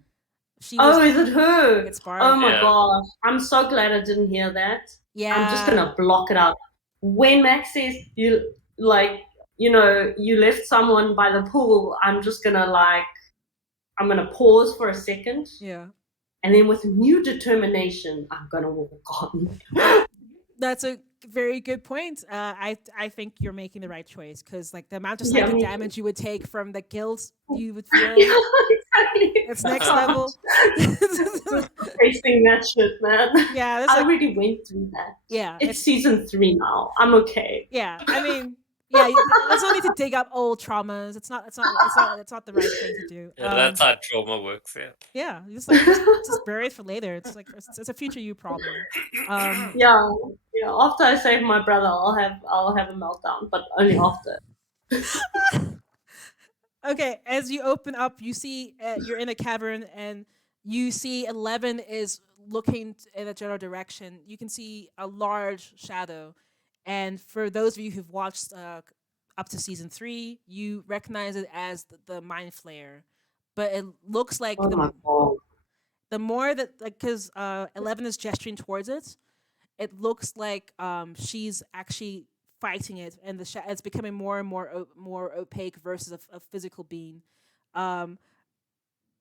She was. Oh, is it her? It's Barb. Oh my Yeah. gosh. I'm so glad I didn't hear that. Yeah. I'm just gonna block it out. When Max says you you left someone by the pool, I'm just gonna I'm gonna pause for a second, Yeah. and then with new determination, I'm gonna walk on. That's a very good point. I think you're making the right choice because like the amount of Yeah, psychic me too. damage you would take from the guilt you would feel. Yeah, exactly. It's next level. Facing that shit, man. Yeah, that's I like already went through that. yeah. It's season 3 now. I'm okay. Yeah. I mean, yeah. There's no need to dig up old traumas. It's not the right thing to do. Yeah, that's how trauma works. Yeah. Yeah, just bury it for later. It's like it's a future you problem. Yeah. After I save my brother, I'll have a meltdown, but only after. Okay, as you open up, you see you're in a cavern, and you see 11 is looking in a general direction. You can see a large shadow, and for those of you who've watched up to season 3, you recognize it as the Mind Flayer. But it looks like Oh my god. the more that like because 11 is gesturing towards it, it looks like she's actually fighting it, and it's becoming more and more opaque versus a physical being.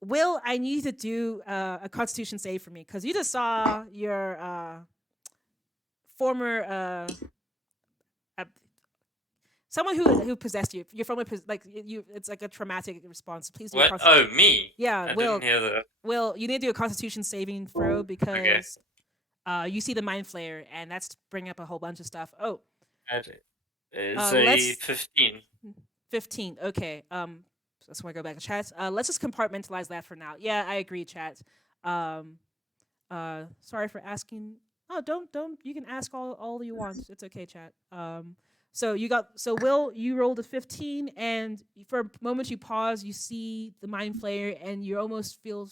Will, I need you to do a Constitution save for me because you just saw your former someone who possessed you. Your former it's like a traumatic response. Please do. What? Oh, me. Yeah, I Will. didn't hear that. Will, you need to do a Constitution saving throw because you see the Mind Flayer, and that's bringing up a whole bunch of stuff. Oh, It's a 15. 15. Okay. So that's why I go back to chat. Let's just compartmentalize that for now. Yeah, I agree, chat. Sorry for asking. Oh, don't. You can ask all you want. It's okay, chat. So Will, you rolled a 15, and for a moment you pause. You see the Mind Flayer, and you almost feel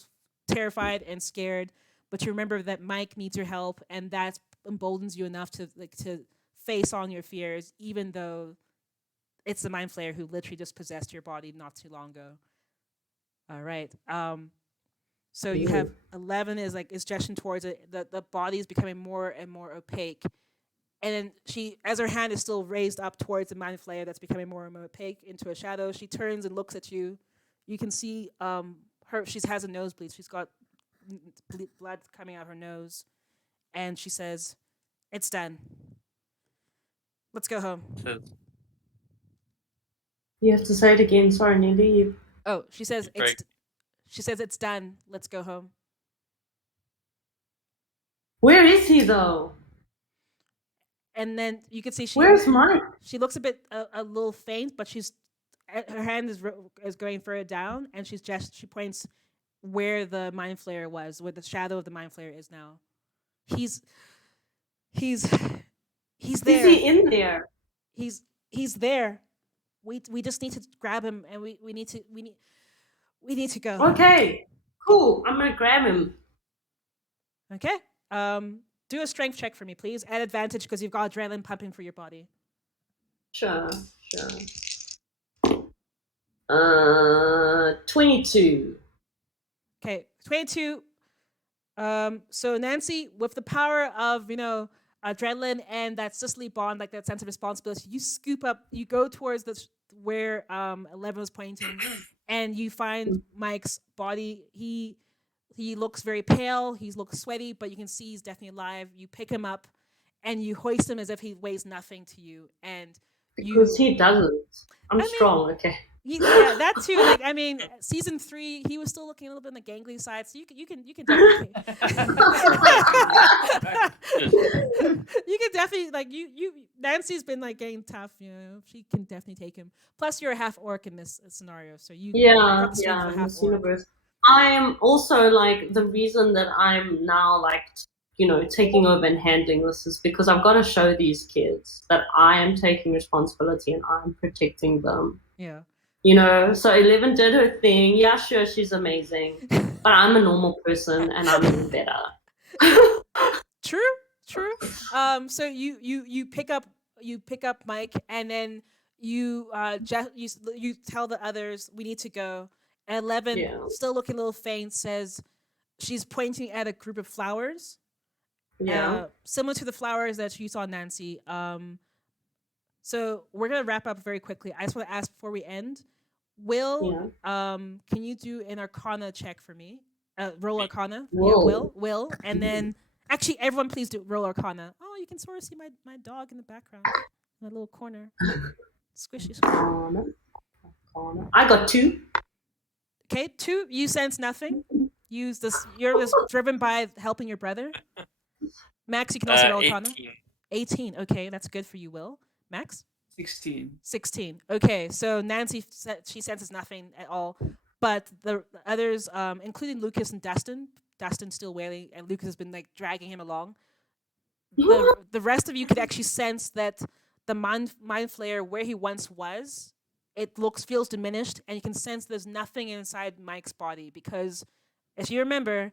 terrified and scared. But you remember that Mike needs your help, and that emboldens you enough to face on your fears, even though it's the Mind Flayer who literally just possessed your body not too long ago. All right. So you have 11 is gesturing towards it. The body is becoming more and more opaque, and then she, as her hand is still raised up towards the Mind Flayer that's becoming more and more opaque into a shadow, she turns and looks at you. You can see she has a nosebleed. She's got blood coming out her nose, and she says, "It's done. Let's go home." You have to say it again. Sorry, Nelly. Oh, she says Right. it's done. Let's go home. Where is he though? and then you can see Where's Mike? she looks a bit a little faint, but her hand is going further down, and she points where the mind flayer was, where the shadow of the mind flayer is now. He's there. Is he in there? He's there. We just need to grab him, and we need to go. Okay, cool. I'm gonna grab him. Okay. Do a strength check for me, please. At advantage because you've got adrenaline pumping for your body. Sure. 22. Okay, 22. So Nancy, with the power of adrenaline and that sisterly bond, like that sense of responsibility, you scoop up. You go towards where 11 was pointing, and you find Mike's body. He looks very pale. He looks sweaty, but you can see he's definitely alive. You pick him up, and you hoist him as if he weighs nothing to you. And because he doesn't. I'm strong. Okay. Yeah, that too. Like, I mean, season 3, he was still looking a little bit on the gangly side, so you can definitely, you can definitely like you. Nancy's been like getting tough, she can definitely take him. Plus, you're a half orc in this scenario, so you in this universe. I'm also like the reason that I'm now like taking over and handling this is because I've got to show these kids that I am taking responsibility and I'm protecting them. Yeah. So 11 did her thing. Yeah, sure, she's amazing. But I'm a normal person and I'm even better. True. So you pick up Mike, and then you tell the others we need to go. And 11, still looking a little faint, says she's pointing at a group of flowers. Yeah. Similar to the flowers that you saw, Nancy. So we're gonna wrap up very quickly. I just want to ask before we end, Will, can you do an Arcana check for me? Roll Arcana. Whoa. Yeah, Will, and then actually everyone, please do roll Arcana. Oh, you can sort of see my dog in the background, in a little corner. Squishy. Arcana. I got 2. Okay, 2. You sense nothing. You're just driven by helping your brother. Max, you can also roll Arcana. 18. Okay, that's good for you, Will. Max? 16. Okay, so Nancy, she senses nothing at all, but the others, including Lucas and Dustin's still wailing, and Lucas has been like dragging him along. The rest of you could actually sense that the mind flayer where he once was, feels diminished, and you can sense there's nothing inside Mike's body because, as you remember,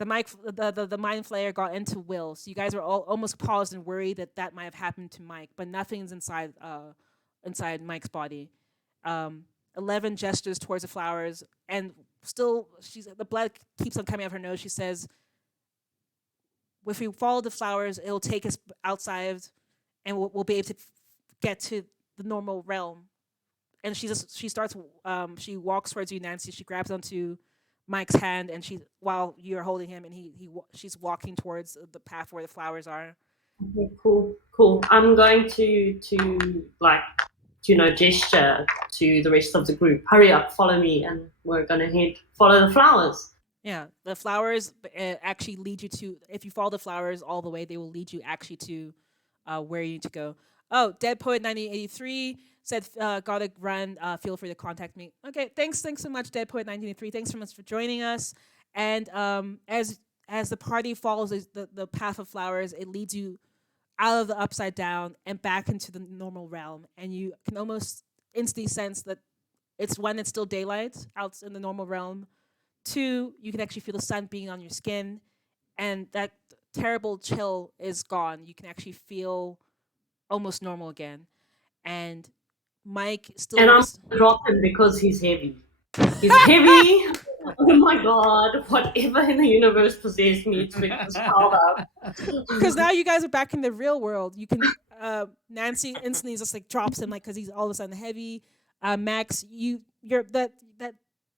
the mind flayer got into Will, so you guys were all almost paused and worried that might have happened to Mike, but nothing's inside Mike's body. 11 gestures towards the flowers, and still the blood keeps on coming out of her nose. She says, "If we follow the flowers, it'll take us outside, and we'll be able to get to the normal realm." And she walks towards you, Nancy. She grabs onto Mike's hand, and while you're holding him, and she's walking towards the path where the flowers are. Okay, cool. I'm going to gesture to the rest of the group. Hurry up, follow me, and we're gonna follow the flowers. Yeah, the flowers actually lead you to. If you follow the flowers all the way, they will lead you actually to where you need to go. Oh, Dead Poet 1983 said, "Gotta run. Feel free to contact me." Okay, thanks so much, Dead Poet 1983. Thanks so much for joining us. And as the party follows the path of flowers, it leads you out of the upside down and back into the normal realm. And you can almost instantly sense that it's still daylight out in the normal realm. 2, you can actually feel the sun being on your skin, and that terrible chill is gone. You can actually feel almost normal again. And Mike still. And I'm gonna drop him because he's heavy. He's heavy. Oh my god! Whatever in the universe possessed me to make this piled up. Because now you guys are back in the real world. You can. Nancy instantly just like drops him, like, because he's all of a sudden heavy. Max, you're that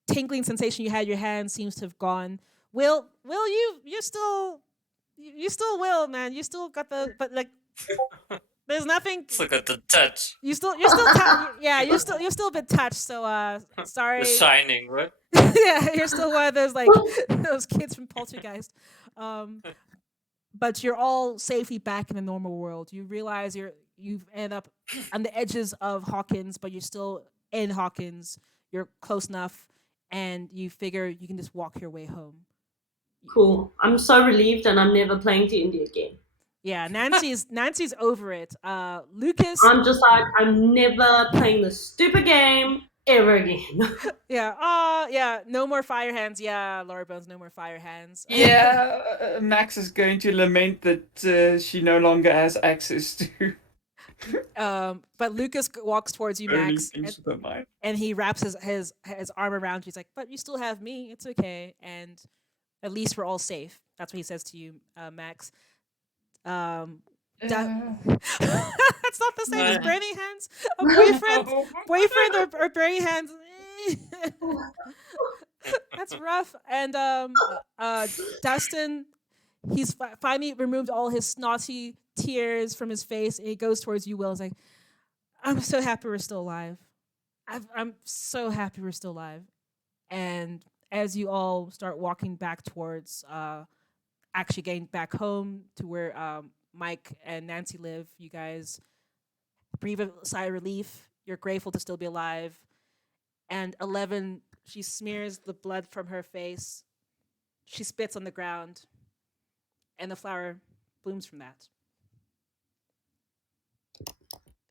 tingling sensation you had in your hand seems to have gone. Will, you're still Will, man. You still got but like. There's nothing. Look at the touch. You're still you're still a bit touched. So sorry. The Shining, right? Yeah, you're still one of those those kids from Poltergeist. but you're all safely back in the normal world. You realize you've ended up on the edges of Hawkins, but you're still in Hawkins. You're close enough, and you figure you can just walk your way home. Cool. I'm so relieved, and I'm never playing D&D again. Yeah, Nancy's over it. Lucas. I'm just like, I'm never playing this stupid game ever again. Yeah. No more fire hands. Yeah, Laura Bones, no more fire hands. Yeah, Max is going to lament that she no longer has access to But Lucas walks towards you, burning Max, things with her mind. and he wraps his arm around you. He's like, "But you still have me. It's okay, and at least we're all safe." That's what he says to you, Max. That's not the same as burning hands. A boyfriend or burning hands. That's rough. And Dustin, he's finally removed all his snotty tears from his face, and he goes towards you, Will. He's like, "I'm so happy we're still alive. I'm so happy we're still alive." And as you all start walking back towards actually getting back home to where Mike and Nancy live, you guys breathe a sigh of relief. You're grateful to still be alive. And 11, she smears the blood from her face. She spits on the ground, and the flower blooms from that.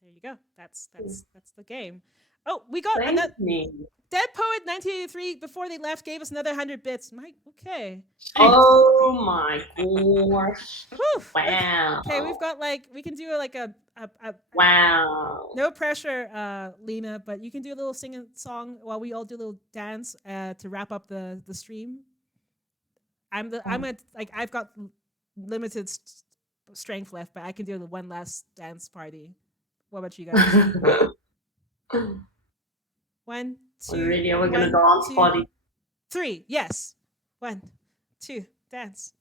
There you go. That's the game. Oh, we got another. Dead Poet 1983 before they left gave us another 100 bits. Mike, okay. Oh my gosh. Whew. Wow. Okay, we've got we can do a wow. no pressure, Lena, but you can do a little singing song while we all do a little dance to wrap up the stream. I've got limited strength left, but I can do the one last dance party. What about you guys? 1, 2. Already, we're gonna dance party. 3. Yes. 1, 2. Dance.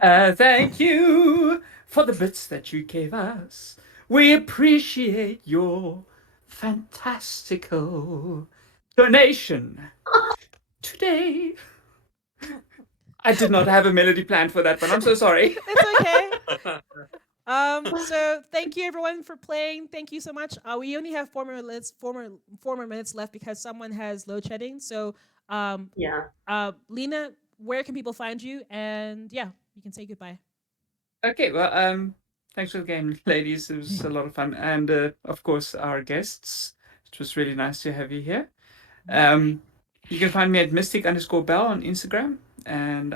Thank you for the bits that you gave us. We appreciate your fantastical donation today. I did not have a melody planned for that, but I'm so sorry. It's okay. So thank you everyone for playing. Thank you so much. We only have 4 more minutes left because someone has load shedding. So Lena, where can people find you? And yeah, you can say goodbye. Okay, well, thanks for the game, ladies. It was a lot of fun, and of course our guests. It was really nice to have you here. You can find me at mystic_bell on Instagram, and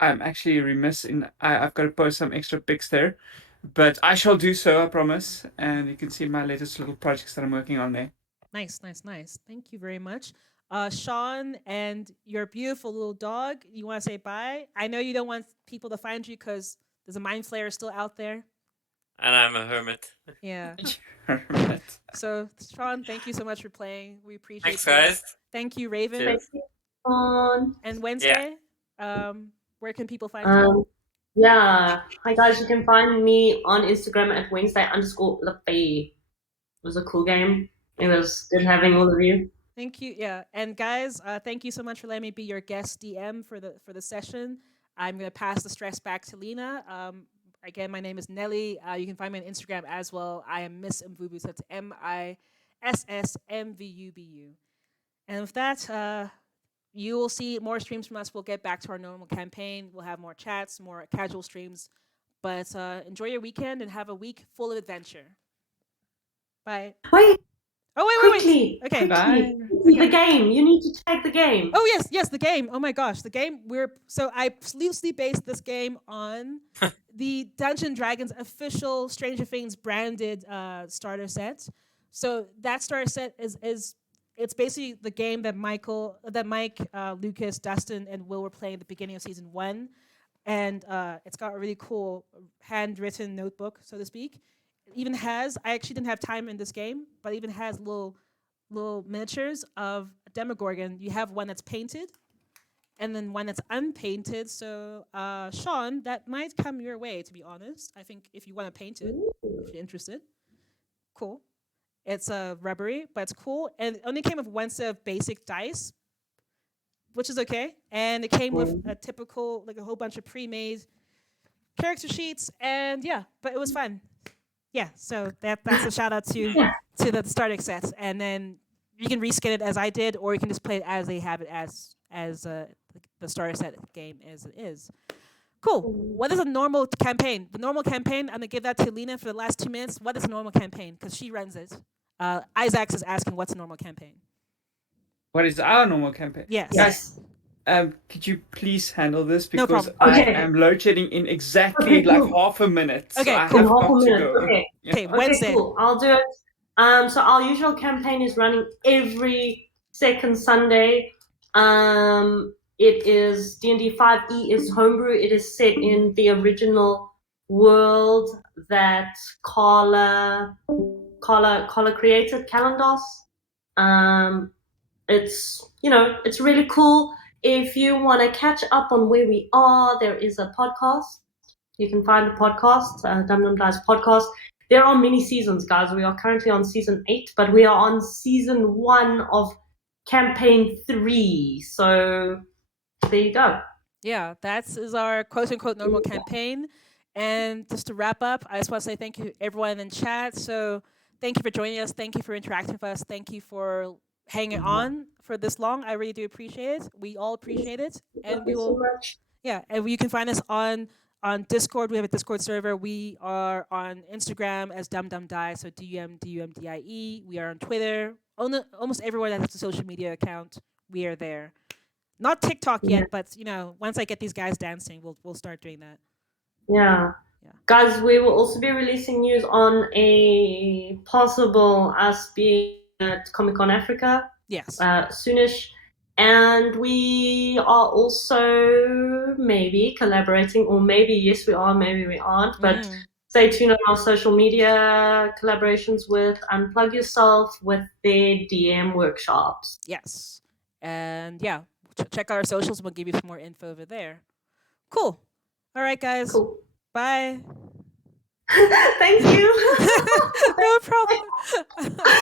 I'm actually remiss in I've got to post some extra pics there, but I shall do so, I promise. And you can see my latest little projects that I'm working on there. Nice. Thank you very much. Sean and your beautiful little dog, you want to say bye? I know you don't want people to find you because there's a mind flayer still out there. And I'm a hermit. Yeah. Hermit. So, Sean, thank you so much for playing. We appreciate it. Thanks, guys. Thank you, Raven. Cheers. And Wednesday, where can people find you? Yeah. Hi, guys. You can find me on Instagram at Wednesday_Lefay. It was a cool game. It was good having all of you. Thank you. Yeah, and guys, thank you so much for letting me be your guest DM for the session. I'm gonna pass the stress back to Lena. Again, my name is Nelly. You can find me on Instagram as well. I am Miss Mvubu. So that's MISSMVUBU. And with that, you will see more streams from us. We'll get back to our normal campaign. We'll have more chats, more casual streams. But enjoy your weekend and have a week full of adventure. Bye. Wait. Oh, wait. Quickly. Okay. Bye. The game. You need to tag the game. Oh, yes, the game. Oh my gosh, the game. I loosely based this game on the Dungeons & Dragons official Stranger Things branded starter set. So that starter set is it's basically the game that Mike, Lucas, Dustin, and Will were playing at the beginning of season 1, and it's got a really cool handwritten notebook, so to speak. It even has, I actually didn't have time in this game, but it even has little miniatures of a Demogorgon. You have one that's painted, and then one that's unpainted. So, Sean, that might come your way, to be honest. I think if you want to paint it, if you're interested. Cool. It's rubbery, but it's cool. And it only came with one set of basic dice, which is okay. And it came with a typical, like a whole bunch of pre-made character sheets, and yeah, but it was fun. Yeah, so that's a shout out to Yeah. the starter sets, and then you can reskin it as I did, or you can just play it as they have it as the starter set game as it is. Cool. What is a normal campaign? The normal campaign, I'm gonna give that to Lena for the last 2 minutes. What is a normal campaign? Because she runs it. Isaacs is asking what's a normal campaign. What is our normal campaign? Yes. Yes. Could you please handle this No because problem. I Okay. am load shedding in exactly Okay, like cool. half a minute. So Okay, I cool. have Half a got to minute. go. Okay. Yeah. Okay, Okay, Wednesday. cool. I'll do it. So our usual campaign is running every second Sunday. It is D&D 5e is homebrew. It is set in the original world that Carla created, Kalandos. It's really cool. If you want to catch up on where we are, there is a podcast. You can find the podcast, Dum Dum Dice podcast. There are many seasons, guys. We are currently on season 8, but we are on season 1 of campaign 3. So there you go. Yeah, that's is our quote unquote normal campaign. And just to wrap up, I just want to say thank you to everyone in chat. So thank you for joining us. Thank you for interacting with us. Thank you for hanging on for this long. I really do appreciate it. We all appreciate it. And Thank we you so will much. Yeah, and you can find us on Discord. We have a Discord server. We are on Instagram as DumDumDie, so DumDumDie. We are on Twitter. Almost everyone that has a social media account, we are there. Not TikTok Yeah. yet, but once I get these guys dancing, we'll start doing that. Yeah. Yeah. Guys, we will also be releasing news on a possible us being at Comic Con Africa Yes. soonish. And we are also maybe collaborating, or maybe yes we are, maybe we aren't. But stay tuned on our social media collaborations with Unplug Yourself with their DM workshops. Yes. And yeah, check out our socials. We'll give you some more info over there. Cool. All right, guys. Cool. Bye. Thank you. No problem.